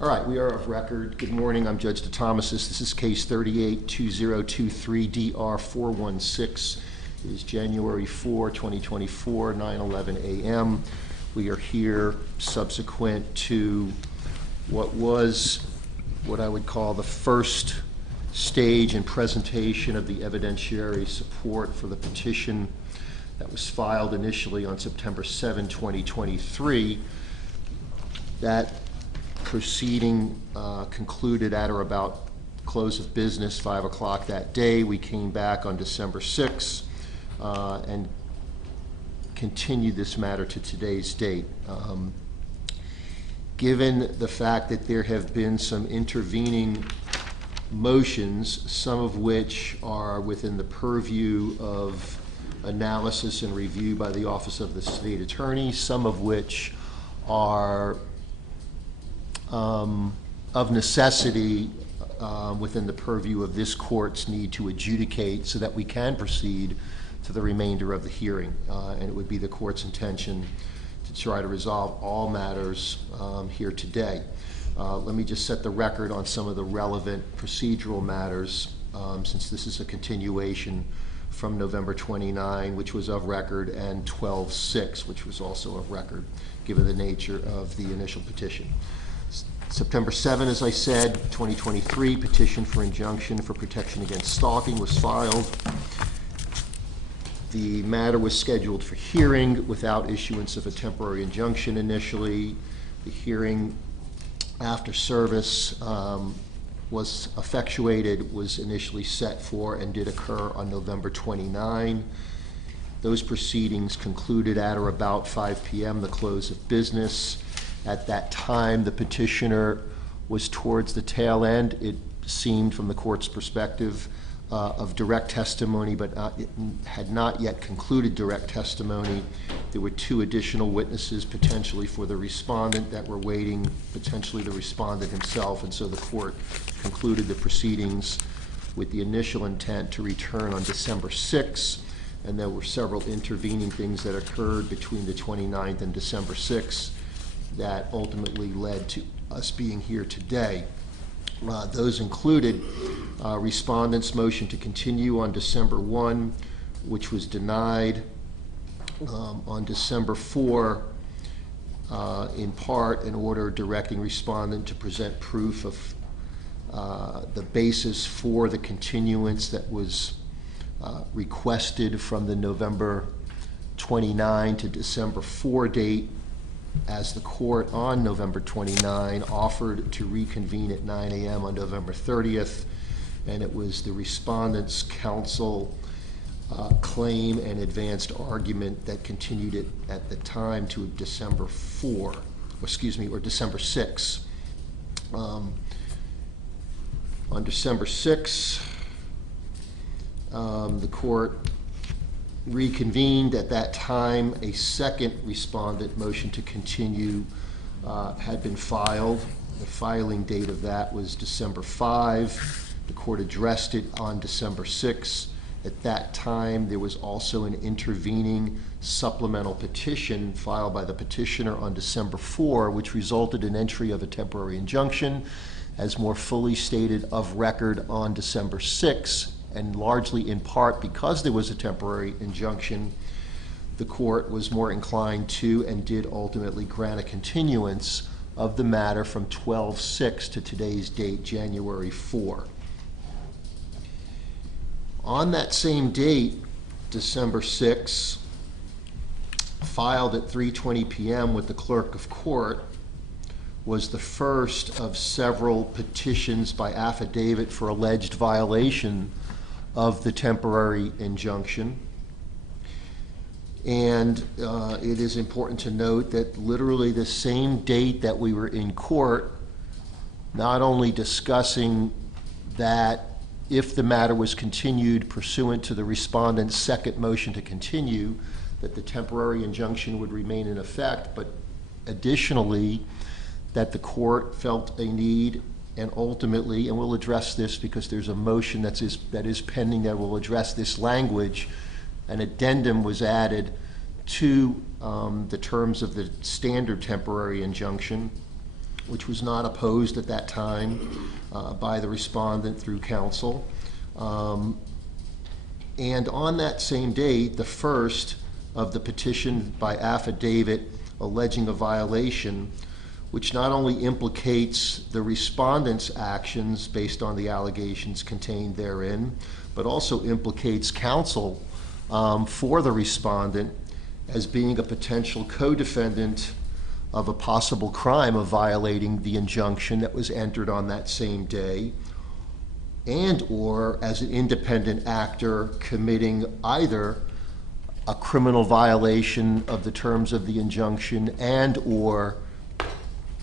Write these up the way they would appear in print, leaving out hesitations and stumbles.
All right, we are of record. Good morning, I'm Judge DeThomasis. This is case 38-2023-DR416. It is January 4, 2024, 9:11 a.m. We are here subsequent to what I would call the first stage and presentation of the evidentiary support for the petition that was filed initially on September 7, 2023. That proceeding concluded at or about close of business, 5 o'clock that day. We came back on December 6 and continued this matter to today's date. Given the fact that there have been some intervening motions, some of which are within the purview of analysis and review by the Office of the State Attorney, some of which are of necessity within the purview of this court's need to adjudicate so that we can proceed to the remainder of the hearing. And it would be the court's intention to try to resolve all matters here today. Let me just set the record on some of the relevant procedural matters, since this is a continuation from November 29, which was of record, and 12/6, which was also of record, given the nature of the initial petition. September 7, as I said, 2023, petition for injunction for protection against stalking was filed. The matter was scheduled for hearing without issuance of a temporary injunction initially. The hearing after service was effectuated, was initially set for, and did occur on November 29. Those proceedings concluded at or about 5 p.m., the close of business. At that time, the petitioner was towards the tail end, it seemed from the court's perspective, of direct testimony, but it had not yet concluded direct testimony. There were 2 additional witnesses potentially for the respondent that were waiting, potentially the respondent himself, and so the court concluded the proceedings with the initial intent to return on December 6, and there were several intervening things that occurred between the 29th and December 6 that ultimately led to us being here today. Those included respondent's motion to continue on December 1, which was denied. On December 4, in part, an order directing respondent to present proof of the basis for the continuance that was requested from the November 29 to December 4 date, as the court on November 29 offered to reconvene at 9 a.m. on November 30th, and it was the respondent's counsel claim and advanced argument that continued it at the time to December 4, or December 6. On December 6, the court reconvened. At that time, a second respondent motion to continue had been filed. The filing date of that was December 5. The court addressed it on December 6. At that time, there was also an intervening supplemental petition filed by the petitioner on December 4, which resulted in entry of a temporary injunction, as more fully stated of record on December 6. And largely in part because there was a temporary injunction, the court was more inclined to and did ultimately grant a continuance of the matter from 12/6 to today's date, January 4. On that same date, December 6, filed at 3:20 p.m. with the clerk of court, was the first of several petitions by affidavit for alleged violation of the temporary injunction. And it is important to note that literally the same date that we were in court, not only discussing that if the matter was continued pursuant to the respondent's second motion to continue, that the temporary injunction would remain in effect, but additionally, that the court felt a need, and ultimately, and we'll address this because there's a motion that is pending that will address this language, an addendum was added to the terms of the standard temporary injunction, which was not opposed at that time by the respondent through counsel. And on that same date, the first of the petition by affidavit alleging a violation, which not only implicates the respondent's actions based on the allegations contained therein, but also implicates counsel for the respondent as being a potential co-defendant of a possible crime of violating the injunction that was entered on that same day, and or as an independent actor committing either a criminal violation of the terms of the injunction and or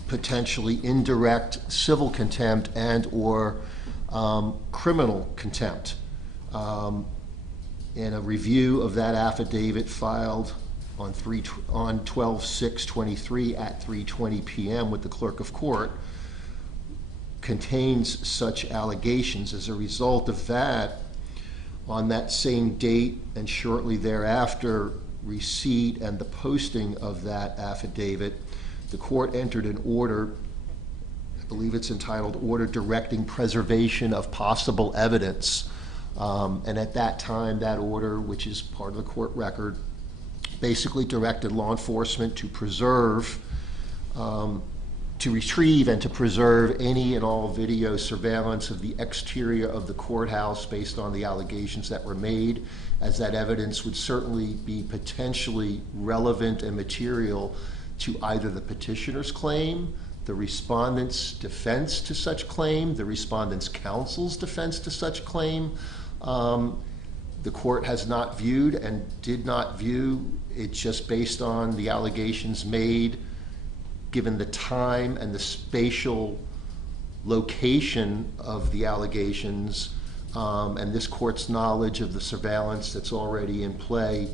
potentially indirect civil contempt and or criminal contempt. In a review of that affidavit filed on 12/6/23 at 3:20 p.m. with the clerk of court contains such allegations. As a result of that, on that same date and shortly thereafter, receipt and the posting of that affidavit, the court entered an order, I believe it's entitled Order Directing Preservation of Possible Evidence. And at that time, that order, which is part of the court record, basically directed law enforcement to preserve, to retrieve and to preserve any and all video surveillance of the exterior of the courthouse based on the allegations that were made, as that evidence would certainly be potentially relevant and material to either the petitioner's claim, the respondent's defense to such claim, the respondent's counsel's defense to such claim. The court has not viewed and did not view it just based on the allegations made, given the time and the spatial location of the allegations, and this court's knowledge of the surveillance that's already in play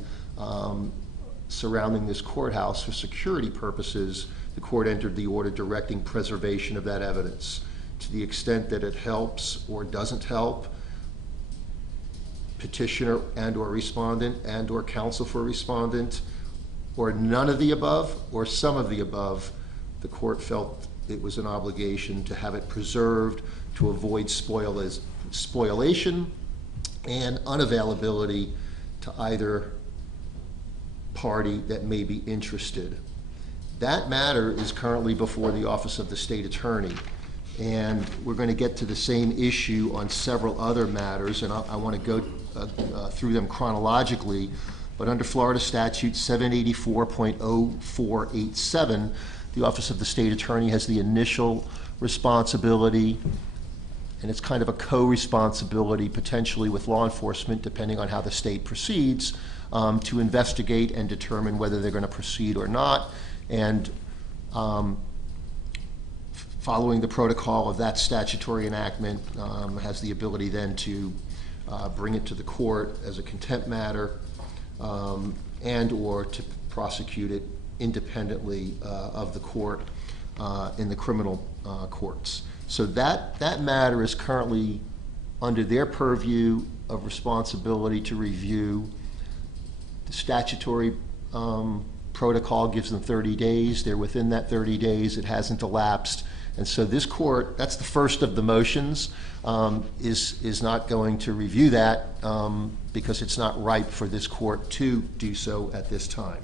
surrounding this courthouse for security purposes. The court entered the order directing preservation of that evidence. To the extent that it helps or doesn't help petitioner and or respondent and or counsel for respondent, or none of the above or some of the above, the court felt it was an obligation to have it preserved to avoid spoliation and unavailability to either party that may be interested. That matter is currently before the Office of the State Attorney, and we're going to get to the same issue on several other matters, and I want to go through them chronologically. But under Florida Statute 784.0487, the Office of the State Attorney has the initial responsibility, and it's kind of a co-responsibility potentially with law enforcement, depending on how the state proceeds, to investigate and determine whether they're going to proceed or not. And following the protocol of that statutory enactment, has the ability then to bring it to the court as a contempt matter, and or to prosecute it independently of the court in the criminal courts. So that matter is currently under their purview of responsibility to review. The statutory protocol gives them 30 days. They're within that 30 days. It hasn't elapsed. And so this court, that's the first of the motions, is not going to review that because it's not ripe for this court to do so at this time.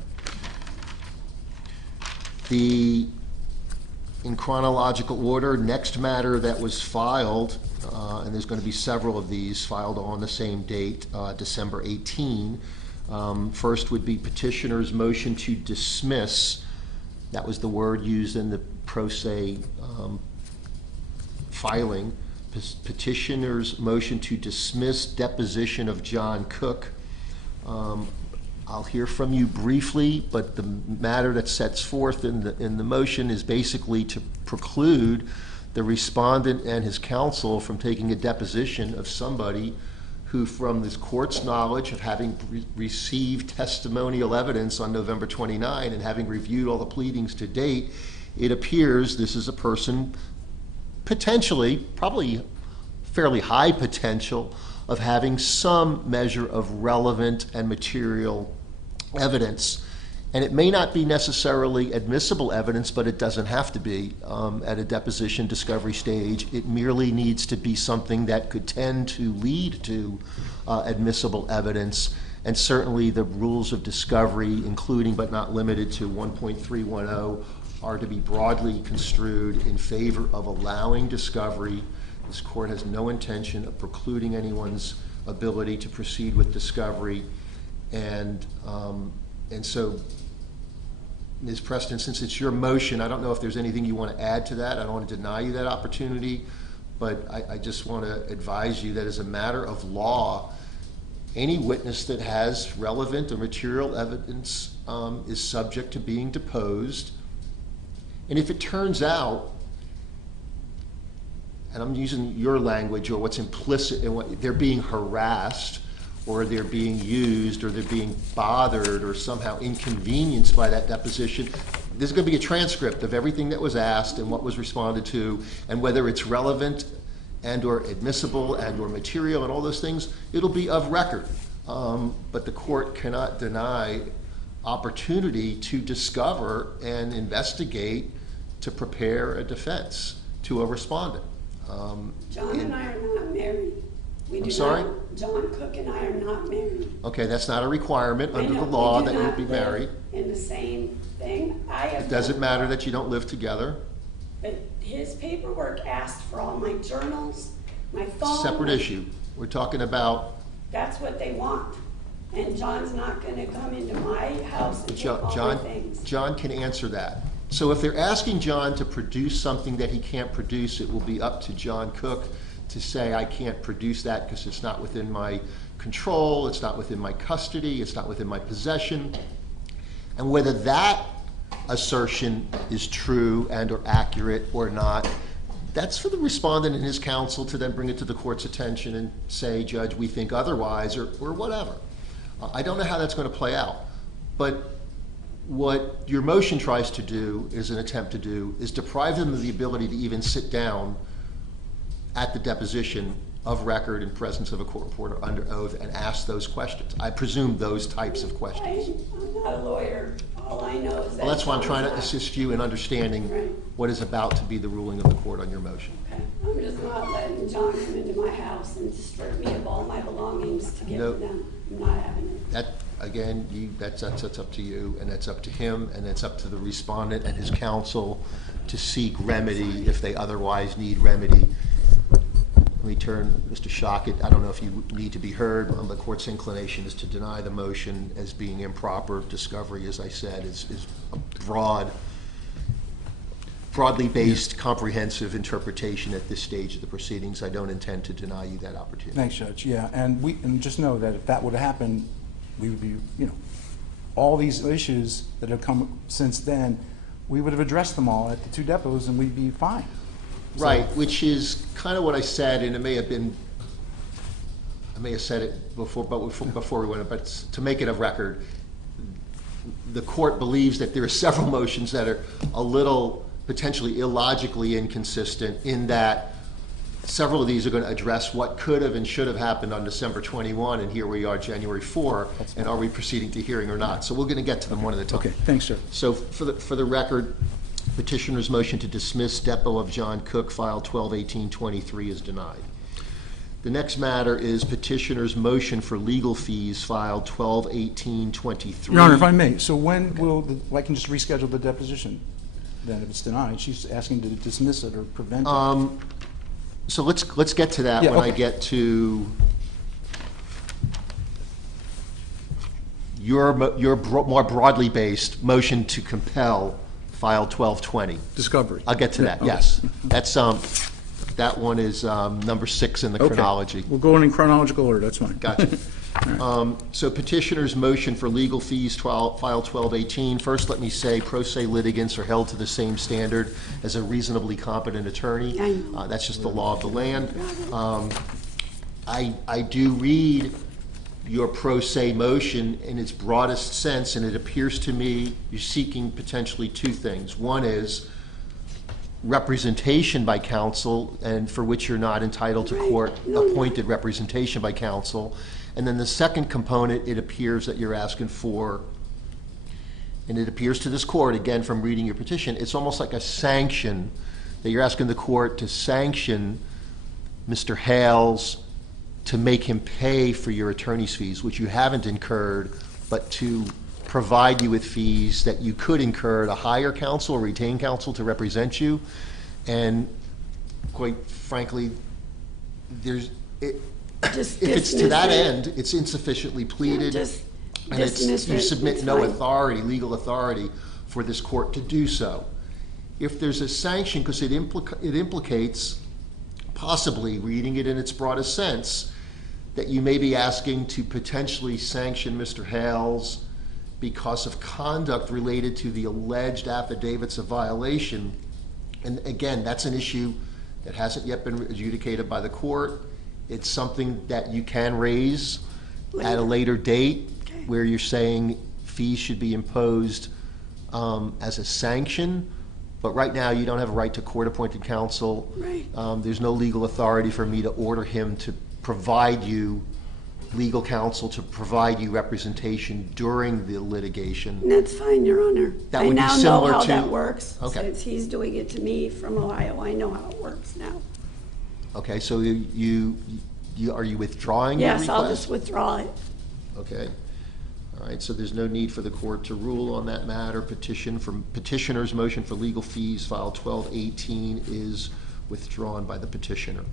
In chronological order, next matter that was filed, and there's going to be several of these filed on the same date, December 18. First would be petitioner's motion to dismiss. That was the word used in the pro se filing. Petitioner's motion to dismiss deposition of John Cook. I'll hear from you briefly, but the matter that sets forth in the motion is basically to preclude the respondent and his counsel from taking a deposition of somebody who, from this court's knowledge of having received testimonial evidence on November 29 and having reviewed all the pleadings to date, it appears this is a person potentially, probably fairly high potential, of having some measure of relevant and material evidence And it may not be necessarily admissible evidence, but it doesn't have to be at a deposition discovery stage. It merely needs to be something that could tend to lead to admissible evidence. And certainly the rules of discovery, including but not limited to 1.310, are to be broadly construed in favor of allowing discovery. This court has no intention of precluding anyone's ability to proceed with discovery. And so, Ms. Preston, since it's your motion, I don't know if there's anything you want to add to that. I don't want to deny you that opportunity, but I just want to advise you that as a matter of law, any witness that has relevant or material evidence is subject to being deposed. And if it turns out, and I'm using your language or what's implicit in what they're being harassed, or they're being used, or they're being bothered, or somehow inconvenienced by that deposition, there's going to be a transcript of everything that was asked and what was responded to, and whether it's relevant and or admissible and or material and all those things, it'll be of record. But the court cannot deny opportunity to discover and investigate, to prepare a defense to a respondent. John and I are not married. I'm sorry? John Cook and I are not married. Okay, that's not a requirement under the law that you be married. In the same thing. It doesn't matter that you don't live together. But his paperwork asked for all my journals, my phone. Separate issue. We're talking about. That's what they want. And John's not going to come into my house and take all the things. John can answer that. So if they're asking John to produce something that he can't produce, it will be up to John Cook to say, I can't produce that because it's not within my control, it's not within my custody, it's not within my possession. And whether that assertion is true and or accurate or not, that's for the respondent and his counsel to then bring it to the court's attention and say, Judge, we think otherwise, or whatever. I don't know how that's going to play out, but what your motion tries to do, is an attempt to do, is deprive them of the ability to even sit down at the deposition of record in presence of a court reporter under oath and ask those questions. I presume those types of questions. I'm not a lawyer. All I know is that. Well, that's why I'm trying to assist you in understanding what is about to be the ruling of the court on your motion. Okay. I'm just not letting John come into my house and strip me of all my belongings to give to them. I'm not having it. That, again, that's up to you, and that's up to him, and it's up to the respondent and his counsel to seek remedy if they otherwise need remedy. Let me turn, Mr. Shockett, I don't know if you need to be heard. The court's inclination is to deny the motion as being improper. Discovery, as I said, is a broadly based, comprehensive interpretation at this stage of the proceedings. I don't intend to deny you that opportunity. Thanks, Judge. Yeah, and just know that if that would happen, we would be, all these issues that have come since then, we would have addressed them all at the two depots, and we'd be fine. Right, which is kind of what I said, and I may have said it before, but before we went, but to make it a record, the court believes that there are several motions that are a little potentially illogically inconsistent in that several of these are going to address what could have and should have happened on December 21, and here we are January 4, and are we proceeding to hearing or not? So we're going to get to them one at a time. Okay, thanks, sir. So for the record, petitioner's motion to dismiss Depot of John Cook, file 12-18-23, is denied. The next matter is petitioner's motion for legal fees, filed 12-18-23. Your Honor, if I may, so when will, I can just reschedule the deposition then if it's denied? She's asking to dismiss it or prevent it. So let's get to that when I get to your more broadly based motion to compel, file 12-20. Discovery. I'll get to that, yes. That's that one is number 6 in the chronology. We'll go in chronological order, that's fine. Gotcha. Right. So petitioner's motion for legal fees, file 12-18. First, let me say pro se litigants are held to the same standard as a reasonably competent attorney. That's just the law of the land. I do read your pro se motion in its broadest sense, and it appears to me you're seeking potentially two things. One is representation by counsel, and for which you're not entitled to court-appointed representation by counsel. And then the second component, it appears that you're asking for and it appears to this court, again from reading your petition, it's almost like a sanction, that you're asking the court to sanction Mr. Hales to make him pay for your attorney's fees, which you haven't incurred, but to provide you with fees that you could incur to hire counsel or retain counsel to represent you. And quite frankly, if it's to that end, it's insufficiently pleaded, and you submit no authority, legal authority, for this court to do so. If there's a sanction, because it implicates, possibly reading it in its broadest sense, that you may be asking to potentially sanction Mr. Hales because of conduct related to the alleged affidavits of violation. And again, that's an issue that hasn't yet been adjudicated by the court. It's something that you can raise at a later date, where you're saying fees should be imposed as a sanction. But right now, you don't have a right to court-appointed counsel. Right. There's no legal authority for me to order him to provide you legal counsel, to provide you representation during the litigation. That's fine, Your Honor. That I would be now know similar how to- that works. Okay. Since he's doing it to me from Ohio, I know how it works now. Okay, so you are you withdrawing your Yes, request? I'll just withdraw it. Okay. All right, so there's no need for the court to rule on that matter. Petitioner's motion for legal fees, file 1218, is withdrawn by the petitioner.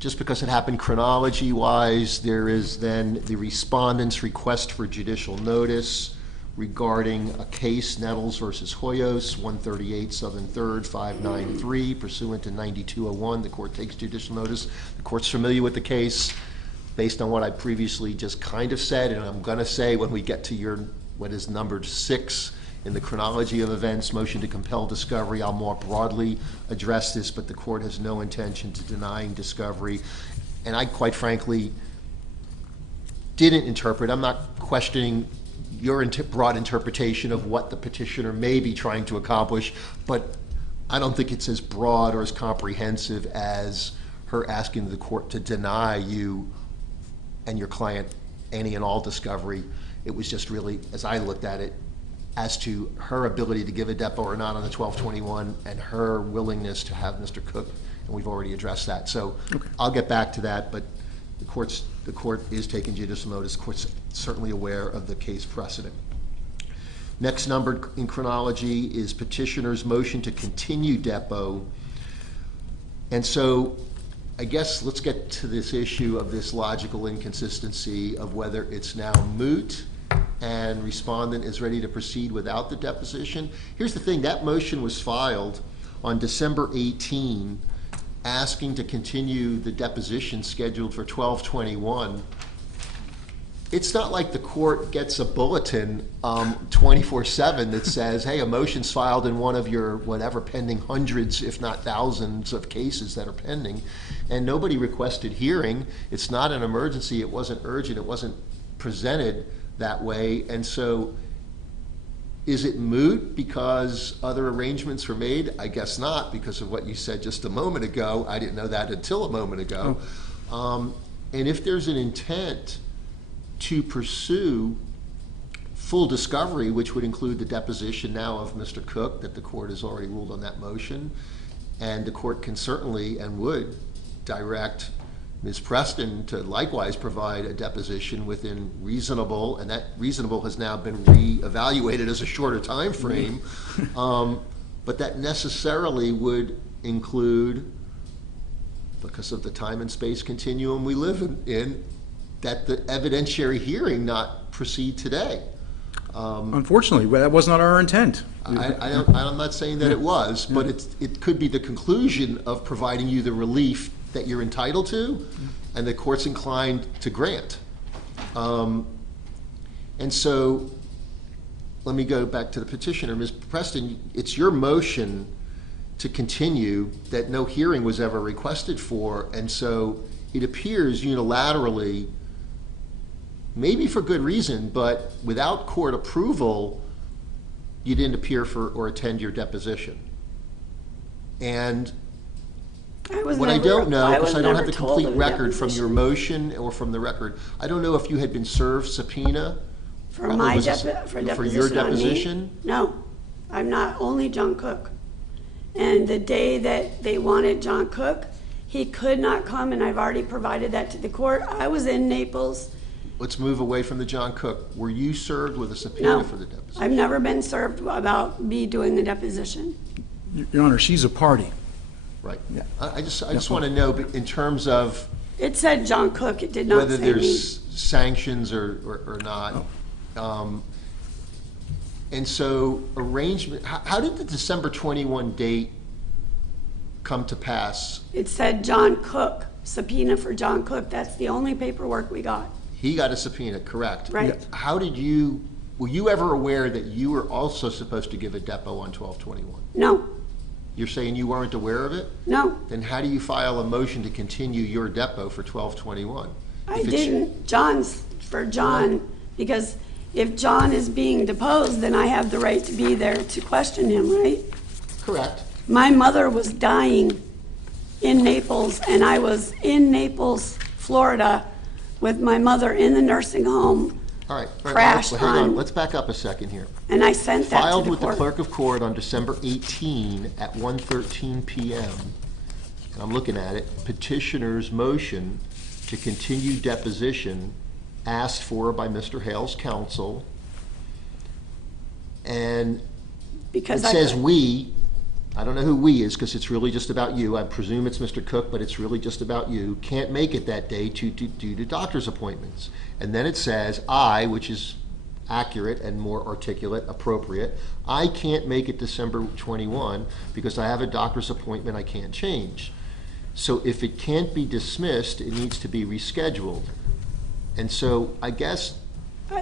Just because it happened chronology-wise, there is then the respondent's request for judicial notice regarding a case, Nettles versus Hoyos, 138 Southern 3rd, 593, pursuant to 9201. The court takes judicial notice. The court's familiar with the case based on what I previously just kind of said, and I'm going to say when we get to your, what is numbered 6 in the chronology of events, motion to compel discovery, I'll more broadly address this, but the court has no intention to denying discovery. And I, quite frankly, didn't interpret, I'm not questioning your broad interpretation of what the petitioner may be trying to accomplish, but I don't think it's as broad or as comprehensive as her asking the court to deny you and your client any and all discovery. It was just really, as I looked at it, as to her ability to give a depo or not on the 1221 and her willingness to have Mr. Cook, and we've already addressed that. So okay. I'll get back to that, but the court is taking judicial notice. The court's certainly aware of the case precedent. Next numbered in chronology is petitioner's motion to continue depo. And so I guess let's get to this issue of this logical inconsistency of whether it's now moot and respondent is ready to proceed without the deposition. Here's the thing, that motion was filed on December 18, asking to continue the deposition scheduled for 12/21. It's not like the court gets a bulletin 24/7 that says, hey, a motion's filed in one of your whatever pending hundreds, if not thousands of cases that are pending, and nobody requested hearing. It's not an emergency, it wasn't urgent, it wasn't presented that way. And so is it moot because other arrangements were made? I guess not, because of what you said just a moment ago. I didn't know that until a moment ago. And if there's an intent to pursue full discovery, which would include the deposition now of Mr. Cook, that the court has already ruled on that motion, and the court can certainly and would direct Ms. Preston to likewise provide a deposition within reasonable, and that reasonable has now been re-evaluated as a shorter time frame, but that necessarily would include, because of the time and space continuum we live in, that the evidentiary hearing not proceed today. Unfortunately, that was not our intent. I'm not saying that it was, but it could be the conclusion of providing you the relief that you're entitled to, and the court's inclined to grant. And so, let me go back to the petitioner. Ms. Preston, it's your motion to continue that no hearing was ever requested for, and so it appears unilaterally, maybe for good reason, but without court approval, you didn't appear for or attend your deposition. And what I don't know, because I don't have the complete record from your motion or from the record, I don't know if you had been served subpoena For Probably my was a s- deposition for your on me? deposition? No, I'm not, only John Cook. And the day that they wanted John Cook, he could not come, and I've already provided that to the court. I was in Naples. Let's move away from the John Cook. Were you served with a subpoena No, for the deposition? I've never been served about me doing the deposition. Your Honor, she's a party. Right. Yeah. I just want to know, but in terms of It said John Cook, it did not whether say me. there's sanctions or not. And so arrangement, how did the December 21 date come to pass? It said John Cook, subpoena for John Cook. That's the only paperwork we got. He got a subpoena, correct? Right. Yeah. How did you, were you ever aware that you were also supposed to give a depo on 12/21? No, You're saying you weren't aware of it? no, Then how do you file a motion to continue your depo for 12/21? I didn't. John's for John, because if John is being deposed, then I have the right to be there to question him, right? Correct. My mother was dying in Naples, and I was in Naples, Florida, with my mother in the nursing home, All right. Crashed Hang on, on- let's back up a second here. and I sent that to Filed the with the court. clerk of court on December 18 at 1:13 PM. And I'm looking at it, petitioner's motion to continue deposition asked for by Mr. Hale's counsel. And Because it says "we." I don't know who "we" is, because it's really just about you. I presume it's Mr. Cook, but it's really just about you. Can't make it that day due to doctor's appointments. And then it says "I," which is accurate and more articulate, appropriate. "I can't make it December 21 because I have a doctor's appointment I can't change." So if it can't be dismissed, it needs to be rescheduled. And so I guess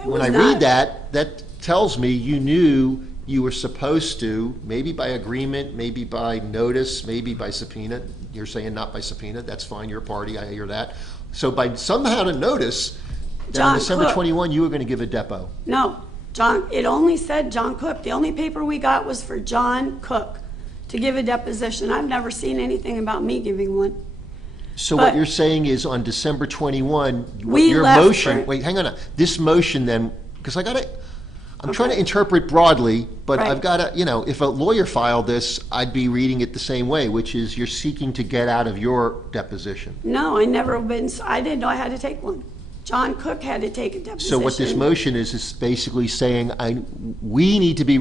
when I read that, that tells me you knew you were supposed to, maybe by agreement, maybe by notice, maybe by subpoena. You're saying not by subpoena. That's fine. You're a party. I hear that. So by somehow to notice that on John December Cook. 21, you were going to give a depo. No, John, it only said John Cook. The only paper we got was for John Cook to give a deposition. I've never seen anything about me giving one. So what But- you're saying is on December 21, what We your left motion, for- wait, hang on. This motion then, because I'm trying to interpret broadly, but Right. I've got to, if a lawyer filed this, I'd be reading it the same way, which is you're seeking to get out of your deposition. No, I didn't know I had to take one. John Cook had to take a deposition. So what this motion is basically saying, we need to be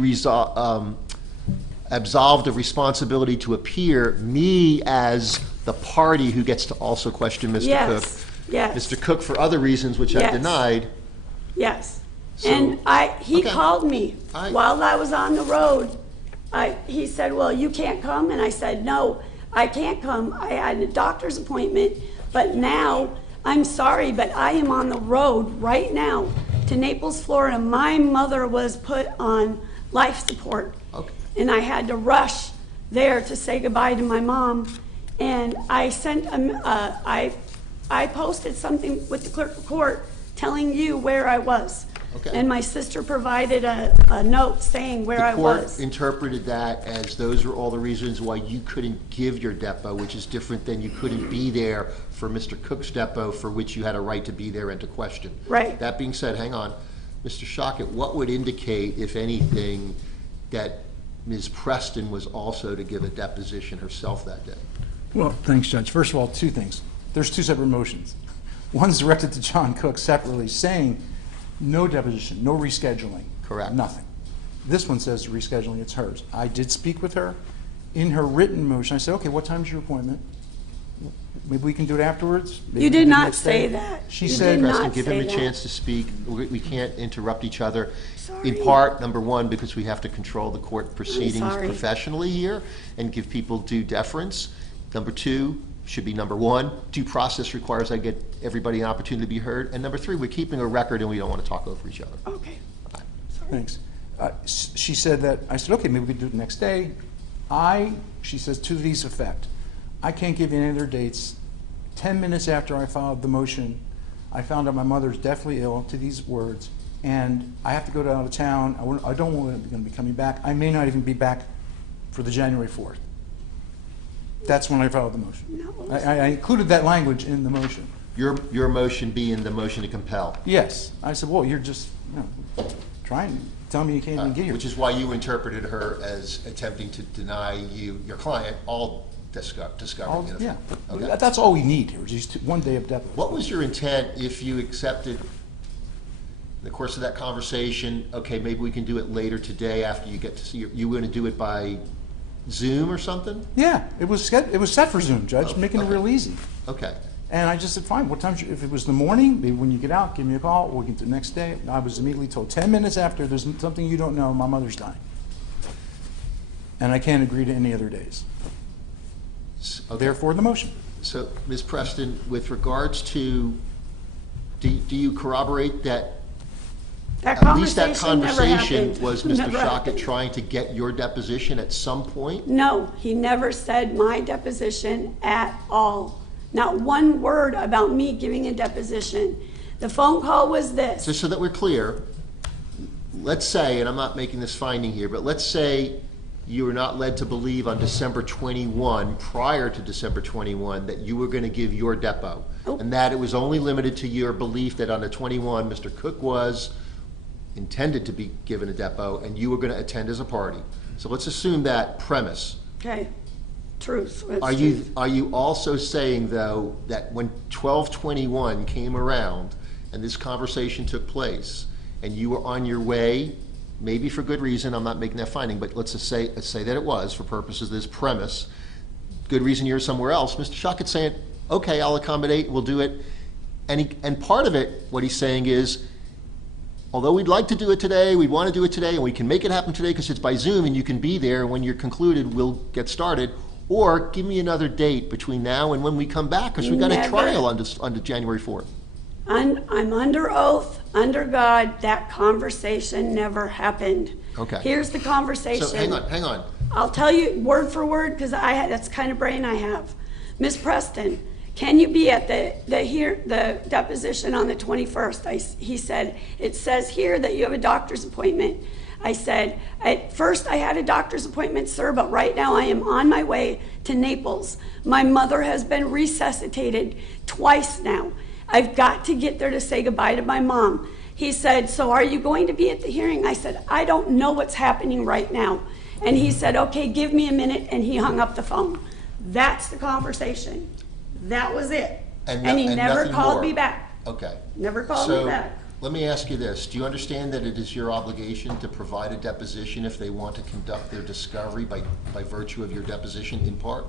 absolved of responsibility to appear, me as the party who gets to also question Mr. Cook. Yes, yes. Mr. Cook for other reasons, which I've Yes. denied. Yes. So- And he Okay. called me I- while I was on the road. He said, well, you can't come? And I said, no, I can't come. I had a doctor's appointment, but now, I'm sorry, but I am on the road right now to Naples, Florida. My mother was put on life support. Okay. And I had to rush there to say goodbye to my mom. And I sent, I posted something with the clerk of court telling you where I was. Okay. And my sister provided a note saying where I The court was. interpreted that as those are all the reasons why you couldn't give your depo, which is different than you couldn't be there for Mr. Cook's depo, for which you had a right to be there and to question. Right. That being said, hang on, Mr. Shockett, what would indicate, if anything, that Ms. Preston was also to give a deposition herself that day? Well, thanks, Judge. First of all, two things. There's two separate motions. One's directed to John Cook separately, saying no deposition, no rescheduling. Correct. Nothing. This one says rescheduling, it's hers. I did speak with her. In her written motion, I said, okay, what time's your appointment? Maybe we can do it afterwards? Maybe You we did can do it not next say day." that. She You said, did not Preston, give him say a that. chance to speak. We can't interrupt each other. Sorry. In part, number one, because we have to control the court proceedings sorry. professionally here and give people due deference. Number two, should be number one, due process requires I get everybody an opportunity to be heard. And number three, we're keeping a record and we don't want to talk over each other. Okay. Thanks. She said that, I said, okay, maybe we can do it the next day. She says, to these effect, I can't give you any other dates. 10 minutes after I filed the motion, I found out my mother's deathly ill, to these words, and I have to go out of town. I don't want to be coming back. I may not even be back for the January 4th. That's when I filed the motion. No. I included that language in the motion. Your motion being the motion to compel. Yes. I said, well, you're just, trying to tell me you can't even get here. Which is why you interpreted her as attempting to deny you, your client, all discovery. Yeah. Okay. That's all we need here, just 1 day of deposition. What was your intent if you accepted, in the course of that conversation, okay, maybe we can do it later today after you get to see, you were going to do it by Zoom or something? Yeah, it was set for Zoom, Judge, making it real easy. Okay. And I just said, fine, what time, if it was the morning, maybe when you get out, give me a call, we'll get the next day. I was immediately told, 10 minutes after, there's something you don't know, my mother's dying. And I can't agree to any other days. Okay. Therefore, the motion. So, Ms. Preston, with regards to, do you corroborate that That at least that conversation never was Mr. Never Shockett happened. trying to get your deposition at some point? No, he never said my deposition at all. Not one word about me giving a deposition. The phone call was this. Just so that we're clear, let's say, and I'm not making this finding here, but let's say you were not led to believe on December 21, prior to December 21, that you were going to give your depo. Oh. And that it was only limited to your belief that on the 21, Mr. Cook was intended to be given a depo and you were going to attend as a party. So let's assume that premise. Okay, truth. It's Are you also saying, though, that when 12/21 came around and this conversation took place and you were on your way, maybe for good reason, I'm not making that finding, but let's say that it was, for purposes of this premise, good reason you're somewhere else, Mr. Shockett's saying, okay, I'll accommodate, we'll do it. And part of it, what he's saying is, although we'd like to do it today, we want to do it today, and we can make it happen today because it's by Zoom and you can be there, and when you're concluded, we'll get started. Or give me another date between now and when we come back, because we've got a Never. trial on January 4th. I'm under oath, under God, that conversation never happened. Okay. Here's the conversation. So hang on. I'll tell you word for word, because that's the kind of brain I have. Miss Preston, can you be at the deposition on the 21st? He said, it says here that you have a doctor's appointment. I said, at first I had a doctor's appointment, sir, but right now I am on my way to Naples. My mother has been resuscitated twice now. I've got to get there to say goodbye to my mom. He said, so are you going to be at the hearing? I said, I don't know what's happening right now. And he said, okay, give me a minute, and he hung up the phone. That's the conversation. That was it. And he never nothing called more. me back. Okay. Never called me back. Let me ask you this. Do you understand that it is your obligation to provide a deposition if they want to conduct their discovery by virtue of your deposition in part?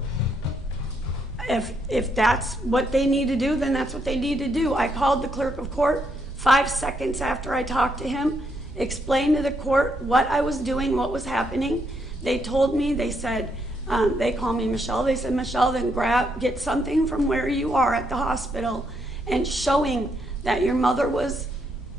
If that's what they need to do, then that's what they need to do. I called the clerk of court 5 seconds after I talked to him, explained to the court what I was doing, what was happening. They told me, they said, they call me Michelle. They said, Michelle, then get something from where you are at the hospital and showing that your mother was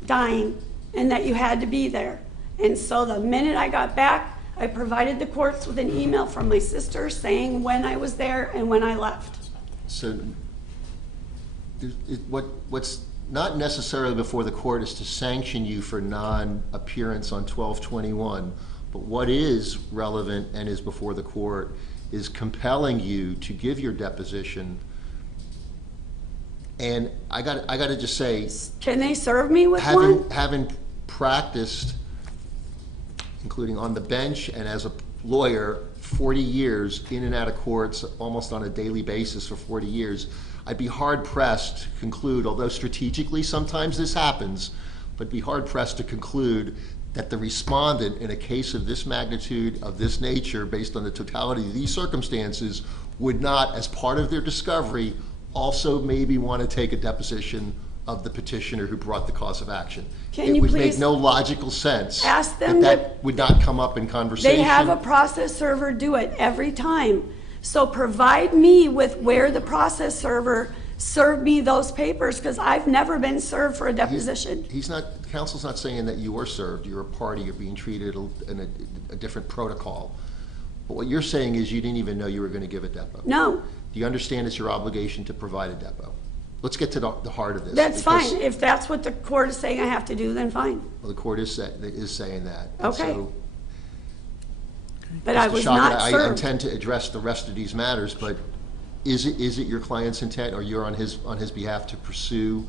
dying and that you had to be there. And so the minute I got back, I provided the courts with an email from my sister saying when I was there and when I left. So what's not necessarily before the court is to sanction you for non-appearance on 12/21, but what is relevant and is before the court is compelling you to give your deposition. And I got to just say, Can they serve me with one? having practiced, including on the bench and as a lawyer, 40 years in and out of courts, almost on a daily basis for 40 years, I'd be hard pressed to conclude, although strategically sometimes this happens, but be hard pressed to conclude that the respondent in a case of this magnitude, of this nature, based on the totality of these circumstances, would not, as part of their discovery, also maybe want to take a deposition of the petitioner who brought the cause of action. Can It you would make please no logical sense ask them that would not come up in conversation. They have a process server do it every time. So provide me with where the process server served me those papers, because I've never been served for a deposition. Counsel's not saying that you were served, you're a party, you're being treated in a different protocol. But what you're saying is you didn't even know you were going to give a depo. No, Do you understand it's your obligation to provide a depo? Let's get to the heart of this. that's because- fine. If that's what the court is saying I have to do, then fine. Well, the court is saying that. And Okay. so, But I Mr. was Shockett, not I served. intend to address the rest of these matters, but is it your client's intent, or you're on his behalf to pursue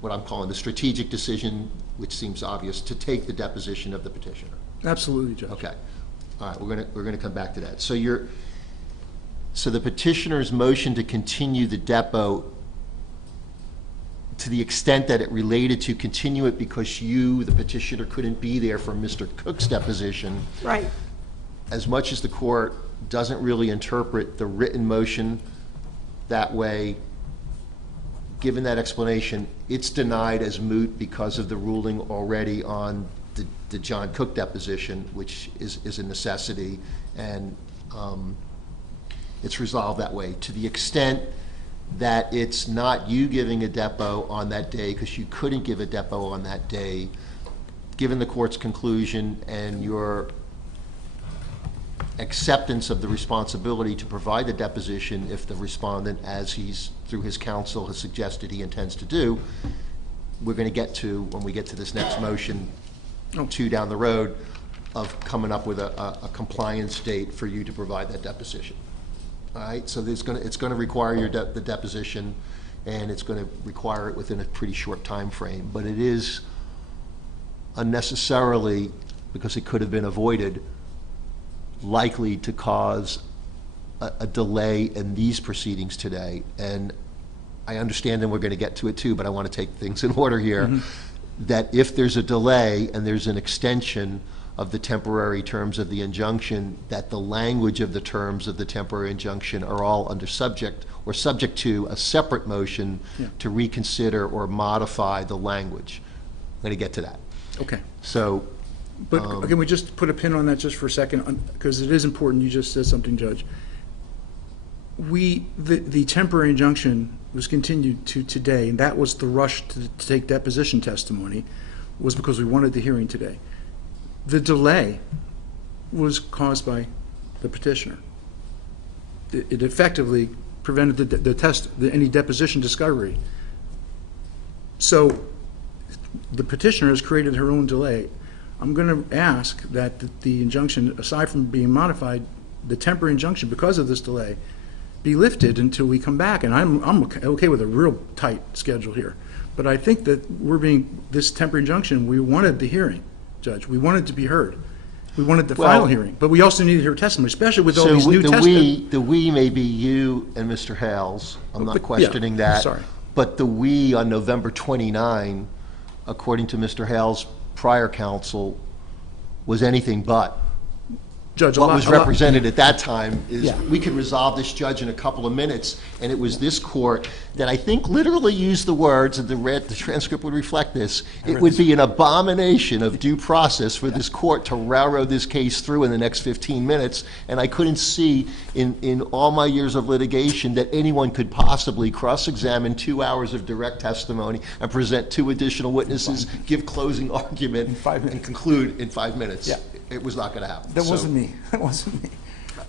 what I'm calling the strategic decision, which seems obvious, to take the deposition of the petitioner? Absolutely, Judge. Okay. All right, we're gonna come back to that. So the petitioner's motion to continue the depo, to the extent that it related to continue it because you, the petitioner, couldn't be there for Mr. Cook's deposition. Right. As much as the court doesn't really interpret the written motion that way, given that explanation, it's denied as moot because of the ruling already on the John Cook deposition, which is a necessity, and it's resolved that way. To the extent that it's not you giving a depo on that day because you couldn't give a depo on that day, given the court's conclusion and your acceptance of the responsibility to provide the deposition if the respondent, as he's through his counsel, has suggested he intends to do, we're going to get to, when we get to this next motion, 2 down the road, of coming up with a compliance date for you to provide that deposition. All right, so it's going to require the deposition, and it's going to require it within a pretty short time frame. But it is unnecessarily, because it could have been avoided, likely to cause a delay in these proceedings today. And I understand, and we're going to get to it too, but I want to take things in order here, that if there's a delay and there's an extension of the temporary terms of the injunction, that the language of the terms of the temporary injunction are all under subject to a separate motion to reconsider or modify the language. I'm going to get to that. Okay. So, But can we just put a pin on that just for a second, because it is important. You just said something, Judge. The temporary injunction was continued to today, and that was the rush to take deposition testimony, was because we wanted the hearing today. The delay was caused by the petitioner. It effectively prevented any deposition discovery. So the petitioner has created her own delay. I'm going to ask that the injunction, aside from being modified, the temporary injunction, because of this delay, be lifted until we come back. And I'm okay with a real tight schedule here. But I think that this temporary injunction, we wanted the hearing, Judge. We wanted to be heard. We wanted the final hearing. But we also needed her testimony, especially with all these new testimony. The we may be you and Mr. Hales. I'm not questioning that. Sorry. But the we on November 29, according to Mr. Hales' prior counsel, was anything but. Judge, what was represented at that time is, Yeah. we could resolve this, Judge, in a couple of minutes, and it was this court that I think literally used the words, and the transcript would reflect this, it would be an abomination of due process for this court to railroad this case through in the next 15 minutes, and I couldn't see in all my years of litigation that anyone could possibly cross-examine 2 hours of direct testimony and present 2 additional witnesses, give closing argument, and conclude in 5 minutes. Yeah. It was not going to happen. That wasn't me. That wasn't me.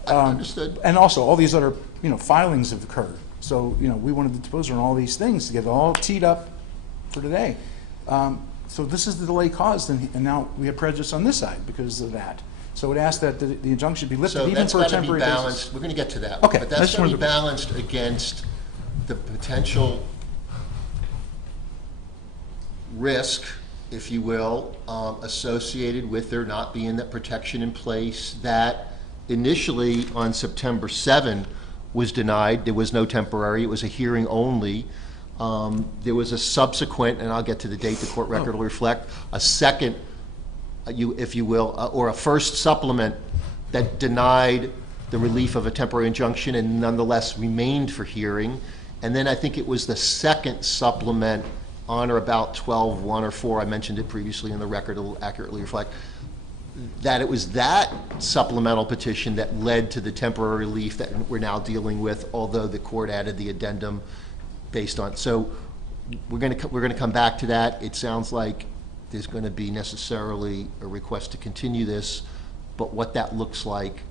Understood. And also, all these other, filings have occurred. So, we wanted to depose on all these things to get it all teed up for today. So this is the delay caused, and now we have prejudice on this side because of that. So it asked that the injunction be lifted, even for a temporary basis. So that's got to be balanced. We're going to get to that. Okay. But that's going to be balanced against the potential risk, if you will, associated with there not being that protection in place that initially on September 7 was denied. There was no temporary. It was a hearing only. There was a subsequent, and I'll get to the date the court record will reflect, a second, if you will, or a first supplement that denied the relief of a temporary injunction and nonetheless remained for hearing. And then I think it was the second supplement on or about 12/1 or 4, I mentioned it previously in the record, it will accurately reflect, that it was that supplemental petition that led to the temporary relief that we're now dealing with, although the court added the addendum based on. So we're going to come back to that. It sounds like there's going to be necessarily a request to continue this, but what that looks like,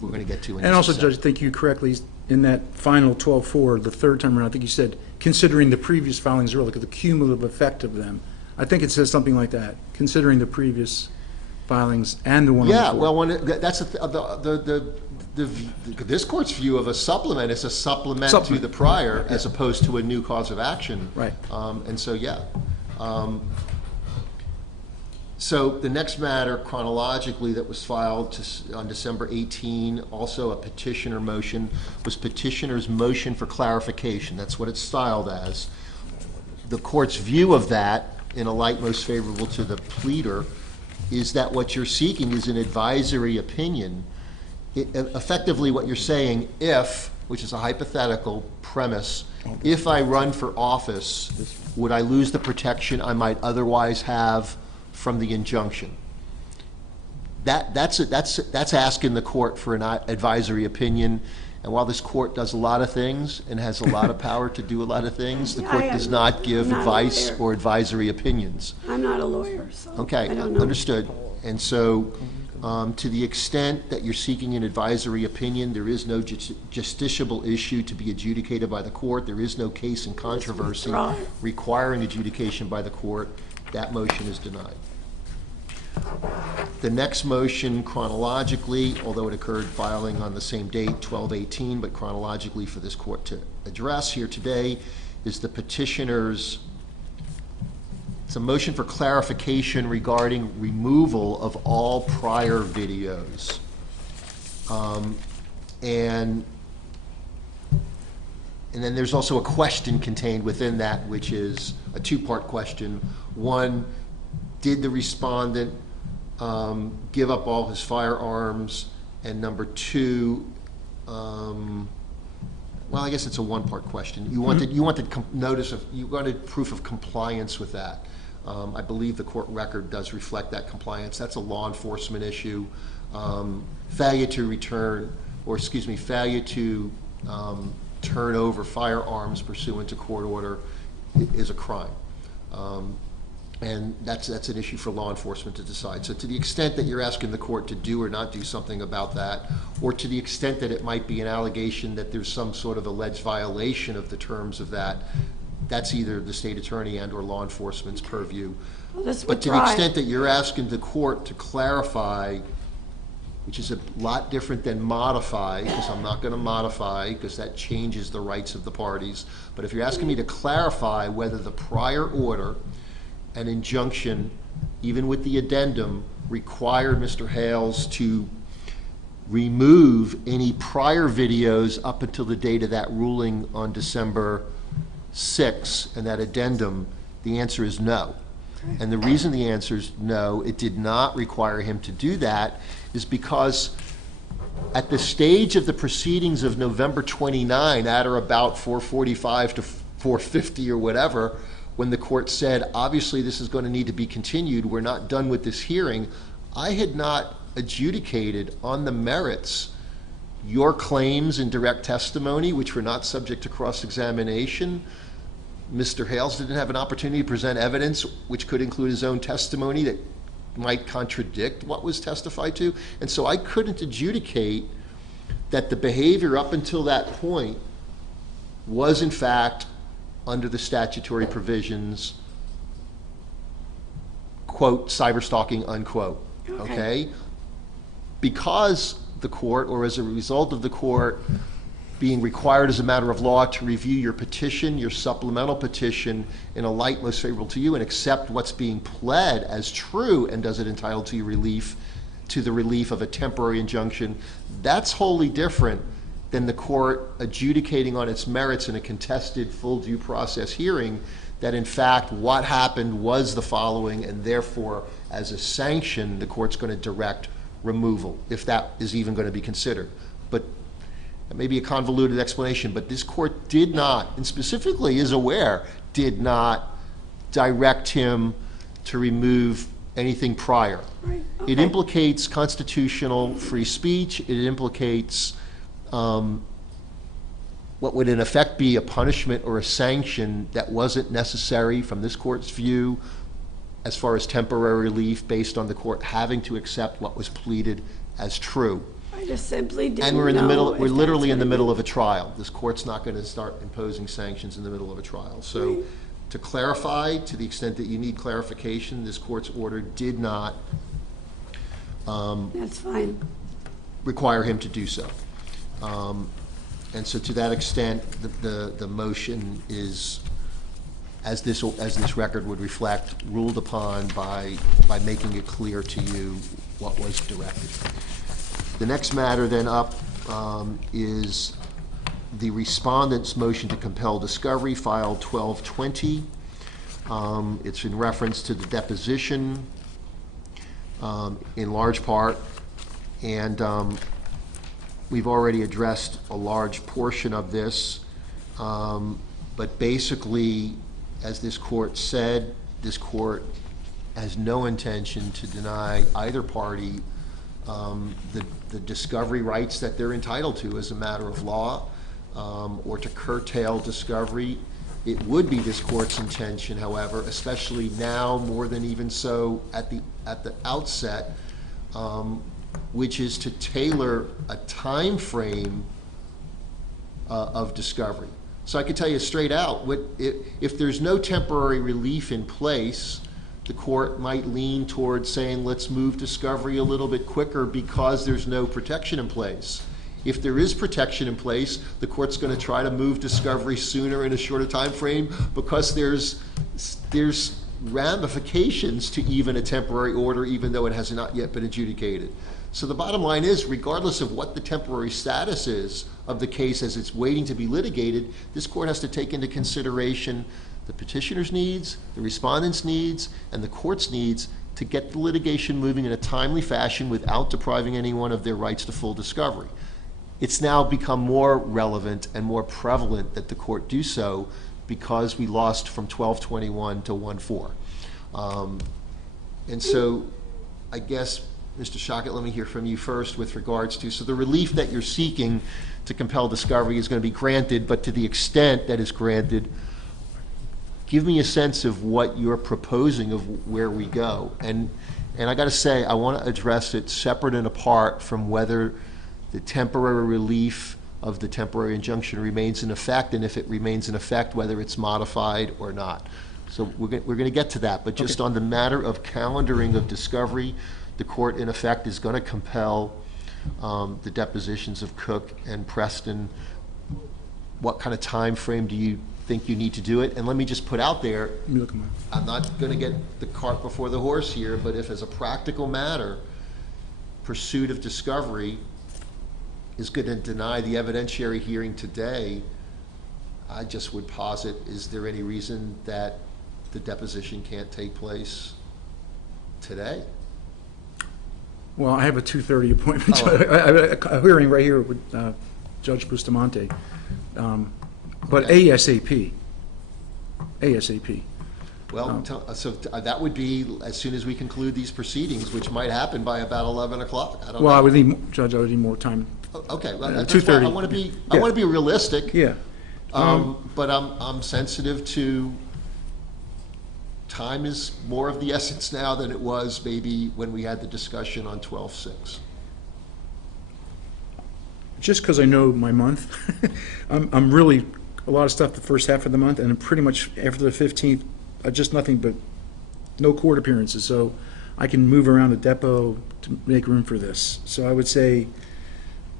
we're going to get to in And also, just a second. Judge, I think you correctly, in that final 12-4, the third time around, I think you said, considering the previous filings earlier, the cumulative effect of them. I think it says something like that, considering the previous filings and the one on the Yeah, floor. well, when that's This court's view of a supplement is a supplement to the prior as opposed to a new cause of action. Right. And so, yeah. So the next matter chronologically that was filed on December 18, also a petitioner motion, was petitioner's motion for clarification. That's what it's styled as. The court's view of that, in a light most favorable to the pleader, is that what you're seeking is an advisory opinion. Effectively what you're saying, if, which is a hypothetical premise, if I run for office, would I lose the protection I might otherwise have from the injunction? That's asking the court for an advisory opinion. And while this court does a lot of things and has a lot of power to do a lot of things, the court does not give advice or advisory opinions. I'm not a lawyer, so Okay, I don't know. understood. And so, to the extent that you're seeking an advisory opinion, there is no justiciable issue to be adjudicated by the court. There is no case in controversy withdraw it. requiring adjudication by the court. That motion is denied. The next motion chronologically, although it occurred filing on the same date, 12/18, but chronologically for this court to address here today, is the petitioner's, it's a motion for clarification regarding removal of all prior videos. And then there's also a question contained within that, which is a two-part question. One, did the respondent give up all his firearms? And number two, well, I guess it's a one-part question. You wanted you wanted proof of compliance with that. I believe the court record does reflect that compliance. That's a law enforcement issue. Failure to turn over firearms pursuant to court order is a crime. And that's an issue for law enforcement to decide. So to the extent that you're asking the court to do or not do something about that, or to the extent that it might be an allegation that there's some sort of alleged violation of the terms of that, that's either the state attorney and or law enforcement's purview. But to the extent that you're asking the court to clarify, which is a lot different than modify, because I'm not going to modify, because that changes the rights of the parties. But if you're asking me to clarify whether the prior order and injunction, even with the addendum, required Mr. Hales to remove any prior videos up until the date of that ruling on December 6 and that addendum, the answer is no. And the reason the answer is no, it did not require him to do that, is because at the stage of the proceedings of November 29, at or about 4:45 to 4:50 or whatever, when the court said, obviously this is going to need to be continued, we're not done with this hearing, I had not adjudicated on the merits your claims in direct testimony, which were not subject to cross-examination. Mr. Hales didn't have an opportunity to present evidence which could include his own testimony that might contradict what was testified to. And so I couldn't adjudicate that the behavior up until that point was in fact under the statutory provisions, quote, cyberstalking, unquote, okay? Because the court, or as a result of the court being required as a matter of law to review your petition, your supplemental petition, in a light most favorable to you and accept what's being pled as true and does it entitle to the relief of a temporary injunction, that's wholly different than the court adjudicating on its merits in a contested full due process hearing that in fact what happened was the following, and therefore as a sanction the court's going to direct removal, if that is even going to be considered. But that may be a convoluted explanation, but this court did not, and specifically is aware, did not direct him to remove anything prior. Right. It implicates constitutional free speech. It implicates what would in effect be a punishment or a sanction that wasn't necessary from this court's view as far as temporary relief based on the court having to accept what was pleaded as true. I just simply didn't And we're in the middle, know we're if literally that's in the what it middle of a trial. This court's not going to start imposing sanctions in the middle of a trial. So to clarify, to the extent that you need clarification, this court's order did not That's fine. require him to do so. And so to that extent, the motion is, as this record would reflect, ruled upon by making it clear to you what was directed. The next matter then up is the respondent's motion to compel discovery, file 1220. It's in reference to the deposition in large part, and we've already addressed a large portion of this, but basically, as this court said, this court has no intention to deny either party the discovery rights that they're entitled to as a matter of law, or to curtail discovery. It would be this court's intention, however, especially now more than even so at the outset, which is to tailor a time frame of discovery. So I can tell you straight out, if there's no temporary relief in place, the court might lean towards saying, let's move discovery a little bit quicker because there's no protection in place. If there is protection in place, the court's going to try to move discovery sooner in a shorter time frame because there's ramifications to even a temporary order, even though it has not yet been adjudicated. So the bottom line is, regardless of what the temporary status is of the case as it's waiting to be litigated, this court has to take into consideration the petitioner's needs, the respondent's needs, and the court's needs to get the litigation moving in a timely fashion without depriving anyone of their rights to full discovery. It's now become more relevant and more prevalent that the court do so because we lost from 1221 to 1-4. And so I guess, Mr. Shockett, let me hear from you first with regards to, so the relief that you're seeking to compel discovery is going to be granted, but to the extent that is granted, give me a sense of what you're proposing of where we go. And I got to say, I want to address it separate and apart from whether the temporary relief of the temporary injunction remains in effect, and if it remains in effect, whether it's modified or not. So we're going to get to that, but just on the matter of calendaring of discovery, the court in effect is going to compel the depositions of Cook and Preston. What kind of time frame do you think you need to do it? And let me just put out there, I'm not going to get the cart before the horse here, but if as a practical matter, pursuit of discovery is going to deny the evidentiary hearing today, I just would posit, is there any reason that the deposition can't take place today? Well, I have a 2:30 appointment, so I have a hearing right here with Judge Bustamante. But ASAP. Well, so that would be as soon as we conclude these proceedings, which might happen by about 11 o'clock. I don't know. I would need, Judge, I would need more time. Okay, well, that's 2:30. I want to be realistic. Yeah. But I'm sensitive to time is more of the essence now than it was maybe when we had the discussion on 12/6. Just because I know my month, I'm really a lot of stuff the first half of the month, and pretty much after the 15th, just nothing but no court appearances. So I can move around the depot to make room for this. So I would say,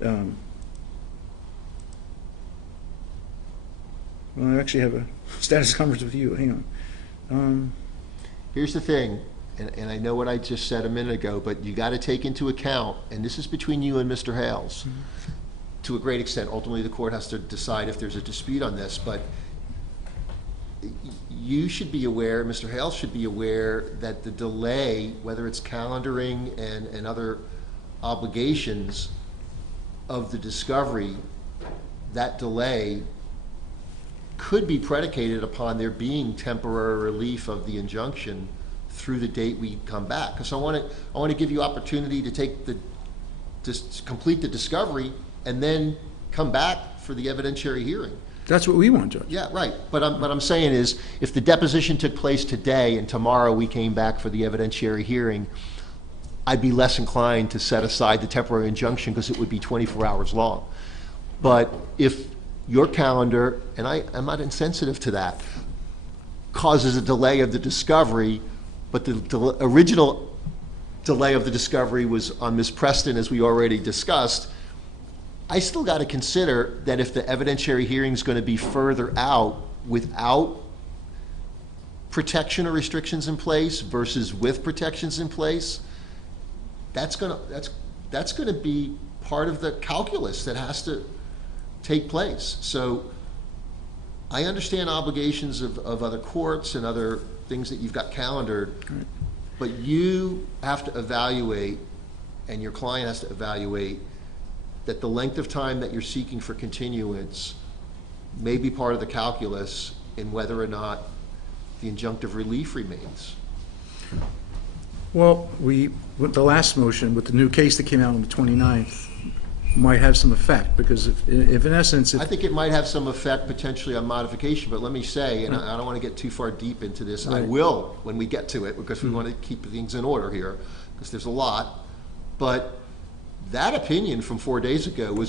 well, I actually have a status conference with you. Hang on. Here's the thing, and I know what I just said a minute ago, but you got to take into account, and this is between you and Mr. Hales, to a great extent. Ultimately, the court has to decide if there's a dispute on this, but you should be aware, Mr. Hales should be aware, that the delay, whether it's calendaring and other obligations of the discovery, that delay could be predicated upon there being temporary relief of the injunction through the date we come back. Because I want to give you opportunity to complete the discovery and then come back for the evidentiary hearing. That's what we want, Judge. Yeah, right. But what I'm saying is, if the deposition took place today and tomorrow we came back for the evidentiary hearing, I'd be less inclined to set aside the temporary injunction because it would be 24 hours long. But if your calendar, and I'm not insensitive to that, causes a delay of the discovery, but the original delay of the discovery was on Ms. Preston, as we already discussed, I still got to consider that if the evidentiary hearing is going to be further out without protection or restrictions in place versus with protections in place, that's going to be part of the calculus that has to take place. So I understand obligations of other courts and other things that you've got calendared, but you have to evaluate, and your client has to evaluate, that the length of time that you're seeking for continuance may be part of the calculus in whether or not the injunctive relief remains. Well, with the last motion, with the new case that came out on the 29th, might have some effect, because if in essence... I think it might have some effect potentially on modification, but let me say, and I don't want to get too far deep into this, I will when we get to it, because we want to keep things in order here, because there's a lot, but that opinion from 4 days ago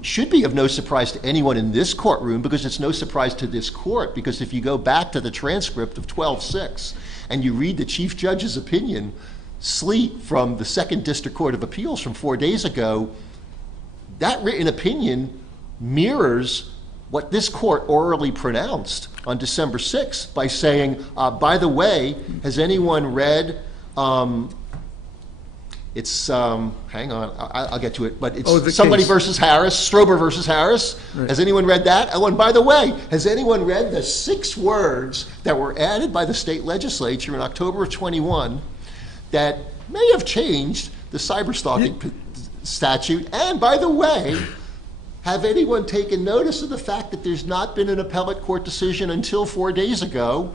should be of no surprise to anyone in this courtroom, because it's no surprise to this court, because if you go back to the transcript of 12-6 and you read the Chief Judge's opinion, Sleet, from the Second District Court of Appeals from 4 days ago, that written opinion mirrors what this court orally pronounced on December 6th by saying, by the way, has anyone read, hang on, I'll get to it, but it's Somebody versus Harris, Strober versus Harris. Right. Has anyone read that? Oh, and by the way, has anyone read the 6 words that were added by the state legislature in October of 21 that may have changed the cyberstalking statute? And by the way, have anyone taken notice of the fact that there's not been an appellate court decision until 4 days ago?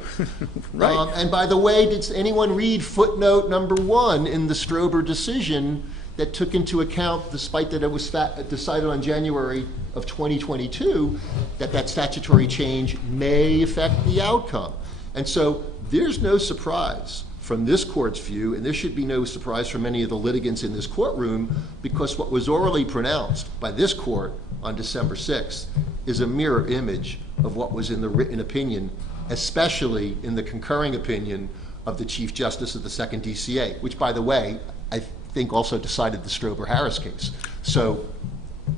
Right. And by the way, did anyone read footnote number 1 in the Strober decision that took into account, despite that it was decided on January of 2022, that statutory change may affect the outcome? And so there's no surprise from this court's view, and there should be no surprise from any of the litigants in this courtroom, because what was orally pronounced by this court on December 6th is a mirror image of what was in the written opinion, especially in the concurring opinion of the Chief Justice of the Second DCA, which, by the way, I think also decided the Strober-Harris case. So,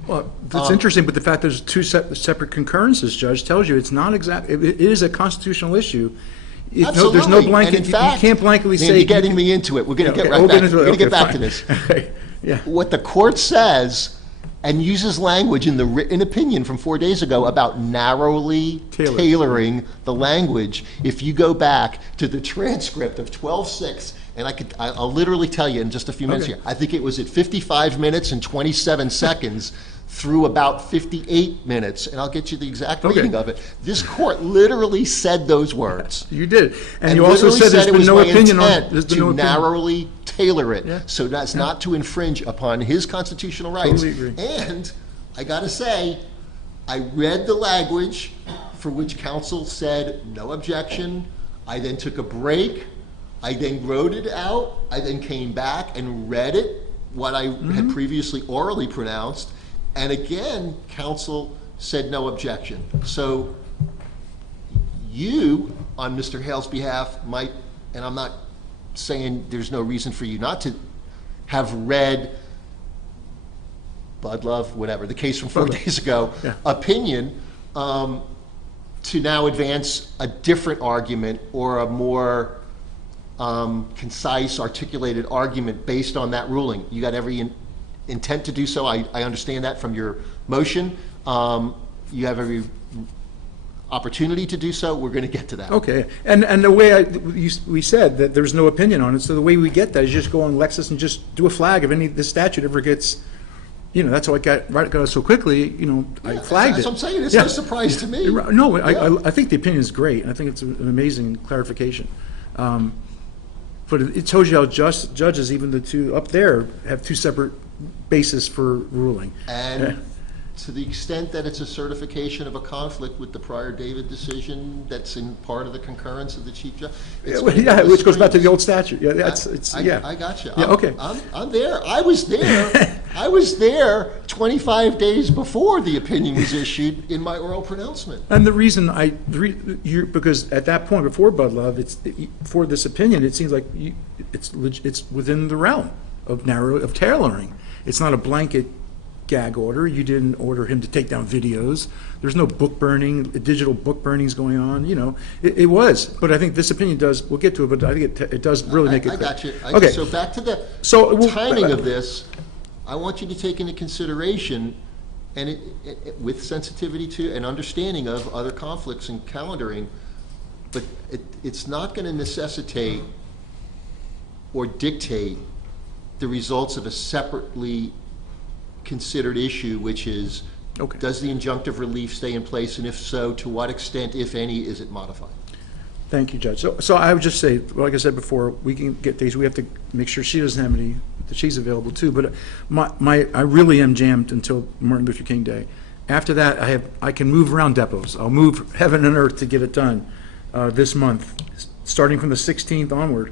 well, that's interesting, but the fact there's 2 separate concurrences, Judge, tells you it's not exact. It is a constitutional issue. Absolutely. There's no blanket. And in fact, you can't blanketly say. You're getting me into it. We're going to get right back. We're going to get back to this. Okay. Yeah. What the court says and uses language in the written opinion from 4 days ago about narrowly tailoring the language. If you go back to the transcript of 12-6, and I'll literally tell you in just a few minutes here. I think it was at 55 minutes and 27 seconds. Through about 58 minutes, and I'll get you the exact reading of it. This court literally said those words. You did, and you also said there's been no opinion on it. To narrowly tailor it, so that's not to infringe upon his constitutional rights. Totally agree. And I got to say, I read the language for which counsel said no objection. I then took a break. I then wrote it out. I then came back and read it, what I had previously orally pronounced. And again, counsel said no objection. So you, on Mr. Hale's behalf, might, and I'm not saying there's no reason for you not to have read Bud Love, whatever, the case from 4 days ago, opinion, to now advance a different argument or a more concise, articulated argument based on that ruling. You got every intent to do so. I understand that from your motion. You have every opportunity to do so. We're going to get to that. Okay, and the way we said that there's no opinion on it, so the way we get that is just go on Lexis and just do a flag if any of this statute ever gets, that's how it got so quickly, I flagged it. That's what I'm saying. It's no surprise to me. No, I think the opinion is great. I think it's an amazing clarification. But it tells you how judges, even the 2 up there, have 2 separate basis for ruling. And to the extent that it's a certification of a conflict with the prior David decision that's in part of the concurrence of the Chief Justice. Which goes back to the old statute. I got you. I'm there. I was there. I was there 25 days before the opinion was issued in my oral pronouncement. And the reason because at that point before Bud Love, for this opinion, it seems like it's within the realm of tailoring. It's not a blanket gag order. You didn't order him to take down videos. There's no book burning, digital book burnings going on. You know, it was. But I think this opinion does. We'll get to it, but I think it does really make it clear. I got you. Okay. So back to the timing of this. I want you to take into consideration, and with sensitivity to and understanding of other conflicts and calendaring, but it's not going to necessitate or dictate the results of a separately considered issue, which is, does the injunctive relief stay in place, and if so, to what extent, if any, is it modified? Thank you, Judge. So I would just say, like I said before, we can get these. We have to make sure she doesn't have any, that she's available too. But I really am jammed until Martin Luther King Day. After that, I can move around depots. I'll move heaven and earth to get it done this month, starting from the 16th onward.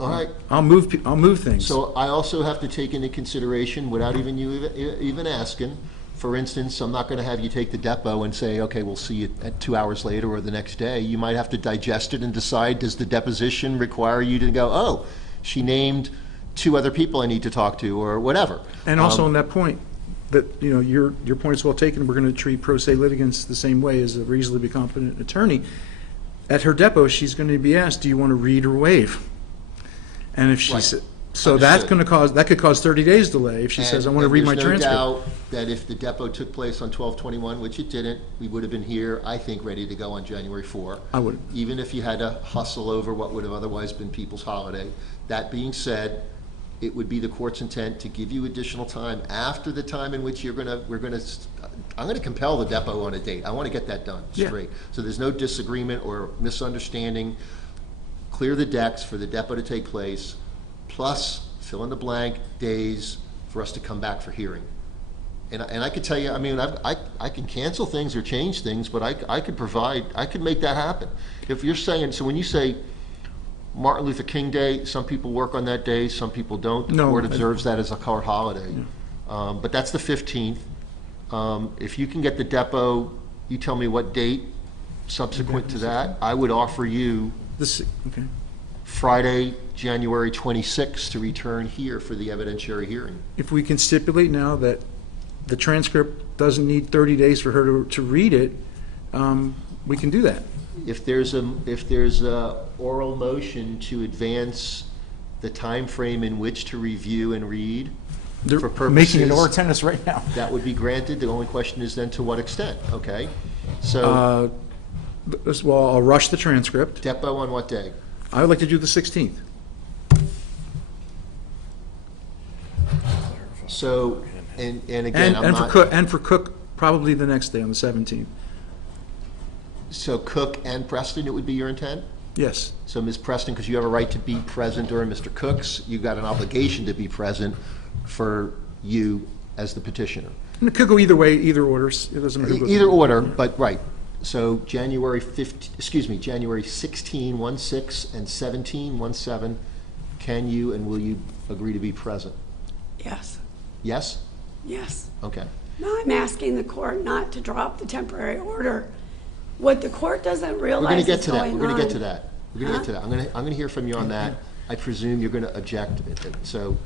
All right. I'll move things. So I also have to take into consideration, without even you even asking, for instance, I'm not going to have you take the depot and say, okay, we'll see you at 2 hours later or the next day. You might have to digest it and decide, does the deposition require you to go, oh, she named 2 other people I need to talk to, or whatever. And also on that point, that, you know, your point is well taken. We're going to treat pro se litigants the same way as a reasonably competent attorney. At her depot, she's going to be asked, do you want to read or waive? And if she said, so that's going to that could cause 30 days delay if she says, I want to read my transcript. There's no doubt that if the depot took place on 12/21, which it didn't, we would have been here, I think, ready to go on January 4. I would. Even if you had to hustle over what would have otherwise been people's holiday. That being said, it would be the court's intent to give you additional time after the time in which I'm going to compel the depot on a date. I want to get that done straight. So there's no disagreement or misunderstanding. Clear the decks for the depot to take place, plus fill in the blank days for us to come back for hearing. And I could tell you, I mean, I can cancel things or change things, but I could make that happen. If you're saying, so when you say Martin Luther King Day, some people work on that day, some people don't. The court observes that as a court holiday. Yeah. But that's the 15th. If you can get the depot, you tell me what date subsequent to that, I would offer you Friday, January 26th to return here for the evidentiary hearing. If we can stipulate now that the transcript doesn't need 30 days for her to read it, we can do that. If there's a oral motion to advance the time frame in which to review and read, they're for purposes, making an oral attendance right now. That would be granted. The only question is then to what extent, okay? So, well, I'll rush the transcript. depot on what day? I would like to do the 16th. So, and again, and for Cook, probably the next day on the 17th. So Cook and Preston, it would be your intent? Yes. So Ms. Preston, because you have a right to be present during Mr. Cook's, you've got an obligation to be present for you as the petitioner. And it could go either way, either orders. It doesn't matter who goes. Either order, but right. So January 16, 1/6, and 17, 1/7, can you and will you agree to be present? Yes. Yes? Yes. Okay. No, I'm asking the court not to drop the temporary order. What the court doesn't realize We're going to get is to that. going We're going to get on. to that. We're going to get to that. I'm going to hear from you on that. I presume you're going to object. So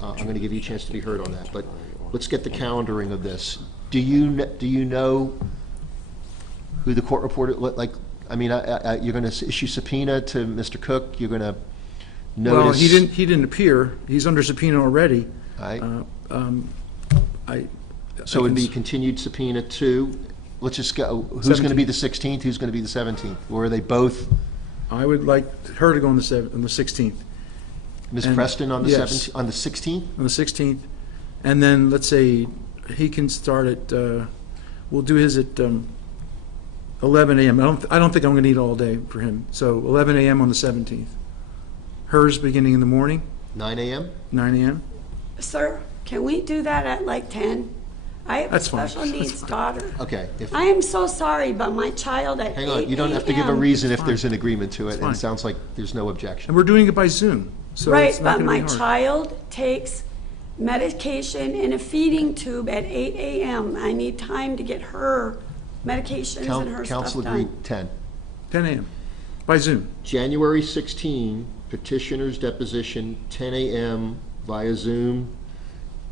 I'm going to give you a chance to be heard on that. But let's get the calendaring of this. Do you know who the court reporter, like, I mean, you're going to issue subpoena to Mr. Cook? You're going to notice? Well, he didn't appear. He's under subpoena already. Right. So it would be continued subpoena to, let's just go, who's going to be the 16th, who's going to be the 17th? Or are they both? I would like her to go on the 16th. Ms. Preston on the 17th, on the 16th? On the 16th. And then, let's say, he can start at, we'll do his at 11 a.m. I don't think I'm going to need all day for him. So 11 a.m. on the 17th. Hers beginning in the morning. 9 a.m.? 9 a.m. Sir, can we do that at like 10? I have That's a fine. special needs daughter. Okay. I am so sorry, but my child at 8 Hang on, you don't have to give a a.m. reason if Fine. there's an agreement to it, and fine. it sounds like there's no objection. And we're doing it by Zoom. So Right, it's not but going to be my hard. child takes medication in a feeding tube at 8 a.m. I need time to get her medications and her stuff Council done. agreed 10. 10 a.m. by Zoom. January 16, petitioner's deposition, 10 a.m. via Zoom.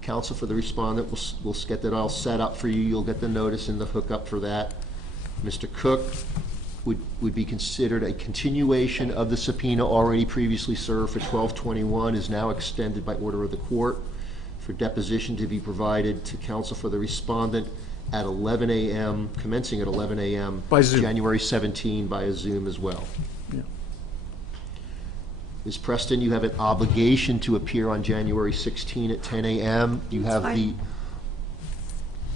Counsel for the respondent, we'll get that all set up for you. You'll get the notice and the hookup for that. Mr. Cook would be considered a continuation of the subpoena already previously served for 12/21, is now extended by order of the court for deposition to be provided to counsel for the respondent at 11 a.m., commencing at 11 a.m. By Zoom. January 17 via Zoom as well. Yeah. Ms. Preston, you have an obligation to appear on January 16 at 10 a.m. You That's have the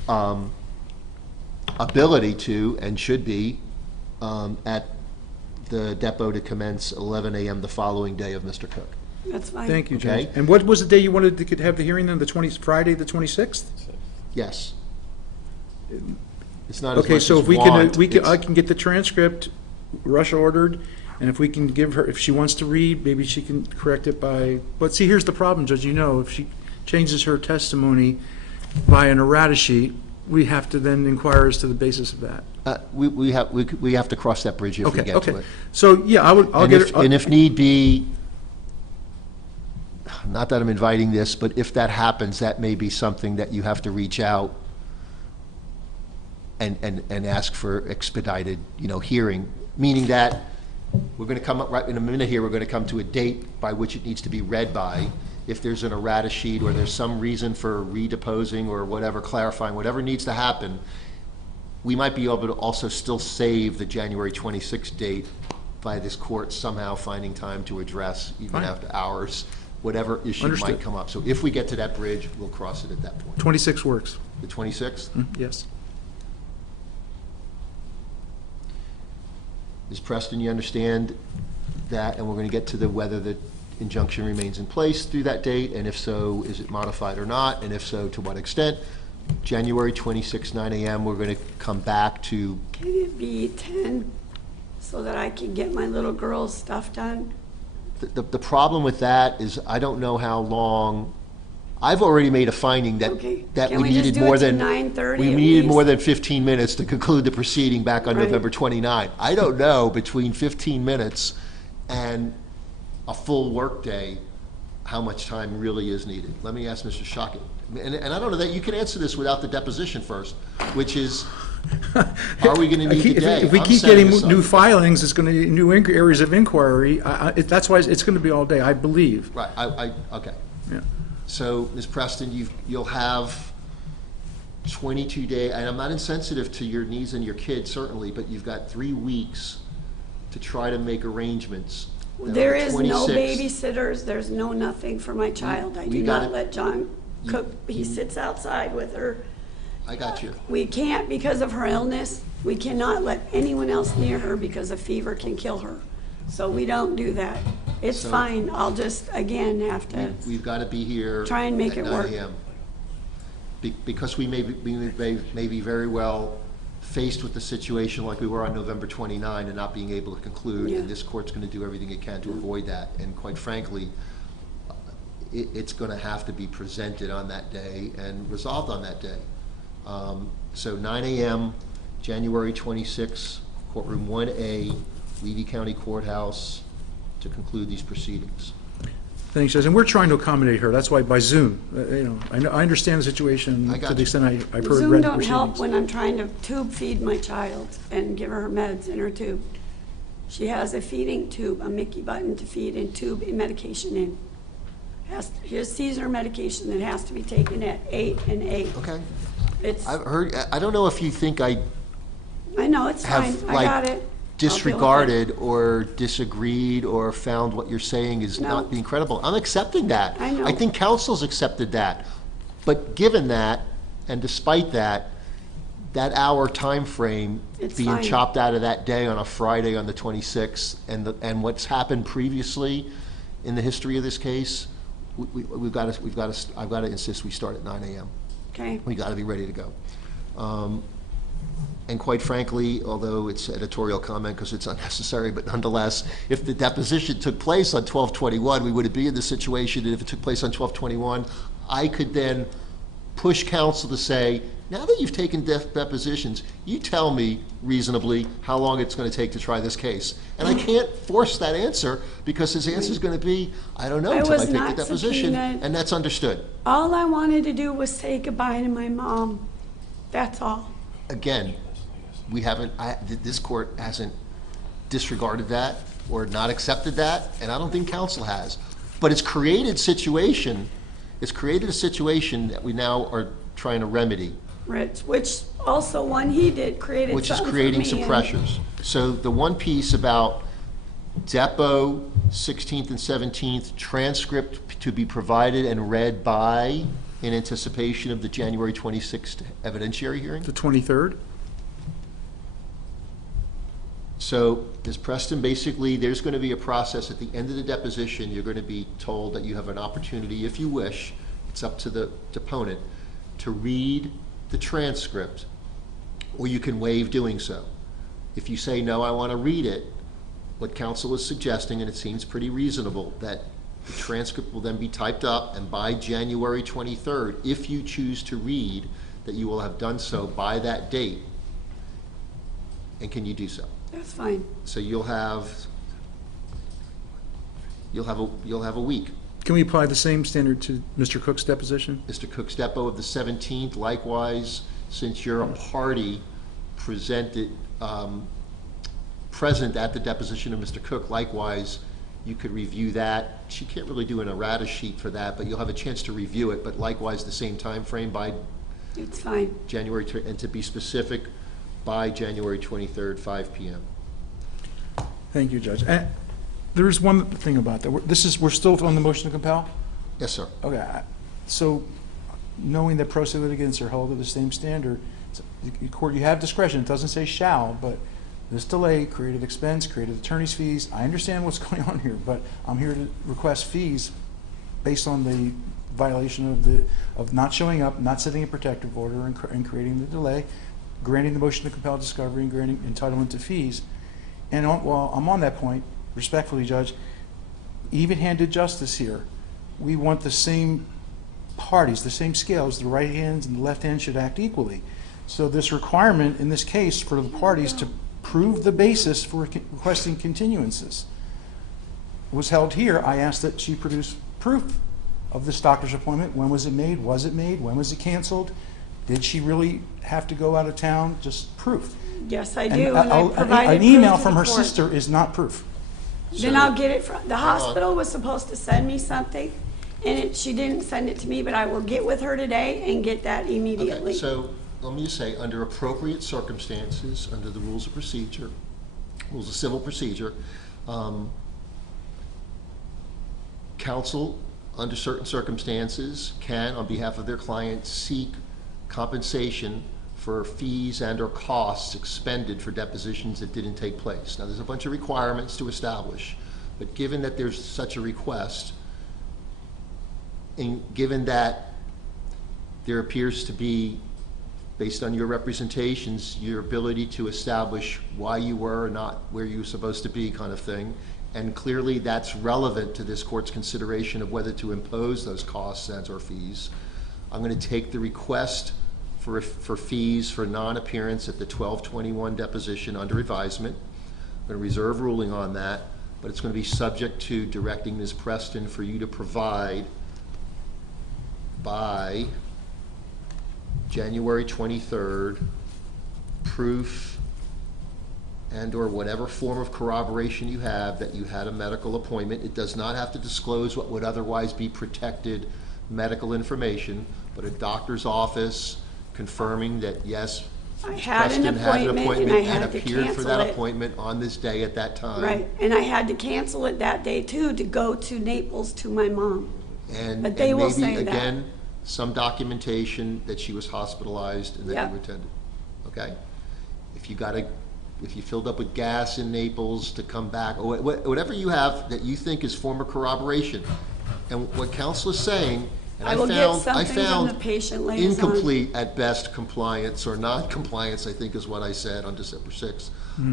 fine. ability to, and should be, at the depot to commence 11 a.m. the following day of Mr. Cook. That's fine. Thank you, Judge. Okay. And what was the day you wanted to have the hearing then? Friday, the 26th? Yes. It's not as Okay, much so as if we can, want, I it's- can get the transcript, rush ordered, and if we can give her, if she wants to read, maybe she can correct it by, but see, here's the problem, Judge, if she changes her testimony by an errata sheet, we have to then inquire as to the basis of that. we have to cross that bridge if we Okay, get to okay. it. So, yeah, I'll And get if, her. and if need be, not that I'm inviting this, but if that happens, that may be something that you have to reach out and ask for expedited, hearing, meaning that we're going to come up, right in a minute here, we're going to come to a date by which it needs to be read by. If there's an errata sheet or there's some reason for redeposing or whatever, clarifying, whatever needs to happen, we might be able to also still save the January 26th date by this court somehow finding time to address, even Fine. after hours, whatever issue Understood. might come up. So if we get to that bridge, we'll cross it at that point. 26 works. The 26th? Yes. Ms. Preston, you understand that, and we're going to get to the whether the injunction remains in place through that date, and if so, is it modified or not, and if so, to what extent? January 26, 9 a.m., we're going to come back to, Can it be 10 so that I can get my little girl's stuff done? the problem with that is I don't know how long, I've already made a finding that, Okay. that Can we we just needed do more it to than, 9:30 we at needed least? more than 15 minutes to conclude the proceeding back on Right. November 29. I don't know between 15 minutes and a full workday, how much time really is needed. Let me ask Mr. Shockett. And I don't know that, you can answer this without the deposition first, which is, are we going to need the day? If we I'm keep setting getting this up. new filings, it's going to, new areas of inquiry, that's why it's going to be all day, I believe. Right, okay. Yeah. So, Ms. Preston, you'll have 22 days, and I'm not insensitive to your needs and your kids, certainly, but you've got 3 weeks to try to make arrangements. Then on There the is no 26th babysitters, there's no nothing for my child. I we do gotta- not let John cook, he sits outside with her. I got you. We can't, because of her illness, we cannot let anyone else near her because a fever can kill her. So we don't do that. It's So- fine, I'll just, again, have to, We've got to be here Try and make at it 9 work. a.m. Because we may be very well faced with the situation like we were on November 29 and not being able to conclude, Yeah. and this court's going to do everything it can to avoid that. And quite frankly, it's going to have to be presented on that day and resolved on that day. So 9 a.m., January 26, courtroom 1A, Levy County Courthouse, to conclude these proceedings. Thanks, Judge, and we're trying to accommodate her, that's why by Zoom, I understand the situation I to got the you. extent I've heard Zoom read the don't help proceedings. when I'm trying to tube feed my child and give her meds in her tube. She has a feeding tube, a Mickey button to feed and tube medication in. She sees her medication that has to be taken at 8 and 8. Okay. It's, I've heard, I don't know if you think I I know, it's fine, have, I got like, it. I'll deal with it. disregarded or disagreed or found what you're saying is No. not being credible. I'm accepting that. I know. I think council's accepted that. But given that, and despite that, that hour time frame It's being fine. chopped out of that day on a Friday on the 26th, and what's happened previously in the history of this case, I've got to insist we start at 9 a.m. Okay, We got to be ready to go. And quite frankly, although it's editorial comment because it's unnecessary, but nonetheless, if the deposition took place on 12/21, we wouldn't be in this situation. And if it took place on 12/21, I could then push counsel to say, now that you've taken depositions, you tell me reasonably how long it's going to take to try this case. And I can't force that answer because his answer is going to be, I don't know until I take the deposition, and that's understood. All I wanted to do was say goodbye to my mom. That's all. Again, we haven't, this court hasn't disregarded that or not accepted that, and I don't think counsel has. But it's created a situation that we now are trying to remedy. Rich, which also one he did created Which is something for creating me, some and- pressures. So the one piece about Depo 16th and 17th, transcript to be provided and read by in anticipation of the January 26th evidentiary hearing. The 23rd? So, Ms. Preston, basically, there's going to be a process at the end of the deposition. You're going to be told that you have an opportunity, if you wish, it's up to the deponent, to read the transcript, or you can waive doing so. If you say, no, I want to read it, what counsel is suggesting, and it seems pretty reasonable, that the transcript will then be typed up, and by January 23rd, if you choose to read, that you will have done so by that date. And can you do so? That's fine. So you'll have a week. Can we apply the same standard to Mr. Cook's deposition? Mr. Cook's depo of the 17th, likewise, since you're a party present at the deposition of Mr. Cook, likewise, you could review that. She can't really do an errata sheet for that, but you'll have a chance to review it, but likewise, the same time frame by It's fine. January, and to be specific, by January 23rd, 5 p.m. Thank you, Judge. And there's one thing about that. We're still on the motion to compel? Yes, sir. Okay, so knowing that pro se litigants are held to the same standard, you have discretion. It doesn't say shall, but this delay created expense, created attorney's fees. I understand what's going on here, but I'm here to request fees based on the violation of not showing up, not setting a protective order, and creating the delay, granting the motion to compel discovery, and granting entitlement to fees. And while I'm on that point, respectfully, Judge, even-handed justice here. We want the same parties, the same scales. The right hands and the left hand should act equally. So this requirement in this case for the parties to prove the basis for requesting continuances was held here. I asked that she produce proof of this doctor's appointment. When was it made? Was it made? When was it canceled? Did she really have to go out of town? Just proof. Yes, I do. And And I provided an email proof to from the her court. sister is not proof. Then I'll get it from, the hospital was supposed to send me something, and she didn't send it to me, but I will get with her today and get that immediately. Okay, so let me just say, under appropriate circumstances, under the rules of procedure, rules of civil procedure, counsel, under certain circumstances, can, on behalf of their client, seek compensation for fees and or costs expended for depositions that didn't take place. Now, there's a bunch of requirements to establish, but given that there's such a request, and given that there appears to be, based on your representations, your ability to establish why you were or not where you were supposed to be, kind of thing, and clearly that's relevant to this court's consideration of whether to impose those costs and or fees, I'm going to take the request for fees for non-appearance at the 12/21 deposition under advisement. I'm going to reserve ruling on that, but it's going to be subject to directing Ms. Preston for you to provide by January 23rd proof and or whatever form of corroboration you have that you had a medical appointment. It does not have to disclose what would otherwise be protected medical information, but a doctor's office confirming that, yes, I had an Preston had an appointment and I and had to appeared for that cancel it. appointment on this day at that time. Right, and I had to cancel it that day too, to go to Naples to my mom. And But they will maybe, say that. again, some documentation that she was hospitalized and that Yep. you attended, okay? If you filled up with gas in Naples to come back, or whatever you have that you think is form of corroboration. And what counsel is saying, and I will get something from the patient liaison. incomplete at best compliance or non-compliance, I think is what I said on December 6th,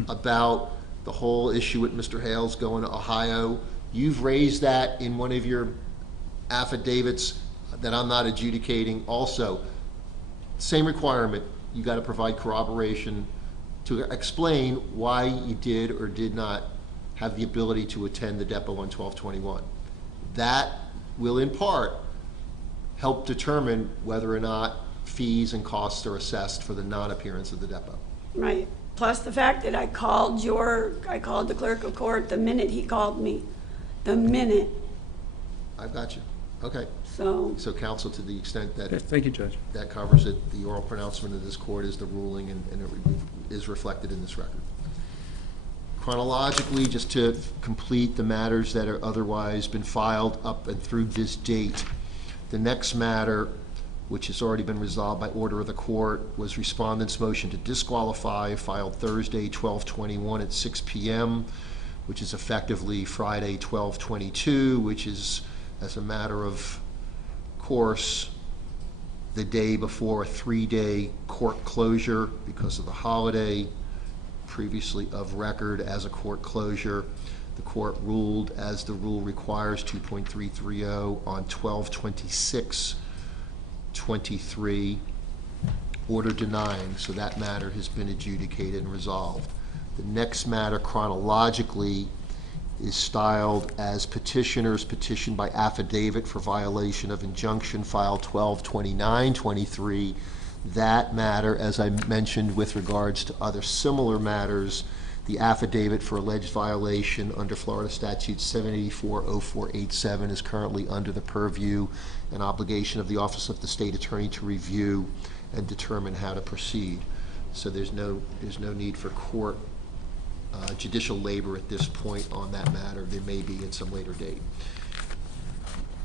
about the whole issue with Mr. Hales going to Ohio. You've raised that in one of your affidavits that I'm not adjudicating. Also, same requirement, you got to provide corroboration to explain why you did or did not have the ability to attend the depot on 12/21. That will in part help determine whether or not fees and costs are assessed for the non-appearance of the depot. Right. Plus the fact that I called the clerk of court the minute he called me. The minute. I've got you. Okay. So counsel, to the extent that Okay, thank you, Judge. that covers it, the oral pronouncement of this court is the ruling, and it is reflected in this record. Chronologically, just to complete the matters that are otherwise been filed up and through this date, the next matter, which has already been resolved by order of the court, was respondent's motion to disqualify, filed Thursday, 12/21 at 6 p.m., which is effectively Friday, 12/22, which is, as a matter of course, the day before a 3-day court closure because of the holiday, previously of record as a court closure. The court ruled, as the rule requires, 2.330 on 12/26/23, order denying, so that matter has been adjudicated and resolved. The next matter chronologically is styled as petitioner's petition by affidavit for violation of injunction, file 12/29/23. That matter, as I mentioned with regards to other similar matters, the affidavit for alleged violation under Florida statute 784-0487 is currently under the purview and obligation of the Office of the State Attorney to review and determine how to proceed. So there's no need for court judicial labor at this point on that matter. There may be at some later date.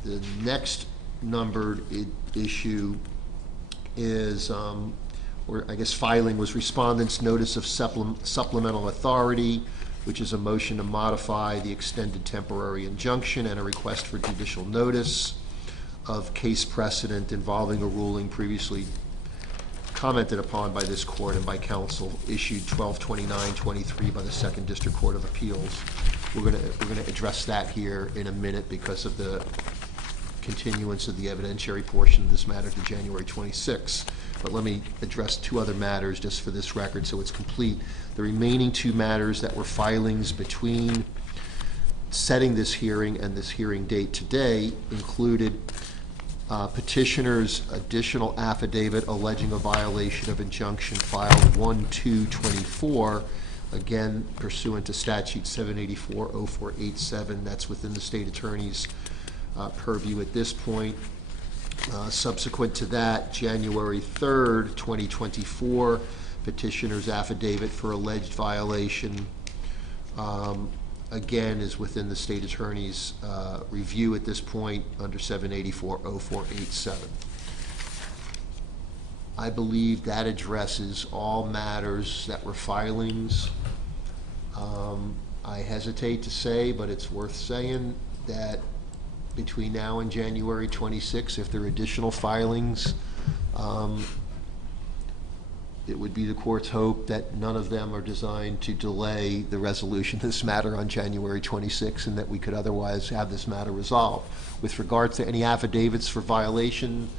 The next numbered issue is, or I guess filing, was respondent's notice of supplemental authority, which is a motion to modify the extended temporary injunction and a request for judicial notice of case precedent involving a ruling previously commented upon by this court and by counsel, issued 12/29/23 by the Second District Court of Appeals. We're going to address that here in a minute because of the continuance of the evidentiary portion of this matter to January 26. But let me address two other matters just for this record so it's complete. The remaining two matters that were filings between setting this hearing and this hearing date today included petitioner's additional affidavit alleging a violation of injunction filed 1/2/24, again pursuant to statute 784-0487. That's within the state attorney's purview at this point. Subsequent to that, January 3rd, 2024, petitioner's affidavit for alleged violation again is within the state attorney's review at this point under 784-0487. I believe that addresses all matters that were filings. I hesitate to say, but it's worth saying, that between now and January 26, if there are additional filings, it would be the court's hope that none of them are designed to delay the resolution of this matter on January 26, and that we could otherwise have this matter resolved. With regard to any affidavits for violation,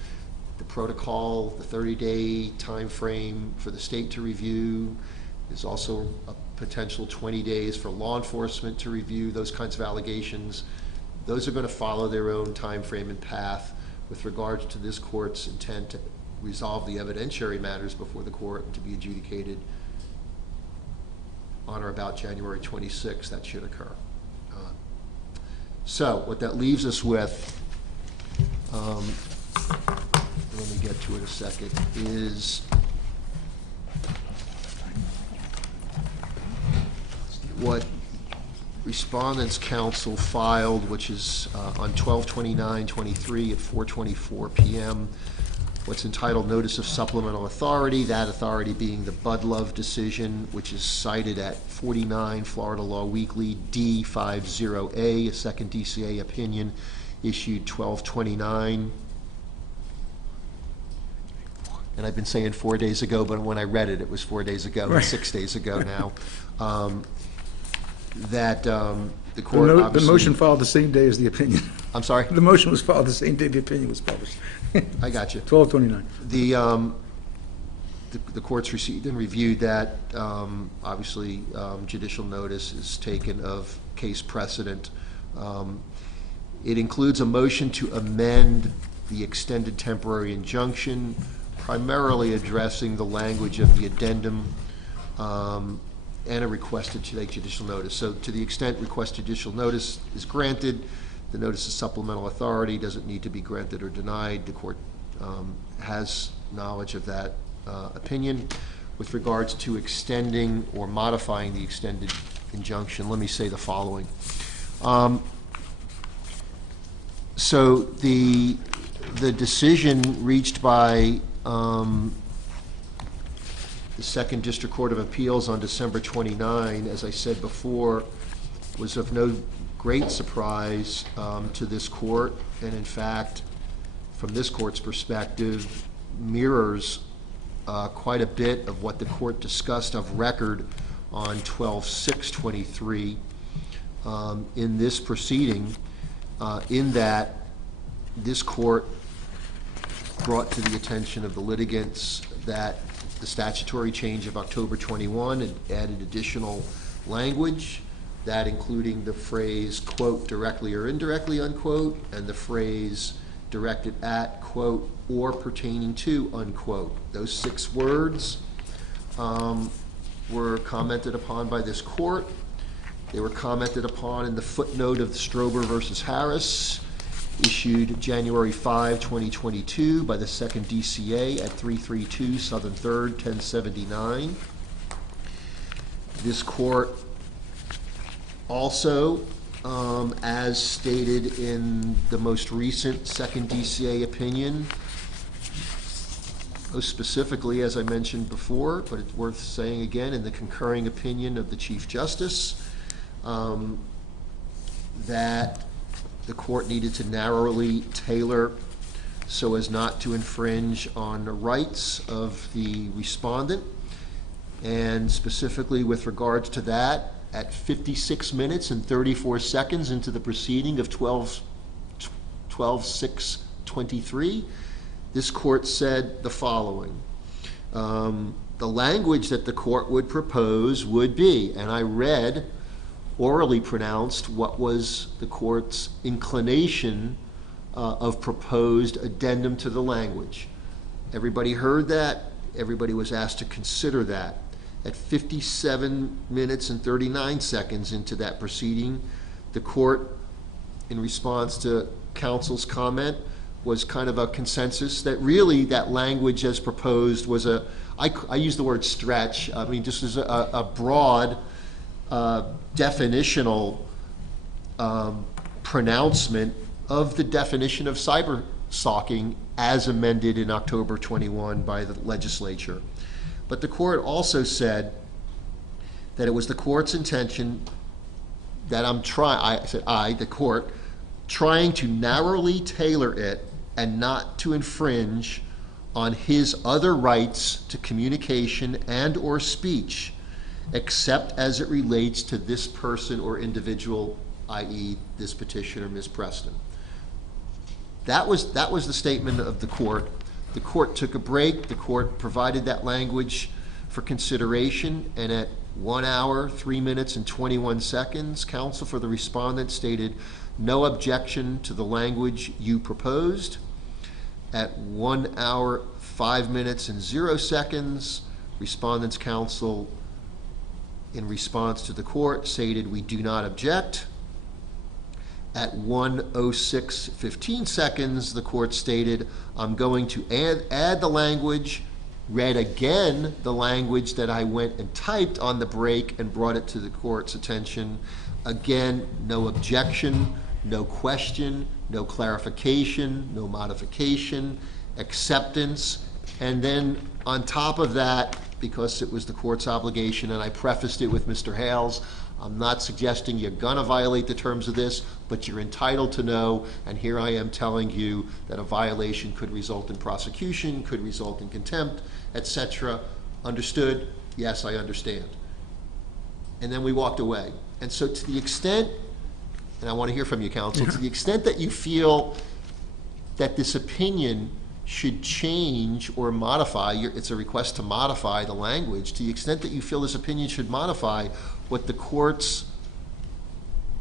the protocol, the 30-day time frame for the state to review, there's also a potential 20 days for law enforcement to review those kinds of allegations. Those are going to follow their own time frame and path. With regards to this court's intent to resolve the evidentiary matters before the court to be adjudicated on or about January 26th, that should occur. So what that leaves us with, let me get to it a second, is what Respondent's Counsel filed, which is on 12/29/23 at 4:24 p.m., what's entitled Notice of Supplemental Authority, that authority being the Budlove decision, which is cited at 49 Florida Law Weekly D50A, a second DCA opinion issued 12/29. And I've been saying 4 days ago, but when I read it, it was 4 days ago, Right. 6 days ago now. The court The obviously... motion filed the same day as the opinion. I'm sorry? The motion was filed the same day the opinion was published. I got you. 12/29. The court's received and reviewed that. Obviously, judicial notice is taken of case precedent. It includes a motion to amend the extended temporary injunction, primarily addressing the language of the addendum, and a requested to take judicial notice. So to the extent requested judicial notice is granted, the notice of supplemental authority doesn't need to be granted or denied. The court has knowledge of that opinion. With regards to extending or modifying the extended injunction, let me say the following. So the decision reached by the Second District Court of Appeals on December 29, as I said before, was of no great surprise to this court, and in fact, from this court's perspective, mirrors quite a bit of what the court discussed of record on 12/6/23 in this proceeding, in that this court brought to the attention of the litigants that the statutory change of October 21 had added additional language, that including the phrase, quote, directly or indirectly, unquote, and the phrase directed at, quote, or pertaining to, unquote. Those 6 words were commented upon by this court. They were commented upon in the footnote of the Strober versus Harris, issued January 5, 2022 by the 2nd DCA at 332 Southern 3rd, 1079. This court also, as stated in the most recent 2nd DCA opinion, most specifically, as I mentioned before, but it's worth saying again, in the concurring opinion of the Chief Justice, that the court needed to narrowly tailor so as not to infringe on the rights of the respondent. And specifically with regards to that, at 56 minutes and 34 seconds into the proceeding of 12/6/23, this court said the following. The language that the court would propose would be, and I read, orally pronounced, what was the court's inclination of proposed addendum to the language. Everybody heard that. Everybody was asked to consider that. At 57 minutes and 39 seconds into that proceeding, the court, in response to counsel's comment, was kind of a consensus that really that language as proposed was I use the word stretch, I mean just as a broad definitional pronouncement of the definition of cyber stalking as amended in October 21 by the legislature. But the court also said that it was the court's intention that the court, trying to narrowly tailor it and not to infringe on his other rights to communication and or speech, except as it relates to this person or individual, i.e. this petitioner, Ms. Preston. That was the statement of the court. The court took a break. The court provided that language for consideration, and at 1 hour, 3 minutes, and 21 seconds, counsel for the respondent stated no objection to the language you proposed. At 1 hour, 5 minutes, and 0 seconds, respondent's counsel, in response to the court, stated we do not object. At 1:06:15 seconds, the court stated, I'm going to add the language, read again the language that I went and typed on the break and brought it to the court's attention. Again, no objection, no question, no clarification, no modification, acceptance. And then on top of that, because it was the court's obligation, and I prefaced it with Mr. Hales, I'm not suggesting you're gonna violate the terms of this, but you're entitled to know, and here I am telling you that a violation could result in prosecution, could result in contempt, etc. Understood? Yes, I understand. And then we walked away. And so to the extent and I want to hear from you, counsel, to the extent that you feel that this opinion should change or modify, it's a request to modify the language, to the extent that you feel this opinion should modify what the court's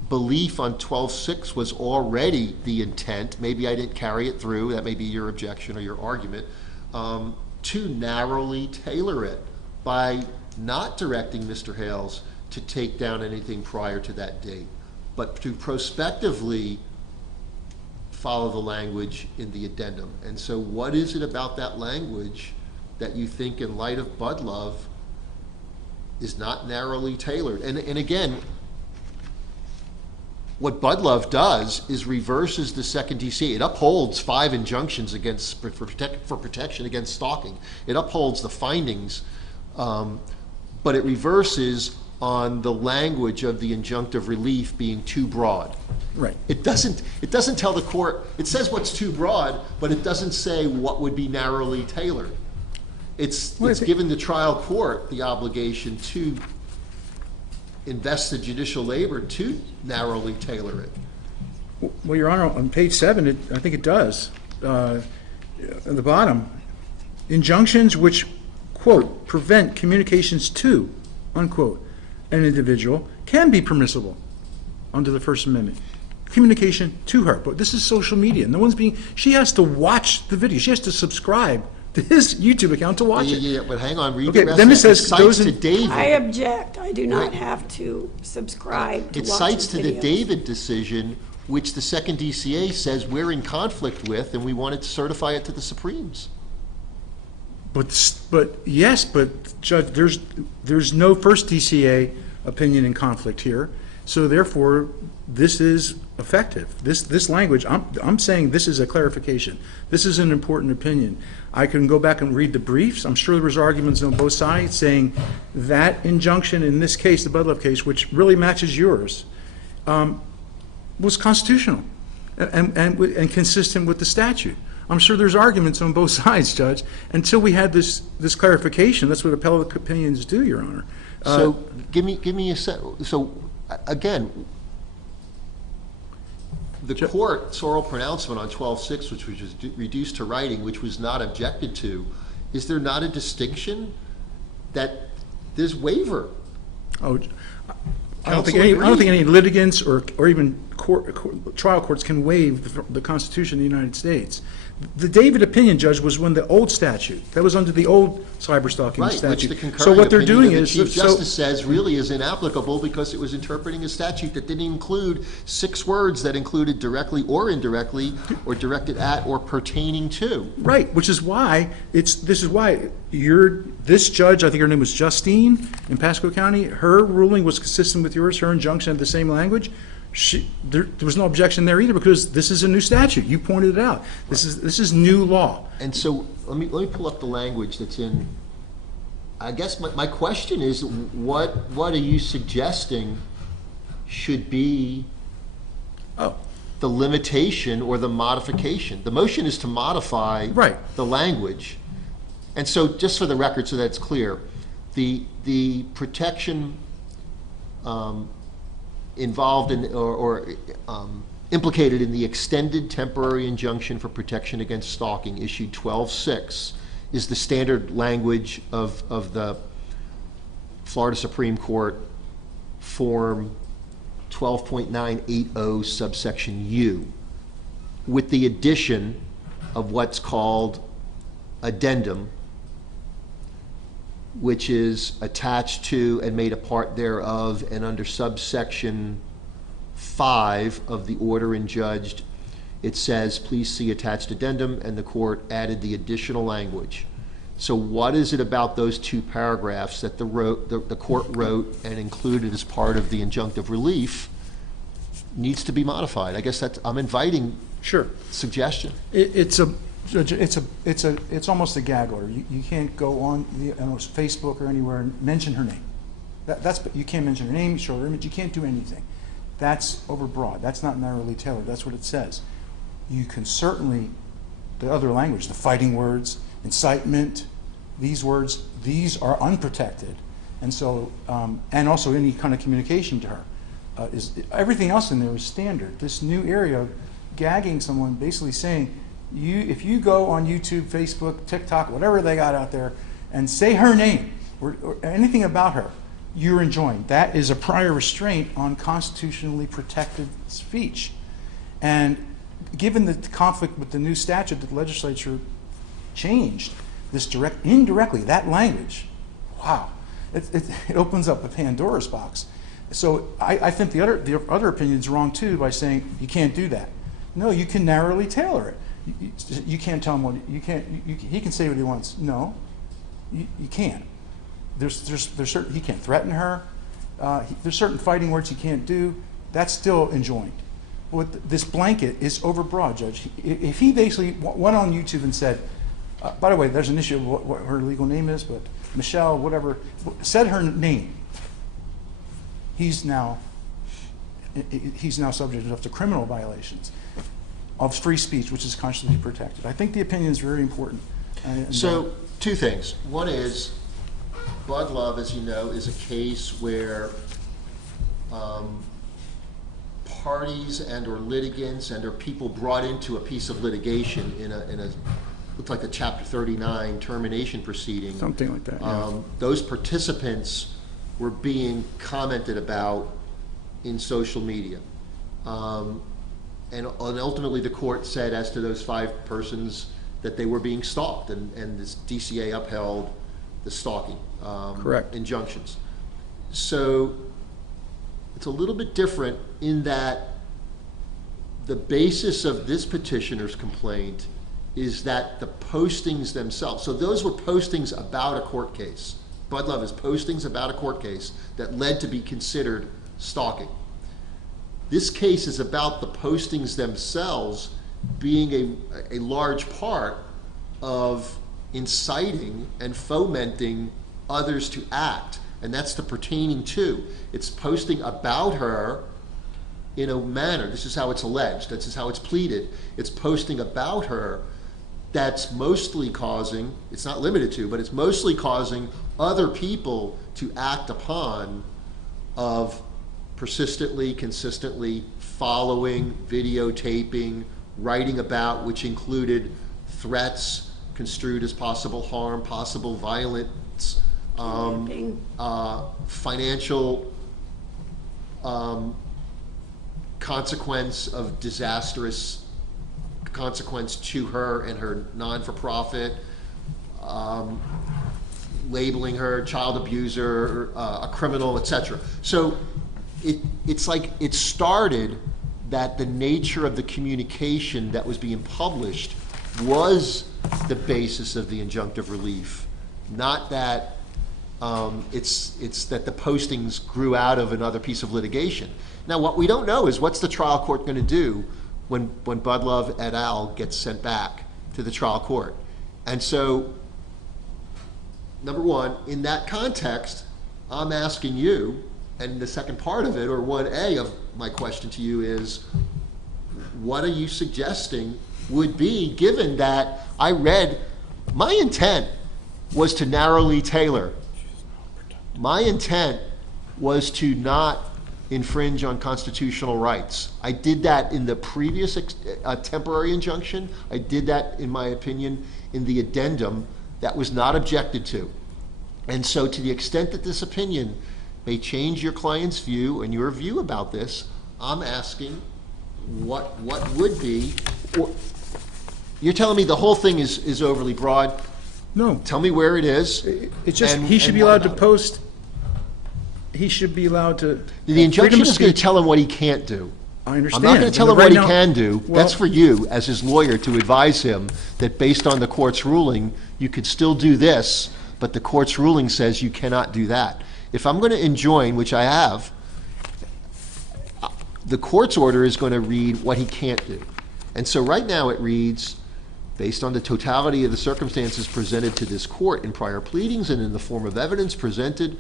belief on 12.6 was already the intent, maybe I didn't carry it through, that may be your objection or your argument, to narrowly tailor it by not directing Mr. Hales to take down anything prior to that date, but to prospectively follow the language in the addendum. And so what is it about that language that you think, in light of Bud Love, is not narrowly tailored? And again, what Bud Love does is reverses the second DCA. It upholds 5 injunctions against for protection against stalking. It upholds the findings, but it reverses on the language of the injunctive relief being too broad. Right. It doesn't tell the court, it says what's too broad, but it doesn't say what would be narrowly tailored. It's given the trial court the obligation to invest the judicial labor to narrowly tailor it. Well, Your Honor, on page 7, I think it does. At the bottom, injunctions which, quote, prevent communications to, unquote, an individual can be permissible under the First Amendment. Communication to her. But this is social media. No one's she has to watch the video. She has to subscribe to his YouTube account to watch it. Yeah, but hang on, read Okay, the rest then of it says cites those to David. I object. I do not have to subscribe to It watch cites his to the videos. David decision, which the second DCA says we're in conflict with, and we wanted to certify it to the Supremes. But yes, but Judge, there's no first DCA opinion in conflict here, so therefore this is effective. This language, I'm saying this is a clarification. This is an important opinion. I can go back and read the briefs. I'm sure there was arguments on both sides saying that injunction in this case, the Bud Love case, which really matches yours, was constitutional and consistent with the statute. I'm sure there's arguments on both sides, Judge. Until we had this clarification, that's what appellate opinions do, Your Honor. So give me a set. So again, the court's oral pronouncement on 12.6, which was reduced to writing, which was not objected to, is there not a distinction that there's waiver? Oh, I don't think any litigants or even trial courts can waive the Constitution of the United States. The David opinion, Judge, was when the old statute, that was under the old cyberstalking Right, statute. which the concurring So what they're opinion doing of the is, Chief Justice says really is inapplicable because it was interpreting a statute that didn't include 6 words that included directly or indirectly or directed at or pertaining to. right, which is why this judge, I think her name was Justine in Pasco County, her ruling was consistent with yours, her injunction had the same language. There was no objection there either because this is a new statute. You pointed it out. This is new law. And so let me pull up the language that's in. I guess my question is, what are you suggesting should be the limitation or the modification? The motion is to modify the language. And so just for the record, so that's clear, the protection involved in or implicated in the extended temporary injunction for protection against stalking issued 12.6 is the standard language of the Florida Supreme Court form 12.980 subsection U, with the addition of what's called addendum, which is attached to and made a part thereof, and under subsection 5 of the order enjudged, it says, please see attached addendum, and the court added the additional language. So what is it about those 2 paragraphs that the court wrote and included as part of the injunctive relief needs to be modified? I guess I'm inviting suggestion. It's almost a gag order. You can't go on Facebook or anywhere and mention her name. You can't mention her name, show her image. You can't do anything. That's overbroad. That's not narrowly tailored. That's what it says. You can certainly, the other language, the fighting words, incitement, these words, these are unprotected, and so and also any kind of communication to her. is everything else in there is standard. This new area, gagging someone, basically saying, if you go on YouTube, Facebook, TikTok, whatever they got out there, and say her name or anything about her, you're enjoined. That is a prior restraint on constitutionally protected speech. And given the conflict with the new statute that the legislature changed, this indirectly, that language, wow, it opens up a Pandora's box. So I think the other opinion is wrong too by saying you can't do that. No, you can narrowly tailor it. You can't tell him what he can say what he wants. No, you can't. There's certain, he can't threaten her. There's certain fighting words he can't do. That's still enjoined. But this blanket is overbroad, Judge. If he basically went on YouTube and said, by the way, there's an issue of what her legal name is, but Michelle, whatever, said her name, he's now subject to criminal violations of free speech, which is constitutionally protected. I think the opinion is very important. So, two things. One is, Bud Love, as you know, is a case where parties and or litigants and or people brought into a piece of litigation in a looked like a Chapter 39 termination proceeding. Something like that, yeah. Those participants were being commented about in social media. And ultimately the court said as to those 5 persons that they were being stalked, and this DCA upheld the stalking Correct. injunctions. So it's a little bit different in that the basis of this petitioner's complaint is that the postings themselves, so those were postings about a court case. Bud Love is postings about a court case that led to be considered stalking. This case is about the postings themselves being a large part of inciting and fomenting others to act, and that's the pertaining to. It's posting about her in a manner, this is how it's alleged, this is how it's pleaded, it's posting about her that's mostly causing, it's not limited to, but it's mostly causing other people to act upon of persistently, consistently following, videotaping, writing about, which included threats construed as possible harm, possible violence, financial consequence of disastrous consequence to her and her non-for-profit, labeling her child abuser, a criminal, etc. So it's like it started that the nature of the communication that was being published was the basis of the injunctive relief, not that it's that the postings grew out of another piece of litigation. Now, what we don't know is what's the trial court going to do when Bud Love et al. Gets sent back to the trial court. And so, number one, in that context, I'm asking you, and the second part of it, or 1A of my question to you is, what are you suggesting would be, given that I read, my intent was to narrowly tailor. My intent was to not infringe on constitutional rights. I did that in the previous temporary injunction. I did that, in my opinion, in the addendum that was not objected to. And so to the extent that this opinion may change your client's view and your view about this, I'm asking what would be, or you're telling me the whole thing is overly broad? No. Tell me where it is. It's just, he should be allowed to post, he should be allowed to. The injunction is going to tell him what he can't do. I understand. I'm not going to tell him what he can do. Well, that's for you, as his lawyer, to advise him that based on the court's ruling, you could still do this, but the court's ruling says you cannot do that. If I'm going to enjoin, which I have, the court's order is going to read what he can't do. And so right now it reads, based on the totality of the circumstances presented to this court in prior pleadings and in the form of evidence presented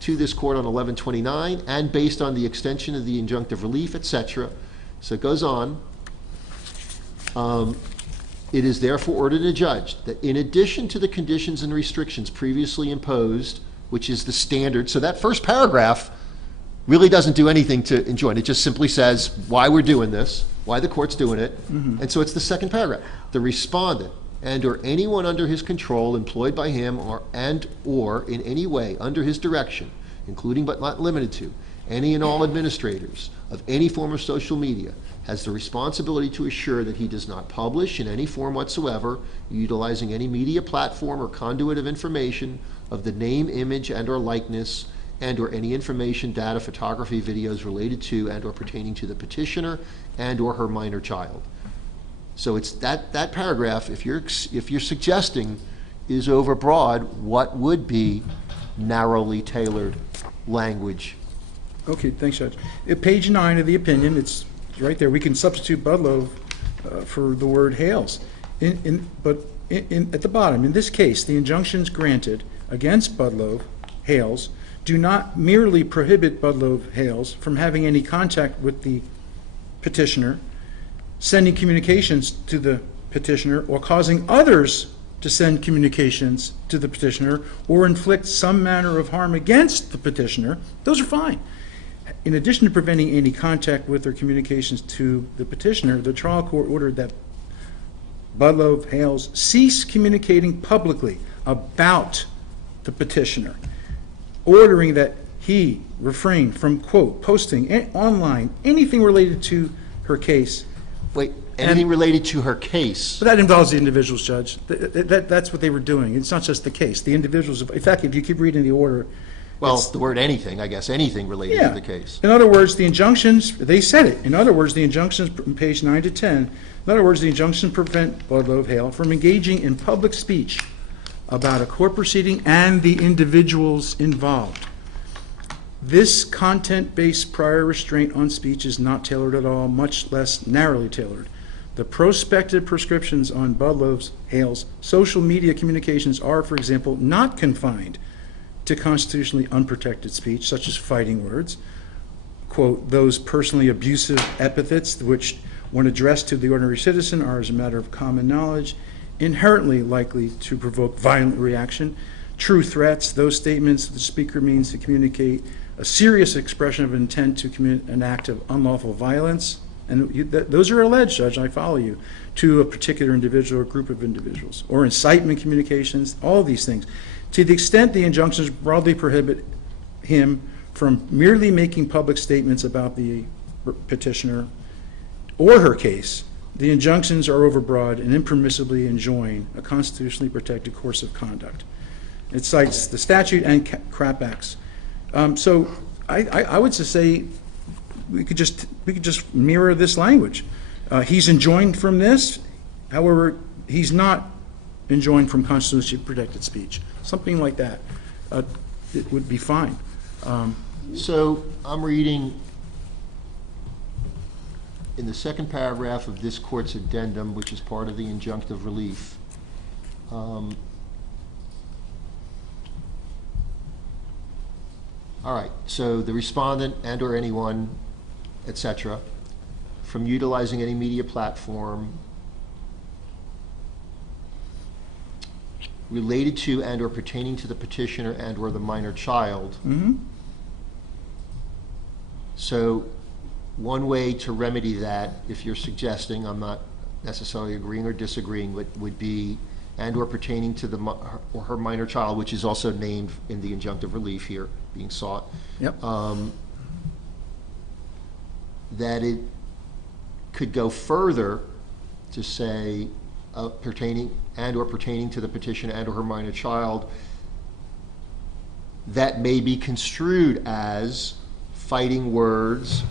to this court on 11/29, and based on the extension of the injunctive relief, etc. So it goes on. It is therefore ordered and adjudged that in addition to the conditions and restrictions previously imposed, which is the standard, so that first paragraph really doesn't do anything to enjoin. It just simply says why we're doing this, why the court's doing it. And so it's the second paragraph. The respondent and or anyone under his control employed by him or in any way under his direction, including but not limited to any and all administrators of any form of social media, has the responsibility to assure that he does not publish in any form whatsoever, utilizing any media platform or conduit of information of the name, image, and or likeness, and or any information, data, photography, videos related to and or pertaining to the petitioner and or her minor child. So it's that paragraph, if you're suggesting, is overbroad, what would be narrowly tailored language? Okay, thanks, Judge. At page 9 of the opinion, it's right there. We can substitute Budlow for the word Hales. But at the bottom, in this case, the injunctions granted against Budlow Hales do not merely prohibit Budlow Hales from having any contact with the petitioner, sending communications to the petitioner, or causing others to send communications to the petitioner, or inflict some manner of harm against the petitioner. Those are fine. In addition to preventing any contact with or communications to the petitioner, the trial court ordered that Budlow Hales cease communicating publicly about the petitioner, ordering that he refrain from, quote, posting online anything related to her case. Wait, anything related to her case? But that involves the individuals, Judge. That's what they were doing. It's not just the case. The individuals, in fact, if you keep reading the order. Well, the word anything, I guess, anything related to the case. In other words, the injunctions, they said it. In other words, the injunctions, from page 9 to 10, in other words, the injunctions prevent Budlow Hale from engaging in public speech about a court proceeding and the individuals involved. This content-based prior restraint on speech is not tailored at all, much less narrowly tailored. The prospective prescriptions on Budlow Hale's social media communications are, for example, not confined to constitutionally unprotected speech, such as fighting words, quote, those personally abusive epithets which, when addressed to the ordinary citizen, are, as a matter of common knowledge, inherently likely to provoke violent reaction. True threats, those statements the speaker means to communicate a serious expression of intent to commit an act of unlawful violence, and those are alleged, Judge, I follow you, to a particular individual or group of individuals, or incitement communications, all these things. To the extent the injunctions broadly prohibit him from merely making public statements about the petitioner or her case, the injunctions are overbroad and impermissibly enjoin a constitutionally protected course of conduct. It cites the statute and crap acts. So I would just say we could just mirror this language. He's enjoined from this, however, he's not enjoined from constitutionally protected speech. Something like that, it would be fine. So I'm reading in the second paragraph of this court's addendum, which is part of the injunctive relief. All right, so the respondent and or anyone, etc., from utilizing any media platform related to and or pertaining to the petitioner and or the minor child. Mm-hmm. So one way to remedy that, if you're suggesting, I'm not necessarily agreeing or disagreeing, but would be and or pertaining to or her minor child, which is also named in the injunctive relief here being sought. Yep. That it could go further to say pertaining and or pertaining to the petitioner and or her minor child that may be construed as fighting words,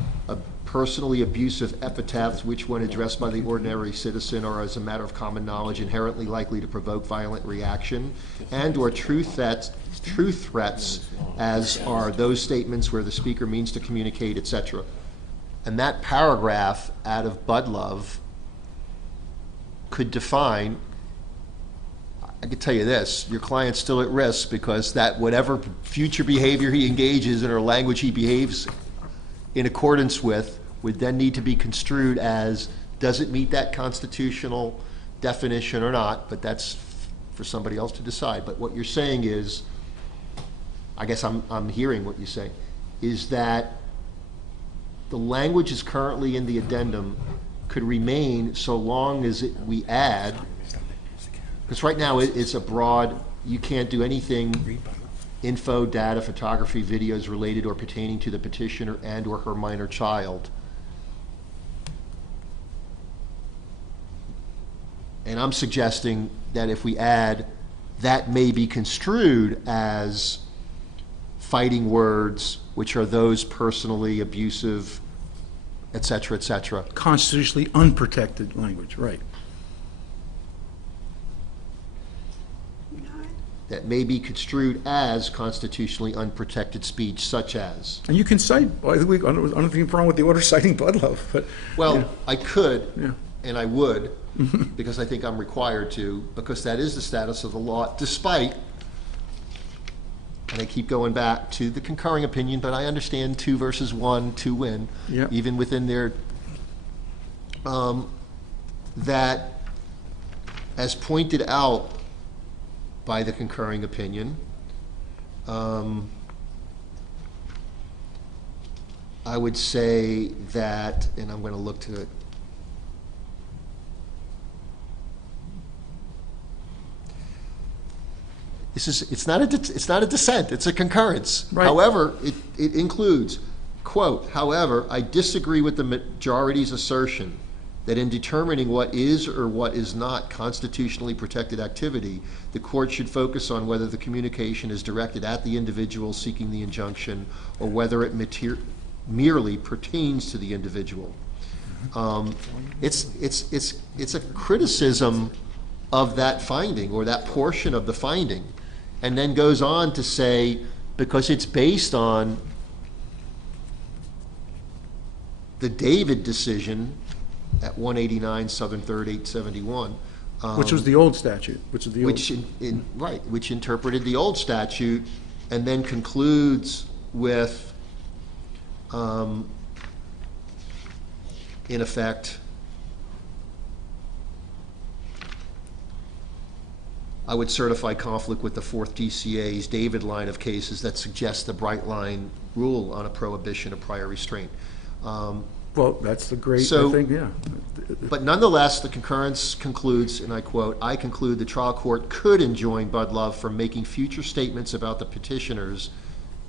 personally abusive epithets, which when addressed by the ordinary citizen are, as a matter of common knowledge, inherently likely to provoke violent reaction, and or true threats, as are those statements where the speaker means to communicate, etc. And that paragraph out of Budlow could define, I could tell you this, your client's still at risk because that whatever future behavior he engages in or language he behaves in accordance with would then need to be construed as, does it meet that constitutional definition or not? But that's for somebody else to decide. But what you're saying is, I guess I'm hearing what you say, is that the language is currently in the addendum could remain so long as we add, because right now it's a broad, you can't do anything, info, data, photography, videos related or pertaining to the petitioner and or her minor child. And I'm suggesting that if we add, that may be construed as fighting words, which are those personally abusive, et cetera, et cetera. Constitutionally unprotected language, right. That may be construed as constitutionally unprotected speech, such as. And you can cite, I don't think wrong with the order citing Budlove, but. Well, yeah. I could, Yeah. and I would, because I think I'm required to, because that is the status of the law, despite, and I keep going back to the concurring opinion, but I understand 2 versus 1 to win, Yeah. even within their, that, as pointed out by the concurring opinion, I would say that, and I'm going to look to it. It's not a dissent, it's a concurrence. Right. However, it includes, quote, however, I disagree with the majority's assertion that in determining what is or what is not constitutionally protected activity, the court should focus on whether the communication is directed at the individual seeking the injunction or whether it merely pertains to the individual. It's a criticism of that finding or that portion of the finding, and then goes on to say, because it's based on the David decision at 189 Southern 3rd 871, Which was the old statute, which is the old. which interpreted the old statute, and then concludes with, in effect, I would certify conflict with the 4th DCA's David line of cases that suggest the bright line rule on a prohibition of prior restraint. Well, that's the great, So- I think, yeah. But nonetheless, the concurrence concludes, and I quote, I conclude the trial court could enjoin Budlove from making future statements about the petitioners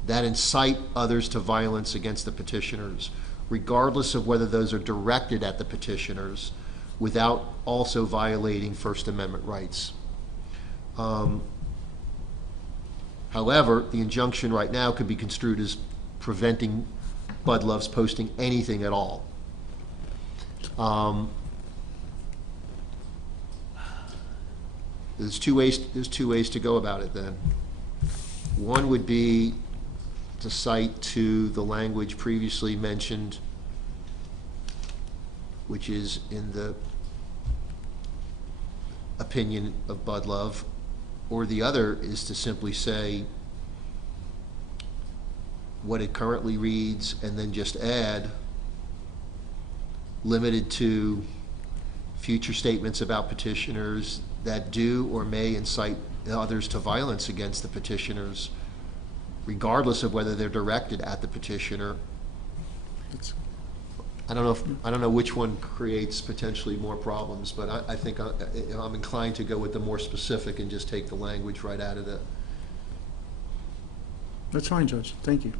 that incite others to violence against the petitioners, regardless of whether those are directed at the petitioners, without also violating First Amendment rights. However, the injunction right now could be construed as preventing Budlove's posting anything at all. There's two ways to go about it then. One would be to cite to the language previously mentioned, which is in the opinion of Budlove, or the other is to simply say what it currently reads and then just add limited to future statements about petitioners that do or may incite others to violence against the petitioners, regardless of whether they're directed at the petitioner. I don't know which one creates potentially more problems, but I think I'm inclined to go with the more specific and just take the language right out of it. That's fine, Judge, thank you.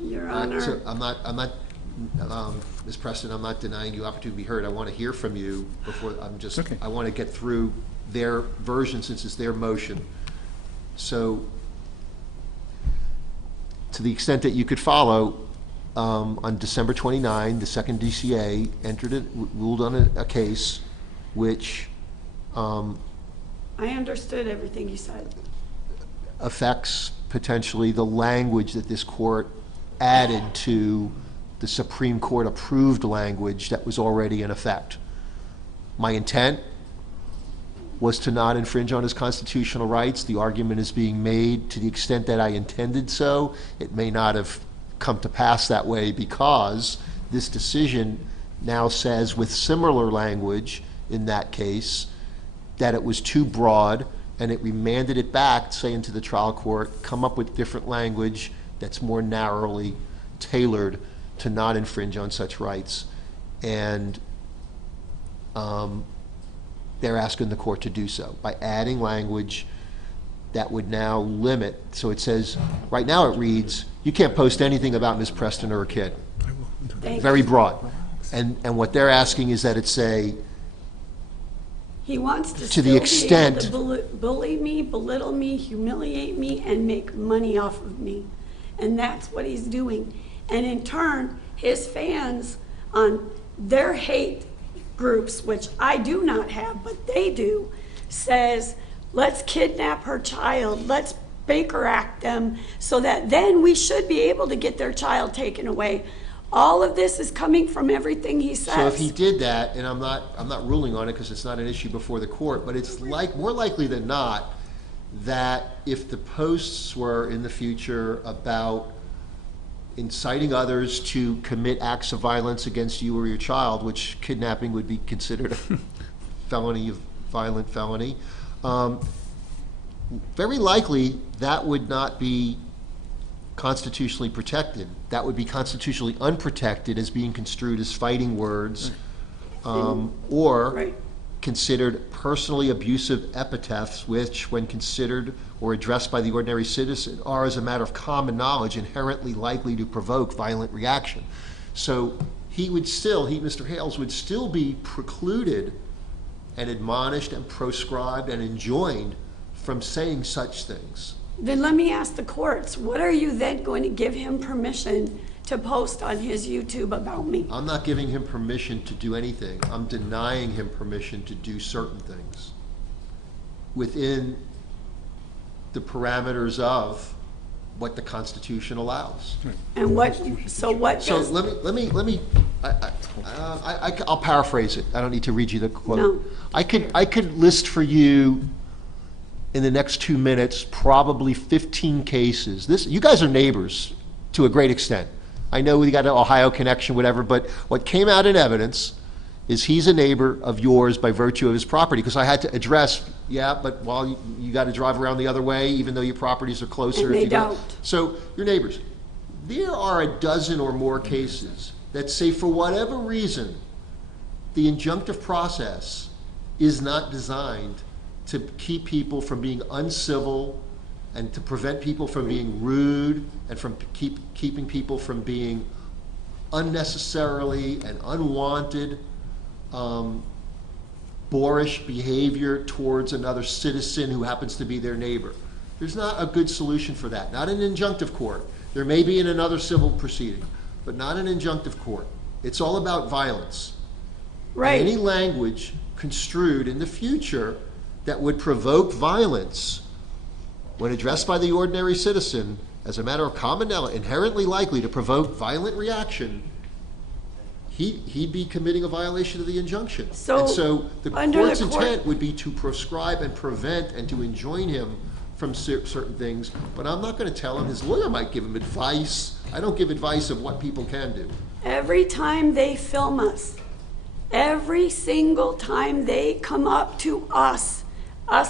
Your Honor. So I'm not, Ms. Preston, I'm not denying you opportunity to be heard. I want to hear from you before, Okay. I want to get through their version since it's their motion. So, to the extent that you could follow, on December 29, the 2nd DCA ruled on a case which I understood everything you said. affects potentially the language that this court added to the Supreme Court approved language that was already in effect. My intent was to not infringe on his constitutional rights. The argument is being made to the extent that I intended so. It may not have come to pass that way because this decision now says with similar language in that case that it was too broad, and it remanded it back, saying to the trial court, come up with different language that's more narrowly tailored to not infringe on such rights. And they're asking the court to do so by adding language that would now limit. So it says, right now it reads, you can't post anything about Ms. Preston or her kid. Very broad. And what they're asking is that it say, He wants to to still the extent, be able to bully me, belittle me, humiliate me, and make money off of me. And that's what he's doing. And in turn, his fans on their hate groups, which I do not have, but they do, says, let's kidnap her child, let's Baker Act them, so that then we should be able to get their child taken away. All of this is coming from everything he says. so if he did that, and I'm not ruling on it because it's not an issue before the court, but it's more likely than not that if the posts were in the future about inciting others to commit acts of violence against you or your child, which kidnapping would be considered a violent felony, very likely that would not be constitutionally protected. That would be constitutionally unprotected as being construed as fighting words, or Right. considered personally abusive epithets, which, when considered or addressed by the ordinary citizen, are, as a matter of common knowledge, inherently likely to provoke violent reaction. So Mr. Hales would still be precluded and admonished and proscribed and enjoined from saying such things. Then let me ask the courts, what are you then going to give him permission to post on his YouTube about me? I'm not giving him permission to do anything. I'm denying him permission to do certain things within the parameters of what the Constitution allows. And so what So does, let me. I'll paraphrase it. I don't need to read you the quote. No. I could list for you in the next 2 minutes probably 15 cases. You guys are neighbors to a great extent. I know we got an Ohio connection, whatever, but what came out in evidence is he's a neighbor of yours by virtue of his property, because I had to address, but while you got to drive around the other way, even though your properties are closer. And they don't. So you're neighbors. There are a dozen or more cases that say, for whatever reason, the injunctive process is not designed to keep people from being uncivil and to prevent people from being rude and from keeping people from being unnecessarily and unwanted boorish behavior towards another citizen who happens to be their neighbor. There's not a good solution for that. Not in injunctive court. There may be in another civil proceeding, but not in injunctive court. It's all about violence. right? Any language construed in the future that would provoke violence when addressed by the ordinary citizen as a matter of common knowledge, inherently likely to provoke violent reaction, he'd be committing a violation of the injunction. So, and so the under court's the court- intent would be to proscribe and prevent and to enjoin him from certain things, but I'm not going to tell him. His lawyer might give him advice. I don't give advice of what people can do. Every time they film us, every single time they come up to us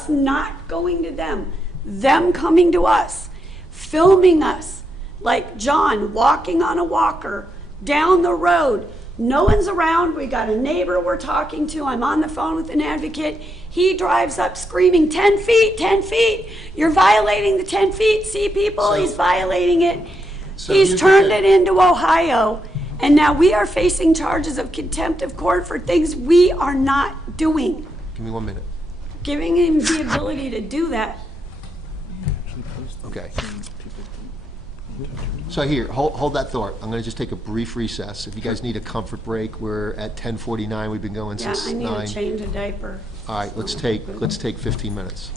not going to them coming to us, filming us, like John walking on a walker down the road. No one's around. We got a neighbor we're talking to. I'm on the phone with an advocate. He drives up screaming, 10 feet, 10 feet. You're violating the 10 feet. See, people, he's violating it. He's here's turned the it into Ohio. And now we are facing charges of contempt of court for things we are not doing. Give me 1 minute. Giving him the ability to do that. Okay. So here, hold that thought. I'm going to just take a brief recess. If you guys need a comfort break, we're at 10:49. We've been going Yeah, since I need 9. to change a diaper. All right, let's take 15 minutes.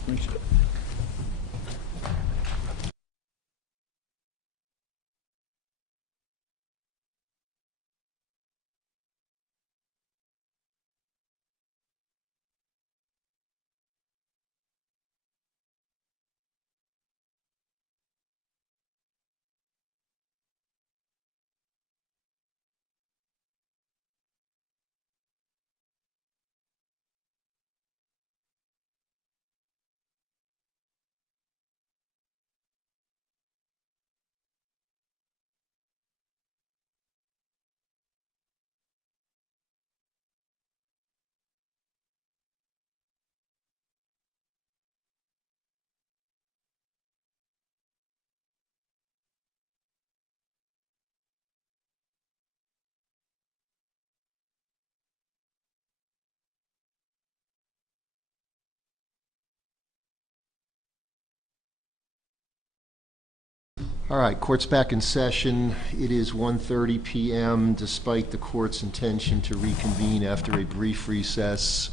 All right, court's back in session. It is 1:30 p.m. Despite the court's intention to reconvene after a brief recess,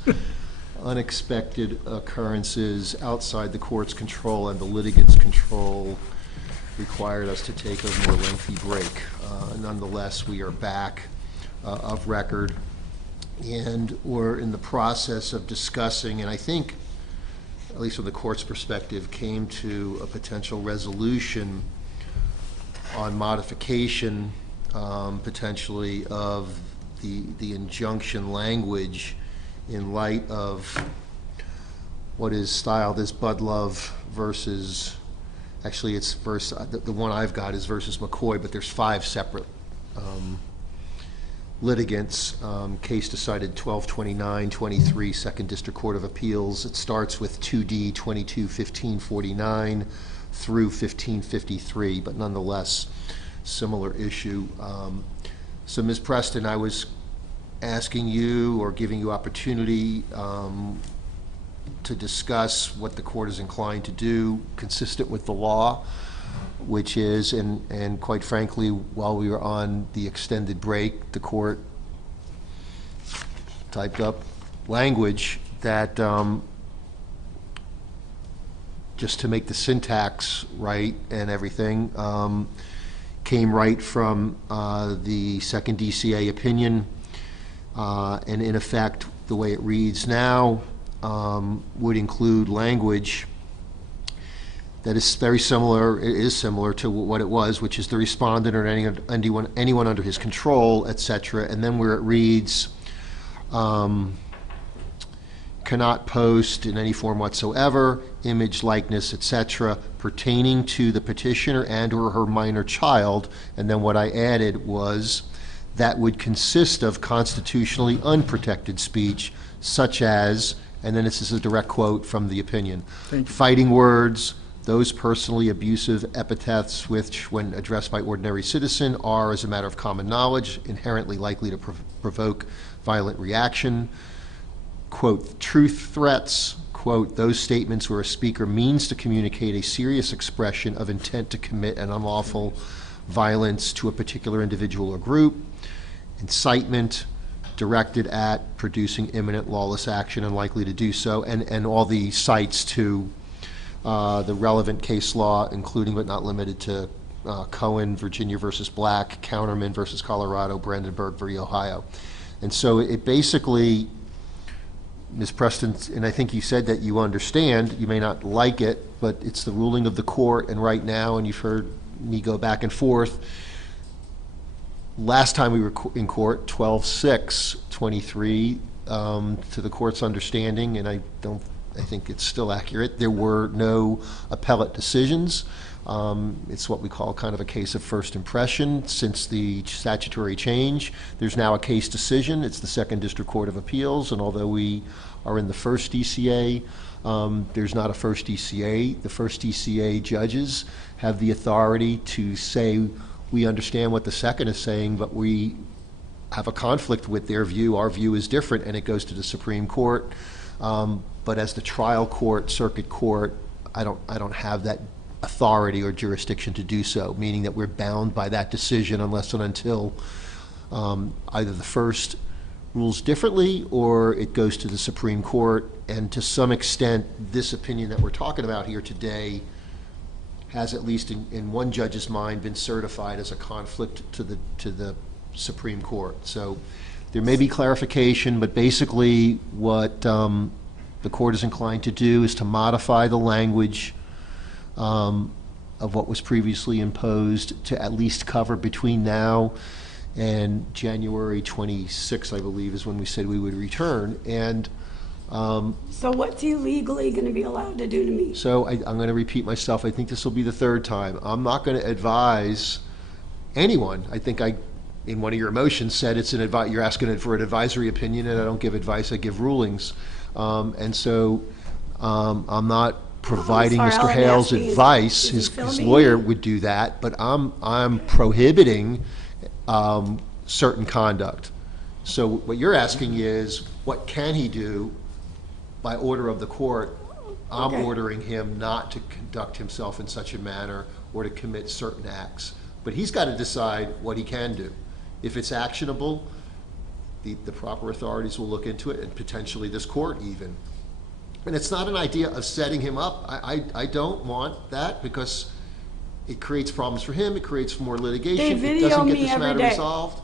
unexpected occurrences outside the court's control and the litigant's control required us to take a more lengthy break. Nonetheless, we are back of record, and we're in the process of discussing, and I think, at least from the court's perspective, came to a potential resolution on modification, potentially, of the injunction language in light of what is styled as Bud Love versus, actually it's the one I've got is versus McCoy, but there's 5 separate litigants. Case decided 12/29/23, Second District Court of Appeals. It starts with 2D 22-1549 through 1553, but nonetheless, similar issue. So Ms. Preston, I was asking you or giving you opportunity to discuss what the court is inclined to do consistent with the law, which is, and quite frankly, while we were on the extended break, the court typed up language that, just to make the syntax right and everything, came right from the second DCA opinion, and in effect, the way it reads now would include language that is very similar, it is similar to what it was, which is the respondent or anyone under his control, et cetera, and then where it reads, cannot post in any form whatsoever, image, likeness, etc., pertaining to the petitioner and or her minor child, and then what I added was that would consist of constitutionally unprotected speech, such as, and then this is a direct quote from the opinion, fighting words, those personally abusive epithets which, when addressed by ordinary citizen, are, as a matter of common knowledge, inherently likely to provoke violent reaction. Quote, truth threats, quote, those statements where a speaker means to communicate a serious expression of intent to commit an unlawful violence to a particular individual or group. Incitement, directed at producing imminent lawless action and likely to do so, and all the cites to the relevant case law, including but not limited to Cohen, Virginia versus Black, Counterman versus Colorado, Brandenburg v. Ohio. And so it basically, Ms. Preston, and I think you said that you understand, you may not like it, but it's the ruling of the court, and right now, and you've heard me go back and forth, last time we were in court, 12/6/23, to the court's understanding, and I think it's still accurate, there were no appellate decisions. It's what we call kind of a case of first impression. Since the statutory change, there's now a case decision. It's the Second District Court of Appeals, and although we are in the first DCA, there's not a first DCA. The first DCA judges have the authority to say, we understand what the second is saying, but we have a conflict with their view. Our view is different, and it goes to the Supreme Court. But as the trial court, circuit court, I don't have that authority or jurisdiction to do so, meaning that we're bound by that decision unless and until either the first rules differently or it goes to the Supreme Court. And to some extent, this opinion that we're talking about here today has, at least in one judge's mind, been certified as a conflict to the Supreme Court. So there may be clarification, but basically what the court is inclined to do is to modify the language of what was previously imposed to at least cover between now and January 26th, I believe, is when we said we would return. And So what's he legally going to be allowed to do to me? so I'm going to repeat myself. I think this will be the third time. I'm not going to advise anyone. I think in one of your motions said it's you're asking for an advisory opinion, and I don't give advice, I give rulings. And so I'm not providing sorry, all Mr. I'm Hale's asking is, advice. is he His filming lawyer me? would do that, but I'm prohibiting certain conduct. So what you're asking is, what can he do by order of the court? I'm Okay. ordering him not to conduct himself in such a manner or to commit certain acts. But he's got to decide what he can do. If it's actionable, the proper authorities will look into it, and potentially this court even. And it's not an idea of setting him up. I don't want that, because it creates problems for him, it creates more litigation, They it doesn't video get me this every matter day. resolved.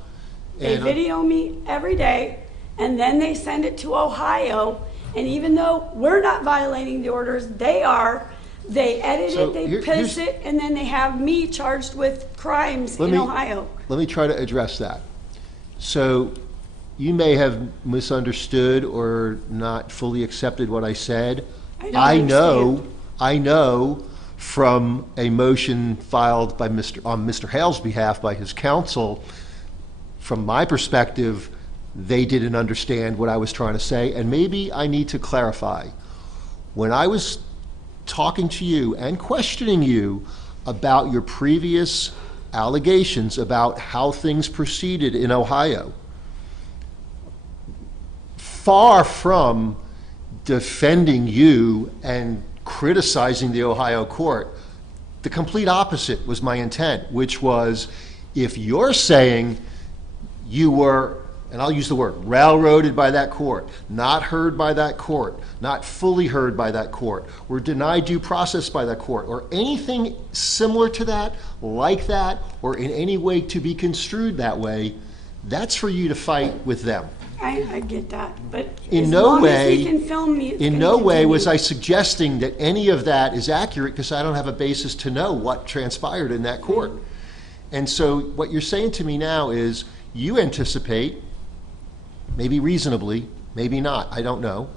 They And, video me every day, and then they send it to Ohio, and even though we're not violating the orders, they are. They edit So it, they here's- post it, and then they have me charged with crimes in Ohio. Let me try to address that. So you may have misunderstood or not fully accepted what I said. I don't I know from a motion filed by on Mr. Hale's behalf by his counsel, from my perspective, they didn't understand what I was trying to say, and maybe I need to clarify. When I was talking to you and questioning you about your previous allegations about how things proceeded in Ohio, far from defending you and criticizing the Ohio court, the complete opposite was my intent, which was, if you're saying you were, and I'll use the word, railroaded by that court, not heard by that court, not fully heard by that court, were denied due process by that court, or anything similar to that, like that, or in any way to be construed that way, that's for you to fight with them. I get that, but In as no long as way- he can film me, it's In gonna no way was I continue. suggesting that any of that is accurate, because I don't have a basis to know what transpired in that court. And so what you're saying to me now is, you anticipate, maybe reasonably, maybe not, I don't know,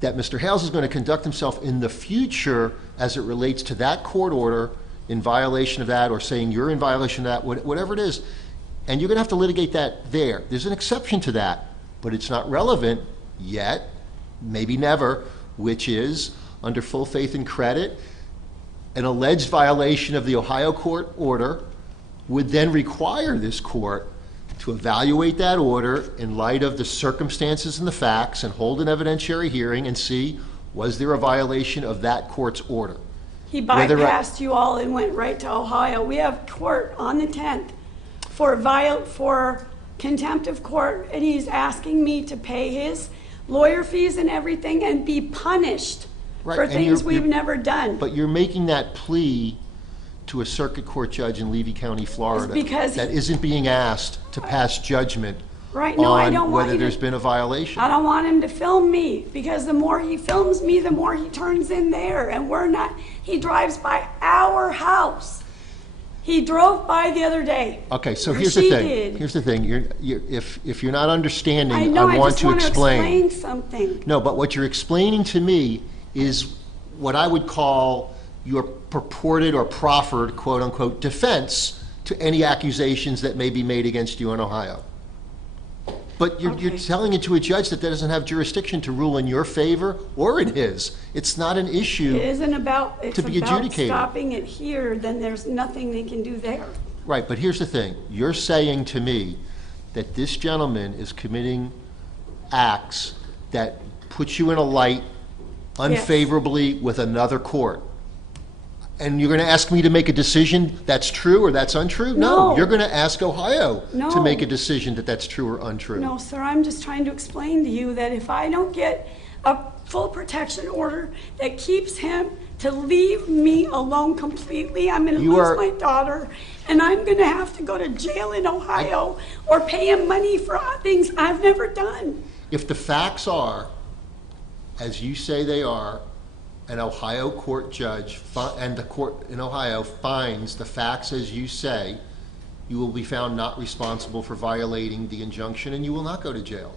that Mr. Hales is going to conduct himself in the future as it relates to that court order in violation of that, or saying you're in violation of that, whatever it is, and you're going to have to litigate that there. There's an exception to that, but it's not relevant yet, maybe never, which is, under full faith and credit, an alleged violation of the Ohio court order would then require this court to evaluate that order in light of the circumstances and the facts, and hold an evidentiary hearing and see, was there a violation of that court's order? He whether I- bypassed you all and went right to Ohio. We have court on the 10th for contempt of court, and he's asking me to pay his lawyer fees and everything and be punished Right, for and things you're- we've never done. But you're making that plea to a circuit court judge in Levy County, Florida, because that isn't being asked to pass judgment Right, no, I don't on want whether you to- there's been a violation. I don't want him to film me, because the more he films me, the more he turns in there, and we're not, he drives by our house. He drove by the other day. Okay, so Or here's the she thing. did. Here's the thing. If you're not understanding, I know, I want just to want to explain. explain something. No, but what you're explaining to me is what I would call your purported or proffered, quote-unquote, defense to any accusations that may be made against you in Ohio. But you're Okay. telling it to a judge that doesn't have jurisdiction to rule in your favor or in his. It's not an issue. It isn't about, it's To be about adjudicated. stopping it here, then there's nothing they can do there. Right, but here's the thing. You're saying to me that this gentleman is committing acts that put you in a light unfavorably with another court. And you're going to ask me to make a decision that's true or that's untrue? No. You're going to ask Ohio to No. make a decision that that's true or untrue. No, sir, I'm just trying to explain to you that if I don't get a full protection order that keeps him to leave me alone completely, I'm gonna You lose are- my daughter, and I'm gonna have to go to jail in Ohio or pay him money for things I've never done. If the facts are, as you say they are, an Ohio court judge and the court in Ohio finds the facts as you say, you will be found not responsible for violating the injunction and you will not go to jail.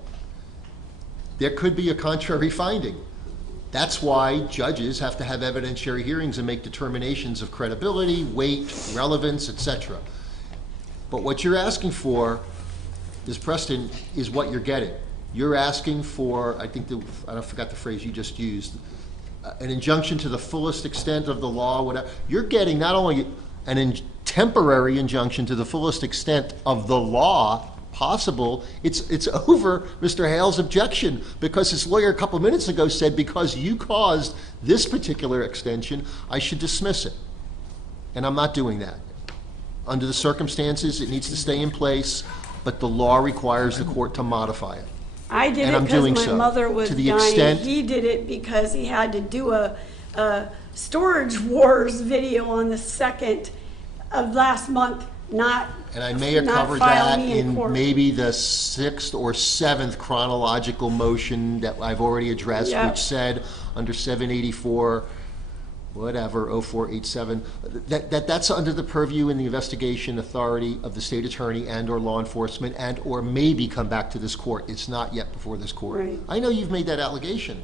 There could be a contrary finding. That's why judges have to have evidentiary hearings and make determinations of credibility, weight, relevance, etc. But what you're asking for, Ms. Preston, is what you're getting. You're asking for, I forgot the phrase you just used, an injunction to the fullest extent of the law, whatever. You're getting not only temporary injunction to the fullest extent of the law possible, it's over Mr. Hale's objection, because his lawyer a couple minutes ago said, because you caused this particular extension, I should dismiss it. And I'm not doing that. Under the circumstances, it needs to stay in place, but the law requires the court to modify it. I did And it I'm because doing my so. mother was To the dying. extent- He did it because he had to do a Storage Wars video on the 2nd of last month, not And I may have not covered file that me in in court. maybe the 6th or 7th chronological motion that I've already addressed, Yeah. which said under 784, whatever, 0487, that's under the purview and the investigation authority of the state attorney and/or law enforcement, and/or maybe come back to this court. It's not yet before this court. Right. I know you've made that allegation.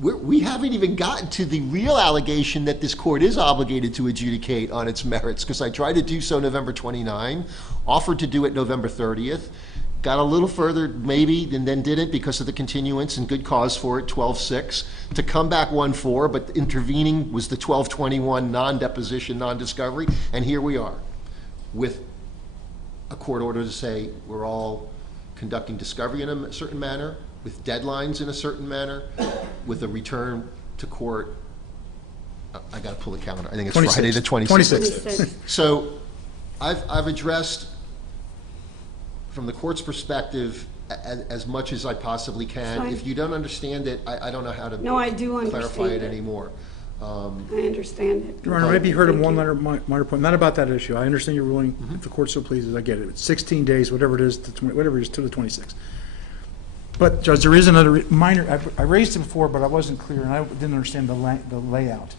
We haven't even gotten to the real allegation that this court is obligated to adjudicate on its merits, because I tried to do so November 29, offered to do it November 30th, got a little further maybe, and then didn't because of the continuance and good cause for it, 12/6, to come back 1/4, but intervening was the 12/21 non-deposition, non-discovery, and here we are with a court order to say we're all conducting discovery in a certain manner, with deadlines in a certain manner, with a return to court. I got to pull the calendar. I think it's 26th. Friday the 26th. 26th. So I've addressed, from the court's perspective, as much as I possibly can. Fine. If you don't understand it, I don't know how to No, I do clarify understand it it. anymore. I understand it. Your Honor, maybe heard of Thank one you. minor point, not about that issue. I understand your ruling, if the court so pleases, I get it. It's 16 days, whatever it is, whatever it is, to the 26th. But Judge, there is another minor, I raised it before, but I wasn't clear, and I didn't understand the layout.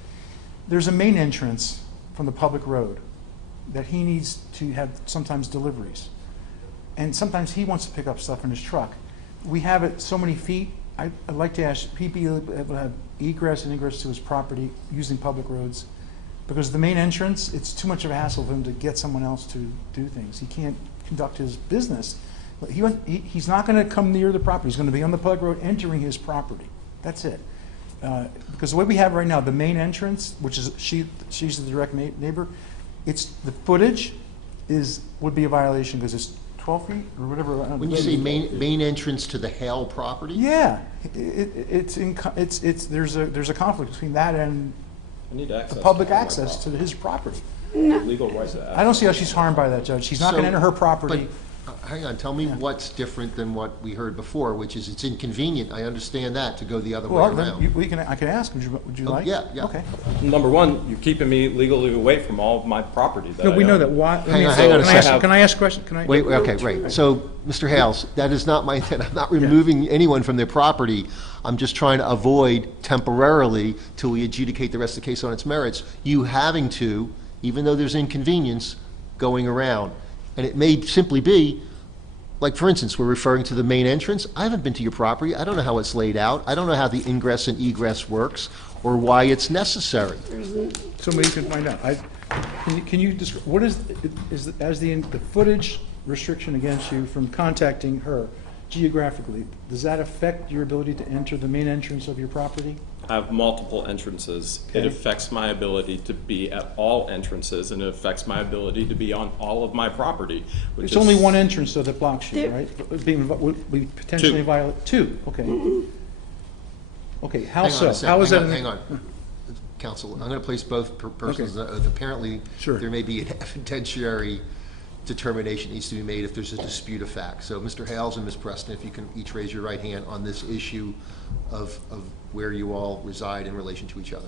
There's a main entrance from the public road that he needs to have sometimes deliveries. And sometimes he wants to pick up stuff in his truck. We have it so many feet. I'd like to ask, he'd be able to have egress and ingress to his property using public roads. Because the main entrance, it's too much of a hassle for him to get someone else to do things. He can't conduct his business. But he's not going to come near the property. He's going to be on the public road entering his property. That's it. Because the way we have it right now, the main entrance, which is she's the direct neighbor, it's the footage would be a violation because it's 12 feet or whatever. When you say main entrance to the Hale property? Yeah, there's a conflict between that and I need access. the public to my access to property. his property. Legal right to access. I don't see how she's harmed by that, Judge. She's not going to So, enter her property. But, hang on, tell me what's different than what we heard before, which is it's inconvenient. I understand that, to go the other way Well, then around. I can ask. Would you like? yeah, yeah. Okay. Number one, you're keeping me legally away from all of my property that No, I we know own. that. Why? Hang on a second. Can I ask a question? Can I? Wait, okay, right. So, Mr. Hales, that is not my intent. I'm not removing anyone from their property. I'm just trying to avoid temporarily, till we adjudicate the rest of the case on its merits, you having to, even though there's inconvenience, going around. And it may simply be, like, for instance, we're referring to the main entrance. I haven't been to your property. I don't know how it's laid out. I don't know how the ingress and egress works or why it's necessary. Somebody can find out. Can you describe, what is the footage restriction against you from contacting her geographically? Does that affect your ability to enter the main entrance of your property? I have multiple entrances. It Okay. affects my ability to be at all entrances, and it affects my ability to be on all of my property, which It's is only one entrance, though, that blocks you, There- right? We potentially Two. violate, two, okay. Okay, how Hang on so? a second. How is that? Hang on. Counsel, I'm going to place both persons on oath. Apparently, Sure. there may be an evidentiary determination needs to be made if there's a dispute of fact. So, Mr. Hales and Ms. Preston, if you can each raise your right hand on this issue of where you all reside in relation to each other.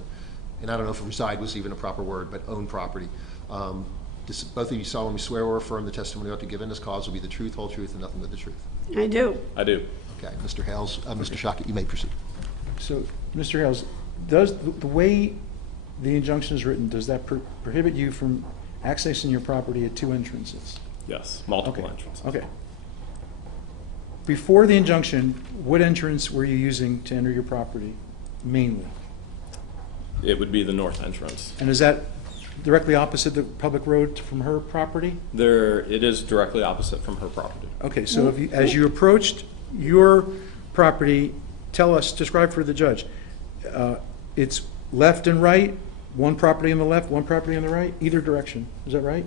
And I don't know if reside was even a proper word, but own property. Both of you solemnly swear or affirm the testimony you ought to give in this cause will be the truth, whole truth, and nothing but the truth. I do. I do. Okay, Mr. Hales, Mr. Shockett, you may proceed. So, Mr. Hales, does the way the injunction is written, does that prohibit you from accessing your property at two entrances? Yes, multiple Okay. entrances. Okay. Before the injunction, what entrance were you using to enter your property mainly? It would be the north entrance. And is that directly opposite the public road from her property? It is directly opposite from her property. Okay, so as you approached your property, describe for the judge, it's left and right, one property on the left, one property on the right, either direction, is that right?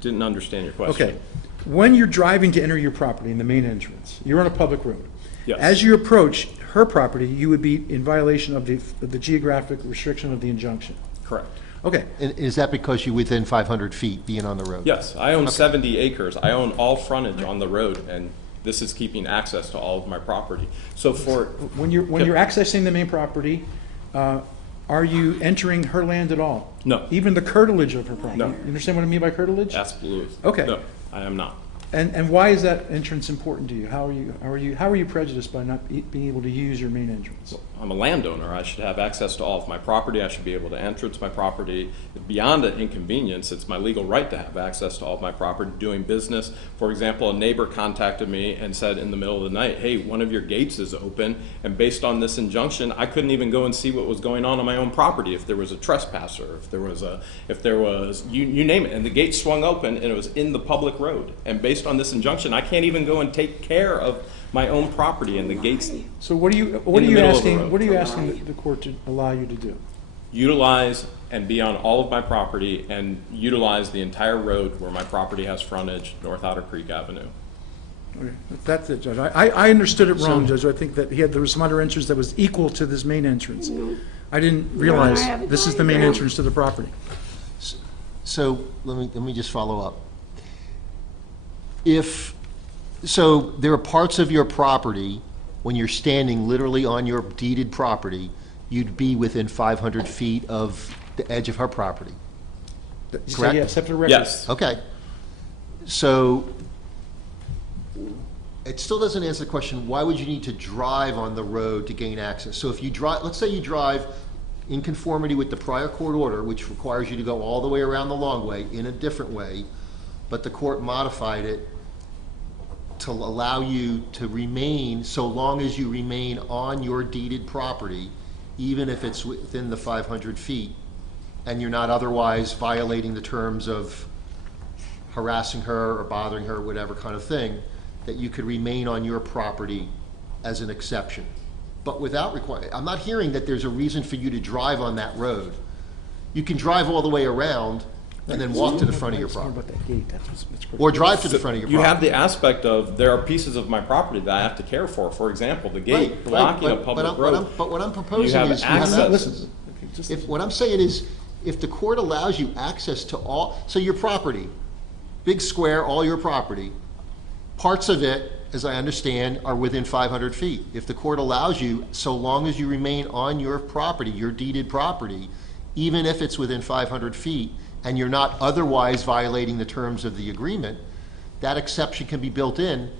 Didn't understand your question. Okay. When you're driving to enter your property in the main entrance, you're on a public road. Yes. As you approach her property, you would be in violation of the geographic restriction of the injunction. Correct. Okay. And is that because you're within 500 feet being on the road? Yes, I own 70 acres. I own all frontage on the road, and this is keeping access to all of my property. So for When you're accessing the main property, are you entering her land at all? No. Even the curtilage of her property? No. You understand what I mean by curtilage? absolutely, Okay. no, I am not. And why is that entrance important to you? How are you prejudiced by not being able to use your main entrance? I'm a landowner. I should have access to all of my property. I should be able to enter my property. Beyond an inconvenience, it's my legal right to have access to all of my property, doing business. For example, a neighbor contacted me and said in the middle of the night, hey, one of your gates is open, and based on this injunction, I couldn't even go and see what was going on my own property, if there was a trespasser, if there was, you name it. And the gate swung open, and it was in the public road. And based on this injunction, I can't even go and take care of my own property, and the gates So what are you middle of the road. asking the court to allow you to do? utilize and be on all of my property and utilize the entire road where my property has frontage, North Otter Creek Avenue. Okay, that's it, Judge. I understood it wrong, Judge. I think that there was some other entrance that was equal to this main entrance. I didn't realize I have a this is the main diagram. entrance to the property. So let me just follow up. So there are parts of your property, when you're standing literally on your deeded property, you'd be within 500 feet of the edge of her property. You say Correct? yes, except for the record. Yes, Okay. So it still doesn't answer the question, why would you need to drive on the road to gain access? So if you drive, let's say you drive in conformity with the prior court order, which requires you to go all the way around the long way in a different way, but the court modified it to allow you to remain, so long as you remain on your deeded property, even if it's within the 500 feet, and you're not otherwise violating the terms of harassing her or bothering her, whatever kind of thing, that you could remain on your property as an exception. But without I'm not hearing that there's a reason for you to drive on that road. You can drive all the way around and then walk to the front of your It's more property. about that gate. That's critical. Or drive to the front of your you have property. the aspect of, there are pieces of my property that I have to care for. For example, the gate Right, blocking right, a but public I'm- road. But what I'm proposing have is you have access. Listen, okay, just If, what I'm saying is, if the court allows you access to all, so your property, big square, all your property, parts of it, as I understand, are within 500 feet. If the court allows you, so long as you remain on your property, your deeded property, even if it's within 500 feet, and you're not otherwise violating the terms of the agreement, that exception can be built in.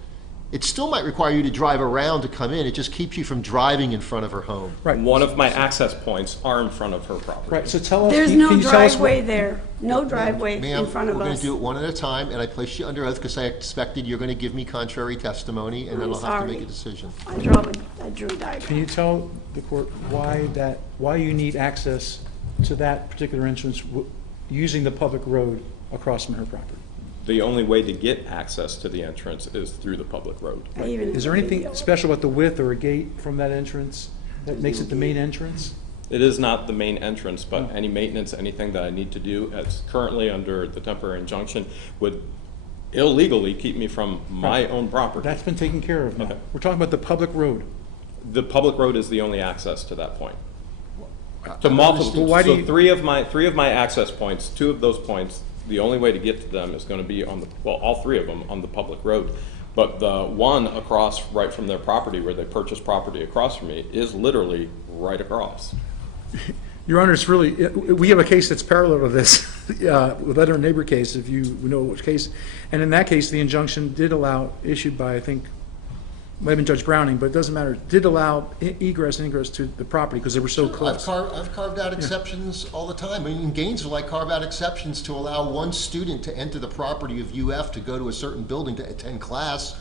It still might require you to drive around to come in. It just keeps you from driving in front of her home. right, One of my access points are in front of her property. right. So tell us. There's can no you tell us what- driveway there, no driveway Ma'am, in front of we're going us. to do it one at a time, and I placed you under oath because I expected you're going to give me contrary testimony, and then I'm I'll have to make sorry. a decision. I drew a Can diagram. you tell the court why you need access to that particular entrance using the public road across from her property? The only way to get access to the entrance is through the public road. I even Is there anything special about the width or a gate from that entrance that makes it the main entrance? It is not the main entrance, but any maintenance, anything that I need to do, as currently under the temporary injunction, would illegally keep me from my own property. That's been taken care of now. Okay. We're talking about the public road. The public road is the only access to that point. To don't multiple, understand. Why do so you- three of my access points, two of those points, the only way to get to them is gonna be on the, well, all three of them on the public road. But the one across right from their property, where they purchased property across from me, is literally right across. Your Honor, it's really, we have a case that's parallel to this, with our neighbor case, if you know which case. And in that case, the injunction did allow, issued by, I think, might have been Judge Browning, but it doesn't matter, did allow egress and ingress to the property because they were so close. I've carved out exceptions all the time. I mean, in Gainesville, I carve out exceptions to allow one student to enter the property of UF to go to a certain building to attend class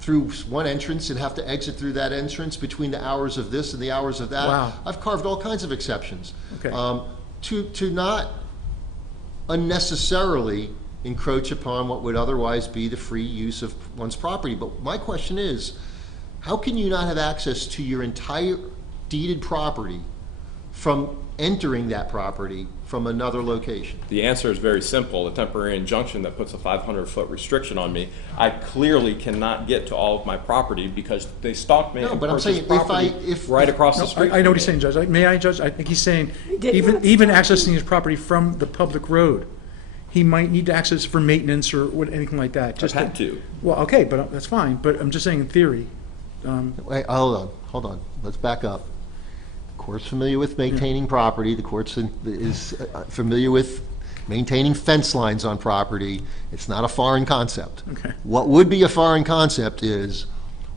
through one entrance and have to exit through that entrance between the hours of this and the hours of that. Wow. I've carved all kinds of exceptions. Okay. To not unnecessarily encroach upon what would otherwise be the free use of one's property. But my question is, how can you not have access to your entire deeded property from entering that property from another location? The answer is very simple. A temporary injunction that puts a 500-foot restriction on me, I clearly cannot get to all of my property because they stalked me No, and but I'm purchased saying property right across the street. I know what from he's me. saying, Judge. May I, Judge? I think he's saying, did not even stop accessing his property from the public road, he might need to access for maintenance or anything like that. Just had to. Well, okay, but that's fine, but I'm just saying in theory. Wait, hold on, let's back up. The court's familiar with maintaining property, the court's is familiar with maintaining fence lines on property. It's not a foreign concept. Okay. What would be a foreign concept is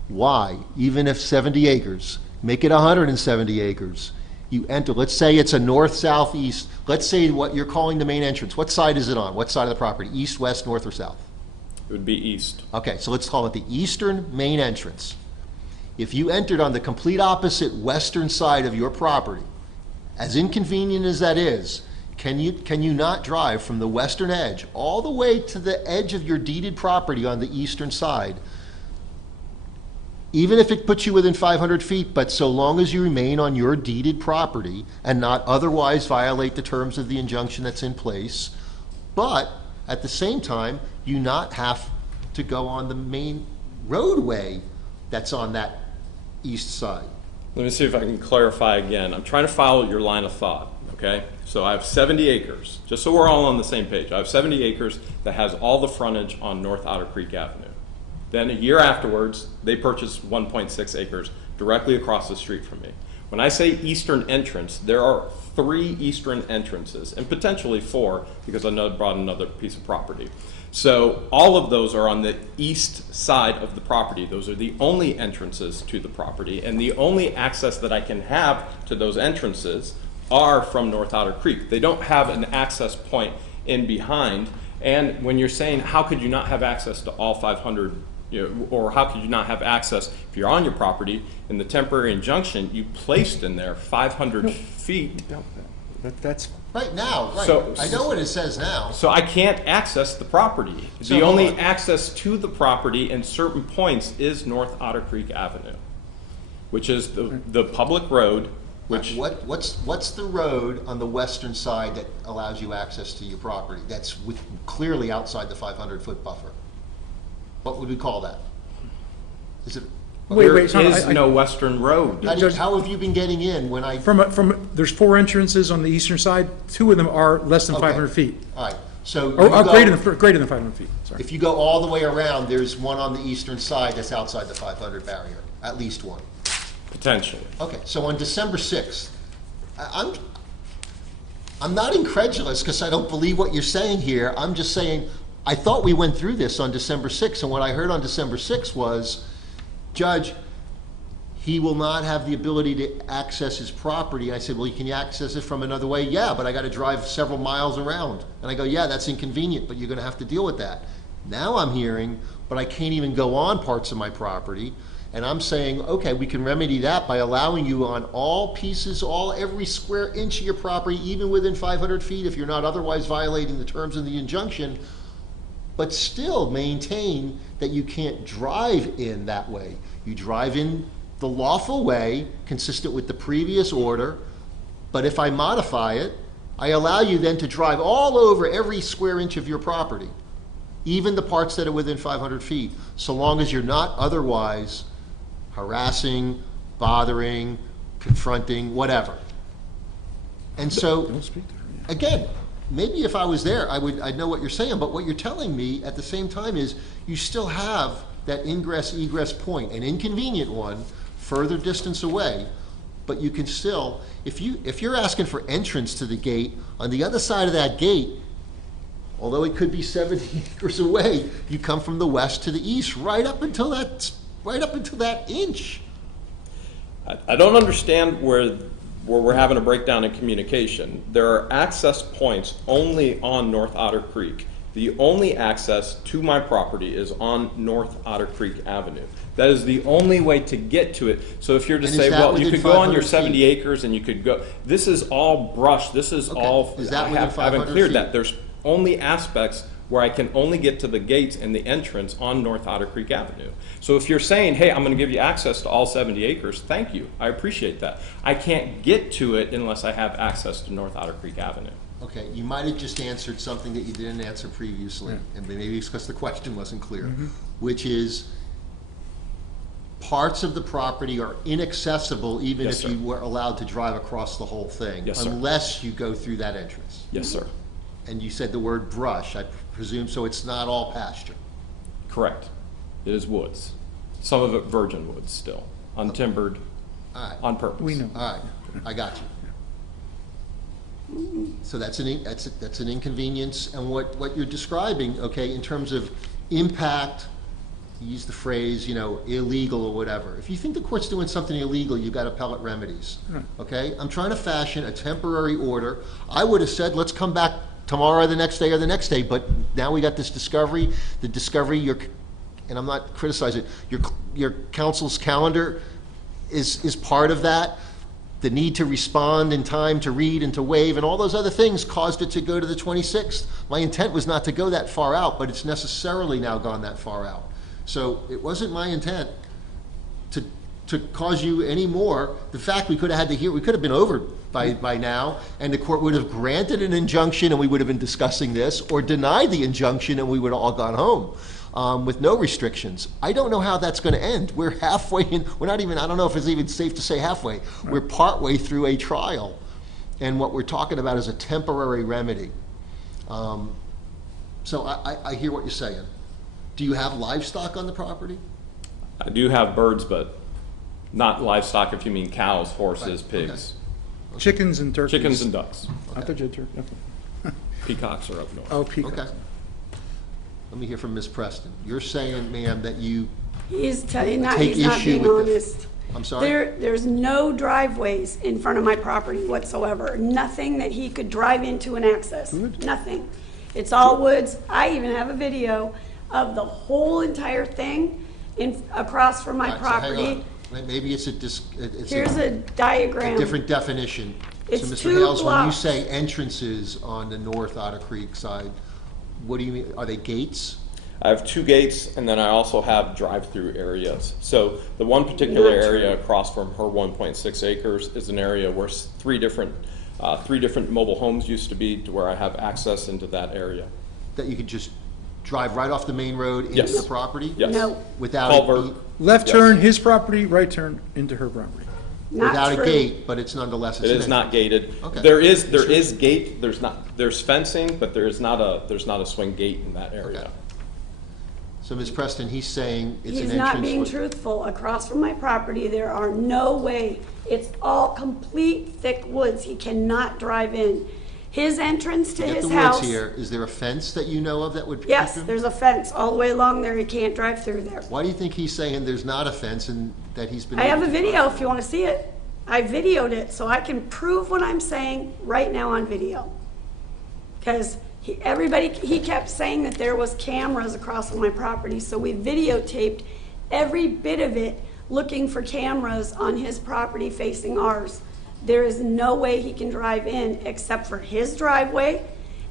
why, even if 70 acres, make it 170 acres, you enter, let's say it's a north, south, east, let's say what you're calling the main entrance. What side is it on? What side of the property? East, west, north, or south? It would be east. Okay, so let's call it the eastern main entrance. If you entered on the complete opposite western side of your property, as inconvenient as that is, can you not drive from the western edge all the way to the edge of your deeded property on the eastern side, even if it puts you within 500 feet, but so long as you remain on your deeded property and not otherwise violate the terms of the injunction that's in place, but at the same time, you not have to go on the main roadway that's on that east side. Let me see if I can clarify again. I'm trying to follow your line of thought, okay? So I have 70 acres, just so we're all on the same page. I have 70 acres that has all the frontage on North Otter Creek Avenue. Then a year afterwards, they purchased 1.6 acres directly across the street from me. When I say eastern entrance, there are 3 eastern entrances, and potentially 4, because I brought another piece of property. So all of those are on the east side of the property. Those are the only entrances to the property, and the only access that I can have to those entrances are from North Otter Creek. They don't have an access point in behind, and when you're saying, how could you not have access to all 500, or how could you not have access if you're on your property? In the temporary injunction, you placed in there 500 feet. That's, Right now, right. So- I know what it says now. So I can't access the property. So The hold only on. access to the property in certain points is North Otter Creek Avenue, which is the public road, which, What's the road on the western side that allows you access to your property? That's clearly outside the 500-foot buffer. What would we call that? Is it, wait, there wait, so is no western road. how have you been getting in when I? there's 4 entrances on the eastern side, 2 of them are less than Okay. 500 feet. All right, so Or you go- greater than 500 feet, sorry. if you go all the way around, there's one on the eastern side that's outside the 500 barrier, at least one. Potentially. Okay, so on December 6th, I'm not incredulous because I don't believe what you're saying here. I'm just saying, I thought we went through this on December 6th, and what I heard on December 6th was, Judge, he will not have the ability to access his property. I said, well, can you access it from another way? Yeah, but I got to drive several miles around. And I go, yeah, that's inconvenient, but you're going to have to deal with that. Now I'm hearing, but I can't even go on parts of my property. And I'm saying, okay, we can remedy that by allowing you on all pieces, every square inch of your property, even within 500 feet, if you're not otherwise violating the terms of the injunction, but still maintain that you can't drive in that way. You drive in the lawful way, consistent with the previous order, but if I modify it, I allow you then to drive all over every square inch of your property, even the parts that are within 500 feet, so long as you're not otherwise harassing, bothering, confronting, whatever. And so, again, maybe if I was there, I'd know what you're saying, but what you're telling me at the same time is you still have that ingress-egress point, an inconvenient one, further distance away, but you can still, if you're asking for entrance to the gate, on the other side of that gate, although it could be 70 acres away, you come from the west to the east, right up until that inch. I don't understand where we're having a breakdown in communication. There are access points only on North Otter Creek. The only access to my property is on North Otter Creek Avenue. That is the only way to get to it. So if you're to And say, is that well, you within could go on your 500 70 feet? acres and you could go, this is all brush, this is Okay. all, Is that I within haven't 500 cleared feet? that. There's only aspects where I can only get to the gates and the entrance on North Otter Creek Avenue. So if you're saying, hey, I'm going to give you access to all 70 acres, thank you. I appreciate that. I can't get to it unless I have access to North Otter Creek Avenue. Okay, you might have just answered something that you didn't answer previously, and maybe it's because the question wasn't clear, which is parts of the property are inaccessible even Yes, if sir. you were allowed to drive across the whole thing, Yes, sir. unless you go through that entrance. Yes, sir. And you said the word brush, I presume, so it's not all pasture. Correct. It is woods. Some of it virgin woods still, untimbered All right. on purpose. We know. All right, I got you. So that's an inconvenience, and what you're describing, okay, in terms of impact, you use the phrase, you know, illegal or whatever. If you think the court's doing something illegal, you've got appellate remedies, okay? I'm trying to fashion a temporary order. I would have said, let's come back tomorrow, the next day, or the next day, but now we got this discovery. The discovery, and I'm not criticizing, your counsel's calendar is part of that. The need to respond in time to read and to waive and all those other things caused it to go to the 26th. My intent was not to go that far out, but it's necessarily now gone that far out. So it wasn't my intent to cause you any more. The fact we could have had to hear, we could have been over by now, and the court would have granted an injunction and we would have been discussing this, or denied the injunction and we would have all gone home with no restrictions. I don't know how that's going to end. We're halfway in, we're not even, I don't know if it's even safe to say halfway. We're partway through a trial, and what we're talking about is a temporary remedy. So I hear what you're saying. Do you have livestock on the property? I do have birds, but not livestock if you mean cows, horses, Right, pigs. Chickens and turkeys. Chickens and ducks. I thought you had turkey. Okay. Peacocks are up north. Oh, peacocks. Okay. Let me hear from Ms. Preston. You're saying, ma'am, that you He's take not issue being with this. honest. I'm sorry? There's no driveways in front of my property whatsoever. Nothing that he could drive into and access. Nothing. It's all woods. I even have a video of the whole entire thing across from my All right, so hang property. on. Maybe it's Here's a a diagram. different definition. It's So, Mr. 2 Hales, when you blocks. say entrances on the North Otter Creek side, what do you mean? Are they gates? I have 2 gates, and then I also have drive-through areas. So the one particular Not true. area across from her 1.6 acres is an area where 3 different mobile homes used to be, to where I have access into that area. That you could just drive right off the main road into Yes. the property? Yes. No. Without Culvert. Left Yes. turn, his property, right turn into her property. Not without true. a gate, but it's nonetheless, it's It an is not entrance. gated. Okay. There is gate, there's fencing, but there's not a swing gate in that area. Okay. So, Ms. Preston, he's saying it's an He's entrance. not being with- truthful. Across from my property, there are no way. It's all complete thick woods. He cannot drive in. His entrance to Get his the house. woods here. Is there a fence that you know of that would keep Yes, him? there's a fence all the way along there. He can't drive through there. Why do you think he's saying there's not a fence and that he's been? I have able a to video drive if you want to see it. I videoed it so I can prove what I'm saying right now on video. Because he kept saying that there was cameras across on my property, so we videotaped every bit of it looking for cameras on his property facing ours. There is no way he can drive in except for his driveway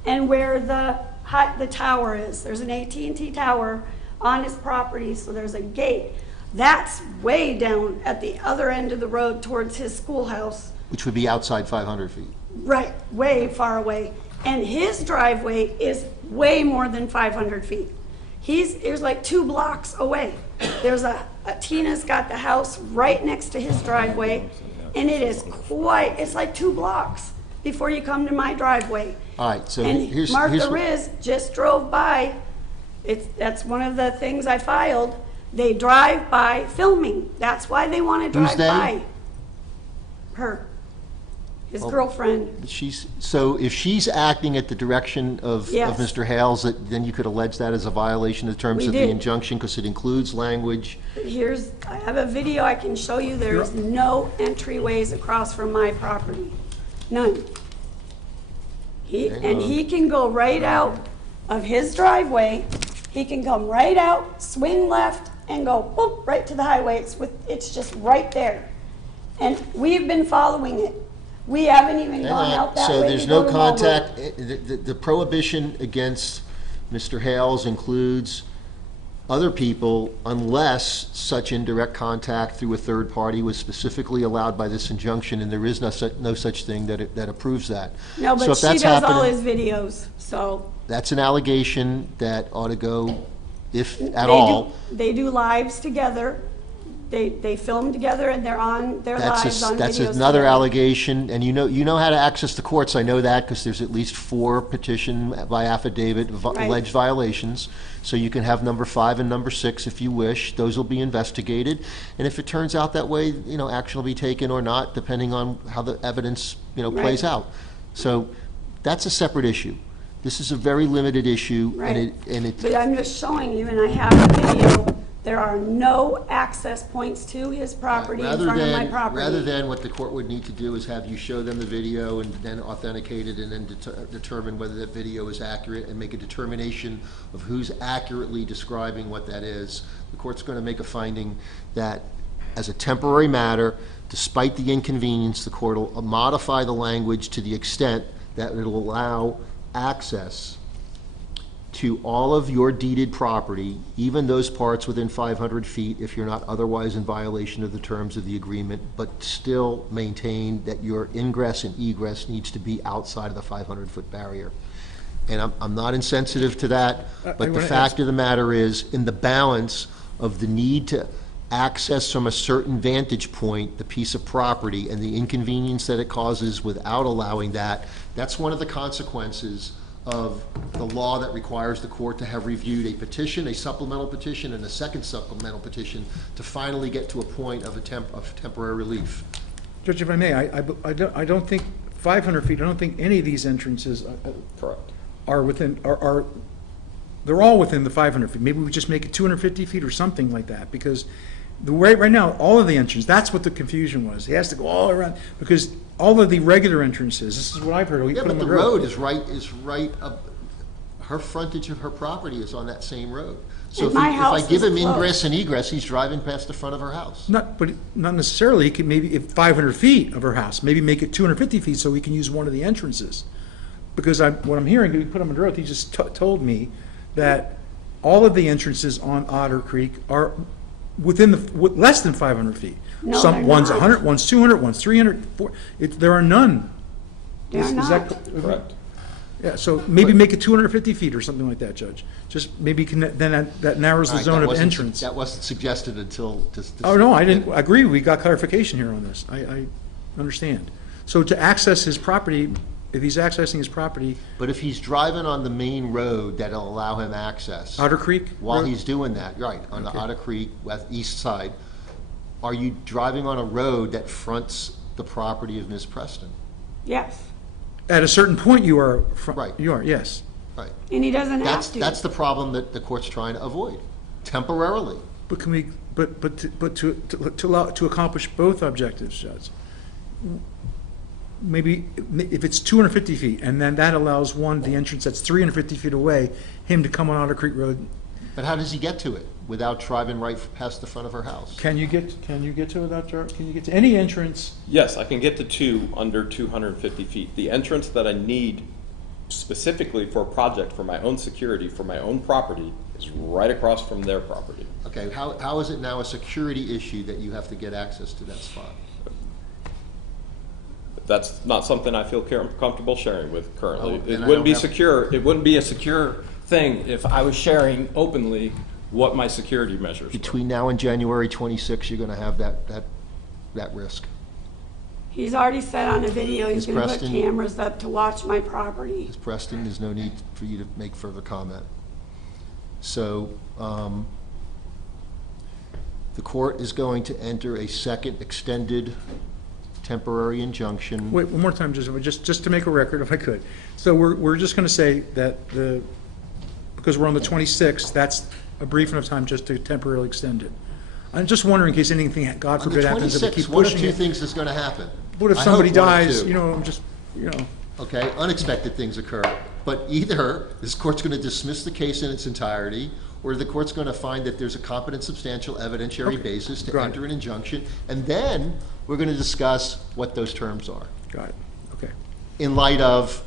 and where the tower is. There's an AT&T tower on his property, so there's a gate. That's way down at the other end of the road towards his schoolhouse. Which would be outside 500 feet. Right, way far away. And his driveway is way more than 500 feet. There's like 2 blocks away. There's Tina's got the house right next to his driveway, and it's like 2 blocks before you come to my driveway. All right, so And here's Martha what- Riz just drove by. That's one of the things I filed. They drive by filming. That's why they want to Who's drive they? by. Her. His girlfriend. So if she's acting at the direction of Yes. Mr. Hales, then you could allege that as a violation of the terms We of the did. injunction because it includes language. I have a video I can show you. There's no entryways across from my property. None. He can go right out of his driveway. He can come right out, swing left, and go boop, right to the highway. It's just right there. And we've been following it. We haven't even Hang gone on. out that So way. there's to no go to Walmart. contact, the prohibition against Mr. Hales includes other people unless such indirect contact through a third party was specifically allowed by this injunction, and there is no such thing that approves that. No, So but if she that's does all happening- his videos, so. That's an allegation that ought to go, if at They all. do- They do lives together. They film together and they're on their That's lives on videos that's another together. allegation, and you know how to access the courts. I know that because there's at least 4 petition by affidavit Right. alleged violations. So you can have number 5 and number 6 if you wish. Those will be investigated, and if it turns out that way, action will be taken or not, depending on how the evidence plays Right. out. So that's a separate issue. This is a very limited issue, Right. and it But I'm just showing you, and I have the video, there are no access points to his property in front of my property. Rather than what the court would need to do is have you show them the video and then authenticate it and then determine whether that video is accurate and make a determination of who's accurately describing what that is. The court's going to make a finding that as a temporary matter, despite the inconvenience, the court will modify the language to the extent that it'll allow access to all of your deeded property, even those parts within 500 feet, if you're not otherwise in violation of the terms of the agreement, but still maintain that your ingress and egress needs to be outside of the 500-foot barrier. And I'm not insensitive to that, but the fact of the matter is, in the balance of the need to access from a certain vantage point the piece of property and the inconvenience that it causes without allowing that, that's one of the consequences of the law that requires the court to have reviewed a petition, a supplemental petition, and a second supplemental petition to finally get to a point of temporary relief. Judge, if I may, I don't think 500 feet, I don't think any of these entrances Correct. are within, they're all within the 500 feet. Maybe we just make it 250 feet or something like that, because right now, all of the entrances, that's what the confusion was. He has to go all around, because all of the regular entrances, this is what I've heard. Yeah, but the road is right up, her frontage of her property is on that same road. So And if my I house give is him close. ingress and egress, he's driving past the front of her house. Not necessarily, he could maybe, if 500 feet of her house, maybe make it 250 feet so we can use one of the entrances. Because what I'm hearing, we put him on the road, he just told me that all of the entrances on Otter Creek are within less than 500 feet. No, they're One's not. 100, one's 200, one's 300, there are none. They are Is that not. Correct. Yeah, so maybe make it 250 feet or something like that, Judge. Just maybe then that narrows the All right, zone that of wasn't- entrance. That wasn't suggested until just. Oh, no, I didn't, I agree, we got clarification here on this, I understand. So to access his property, if he's accessing his property, But if he's driving on the main road that'll allow him access. Otter Creek? While Road? he's doing that, right, on the Okay. Otter Creek east side, are you driving on a road that fronts the property of Ms. Preston? Yes, At a certain point, you are, Right. you are, yes. Right. and he doesn't have to. That's the problem that the court's trying to avoid, temporarily. But can we, but to accomplish both objectives, Judge, maybe if it's 250 feet, and then that allows the entrance that's 350 feet away, him to come on Otter Creek Road, But how does he get to it without driving right past the front of her house? can you get to it without, can you get to any entrance? Yes, I can get to 2 under 250 feet. The entrance that I need specifically for a project, for my own security, for my own property, is right across from their property. Okay, how is it now a security issue that you have to get access to that spot? That's not something I feel comfortable sharing with currently. Oh, It then I wouldn't don't be have- secure, it wouldn't be a secure thing if I was sharing openly what my security measures were. Between now and January 26, you're gonna have that risk. He's already said on a video he's Ms. gonna put Preston? cameras up to watch my property. Ms. Preston, there's no need for you to make further comment. So, the court is going to enter a second extended temporary injunction. Wait, one more time, just to make a record, if I could. So we're just gonna say that because we're on the 26th, that's a brief enough time just to temporarily extend it. I'm just wondering in case anything, God On the forbid, happens, if we 26th, keep one of pushing two it. things is gonna happen. What if I somebody hope one of dies, two. I'm just, Okay, unexpected things occur. But either this court's going to dismiss the case in its entirety, or the court's going to find that there's a competent, substantial evidentiary Okay, basis to got it. enter an injunction, and then we're going to discuss what those terms are, got it, okay. in light of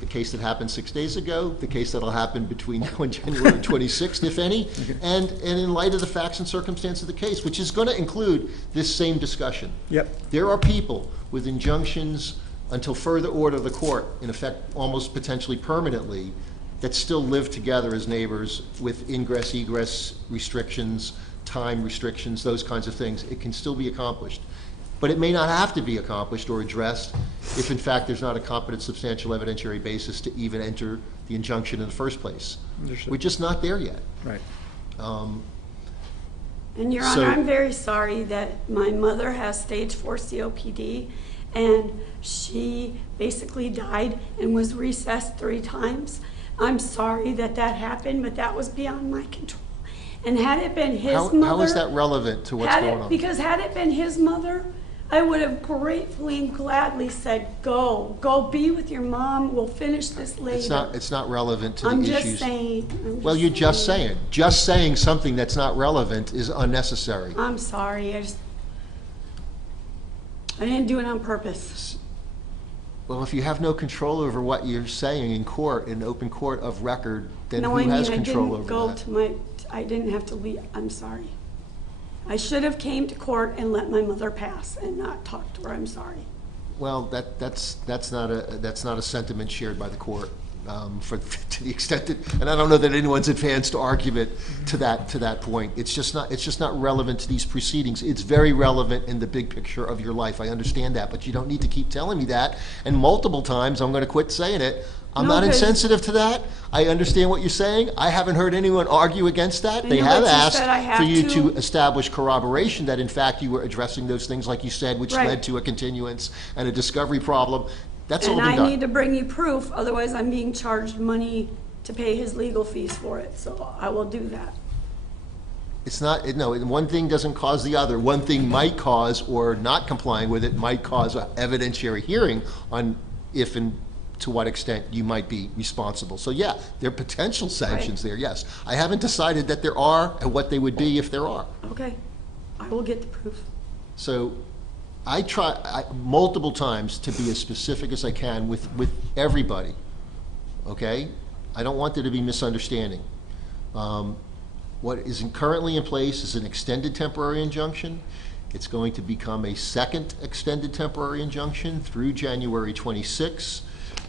the case that happened 6 days ago, the case that'll happen between now and January 26th, if any, and in light of the facts and circumstances of the case, which is going to include this same discussion. Yep. There are people with injunctions until further order of the court, in effect almost potentially permanently, that still live together as neighbors with ingress, egress restrictions, time restrictions, those kinds of things. It can still be accomplished. But it may not have to be accomplished or addressed if, in fact, there's not a competent, substantial evidentiary basis to even enter the injunction in the first place. Understood. We're just not there yet. Right. And Your So- Honor, I'm very sorry that my mother has stage 4 COPD, and she basically died and was recessed 3 times. I'm sorry that that happened, but that was beyond my control. And had it been his mother... How is that relevant to what's going on? Because had it been his mother, I would have gratefully and gladly said, go be with your mom, we'll finish this later. It's not relevant to the I'm issues. just saying. Well, you're just saying. Just saying something that's not relevant is unnecessary. I'm sorry, I didn't do it on purpose. Well, if you have no control over what you're saying in court, in open court of record, then No, who I mean, has I control didn't over go that? to my, I didn't have to leave, I'm sorry. I should have came to court and let my mother pass and not talk to her, I'm sorry. Well, that's not a sentiment shared by the court, to the extent that, and I don't know that anyone's advanced argument to that point. It's just not relevant to these proceedings. It's very relevant in the big picture of your life. I understand that, but you don't need to keep telling me that. And multiple times, I'm going to quit saying it. I'm No, not 'cause- insensitive to that. I understand what you're saying. I haven't heard anyone argue against that. I They know, have but you asked said I have for you to. to establish corroboration that in fact you were addressing those things like you said, which Right. led to a continuance and a discovery problem. That's all And been I done. need to bring you proof, otherwise I'm being charged money to pay his legal fees for it, so I will do that. It's not, no, one thing doesn't cause the other. One thing might cause, or not complying with it might cause an evidentiary hearing on if and to what extent you might be responsible. So yeah, there are potential sanctions there, yes. I haven't decided that there are and what they would be if there are. Okay, I will get the proof. So I try multiple times to be as specific as I can with everybody, okay? I don't want there to be misunderstanding. What is currently in place is an extended temporary injunction. It's going to become a second extended temporary injunction through January 26.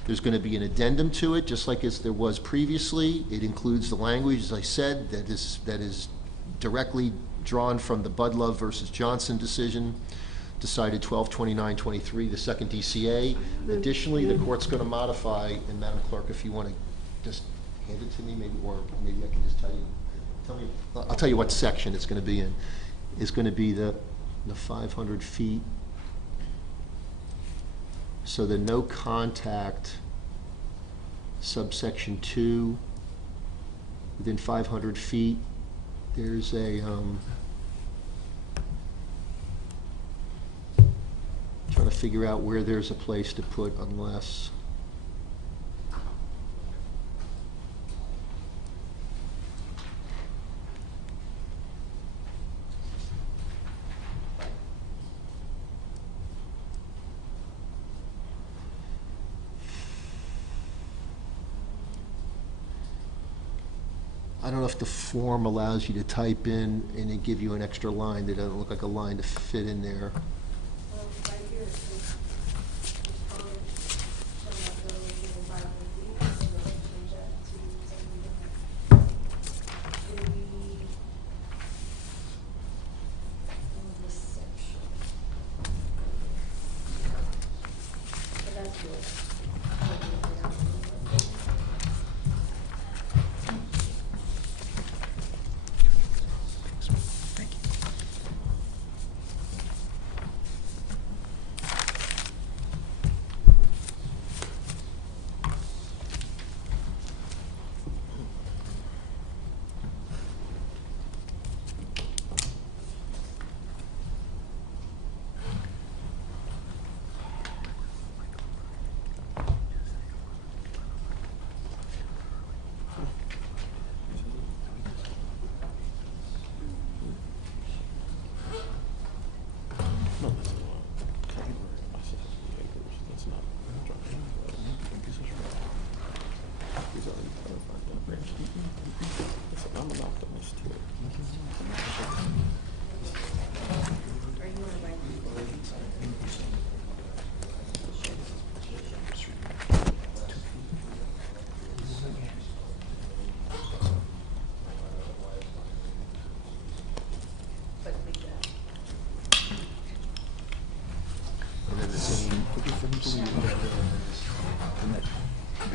There's going to be an addendum to it, just like as there was previously. It includes the language, as I said, that is directly drawn from the Budlove versus Johnson decision, decided 12/29/23, the second DCA. Additionally, the court's going to modify, and Madam Clerk, if you want to just hand it to me, maybe, or maybe I can just tell you. I'll tell you what section it's going to be in. It's going to be the 500 feet. So the no contact subsection 2 within 500 feet. There's a trying to figure out where there's a place to put unless. I don't know if the form allows you to type in and it give you an extra line that doesn't look like a line to fit in there.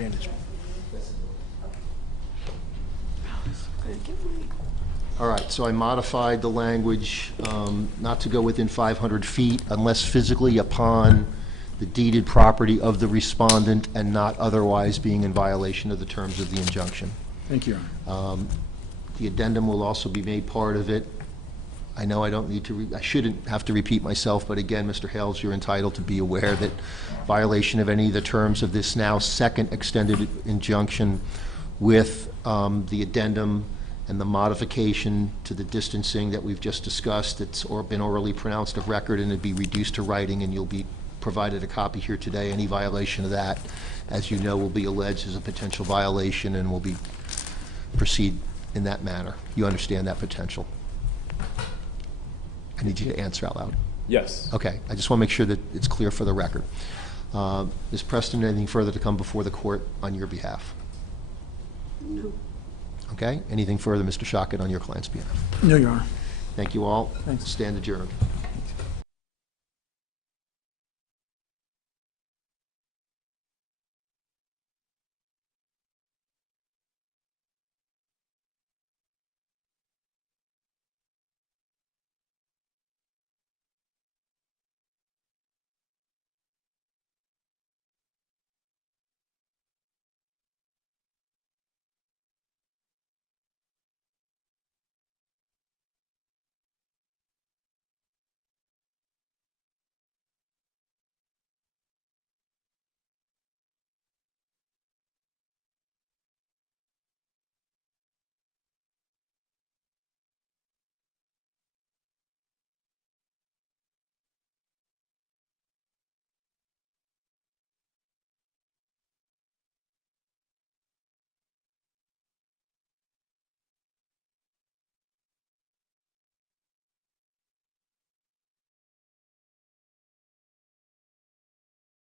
advantage. Gonna get my- All right, so I modified the language not to go within 500 feet unless physically upon the deeded property of the respondent and not otherwise being in violation of the terms of the injunction. Thank you, Your Honor. The addendum will also be made part of it. I know I don't need to, I shouldn't have to repeat myself, but again, Mr. Hales, you're entitled to be aware that violation of any of the terms of this now second extended injunction with the addendum and the modification to the distancing that we've just discussed, it's been orally pronounced of record and it'd be reduced to writing, and you'll be provided a copy here today. Any violation of that, as you know, will be alleged as a potential violation and will be proceed in that manner. You understand that potential? I need you to answer out loud. Yes. Okay, I just want to make sure that it's clear for the record. Ms. Preston, anything further to come before the court on your behalf? No. Okay, anything further, Mr. Shockett, on your client's behalf? No, Your Honor. Thank you all. Thanks. Stand adjourned.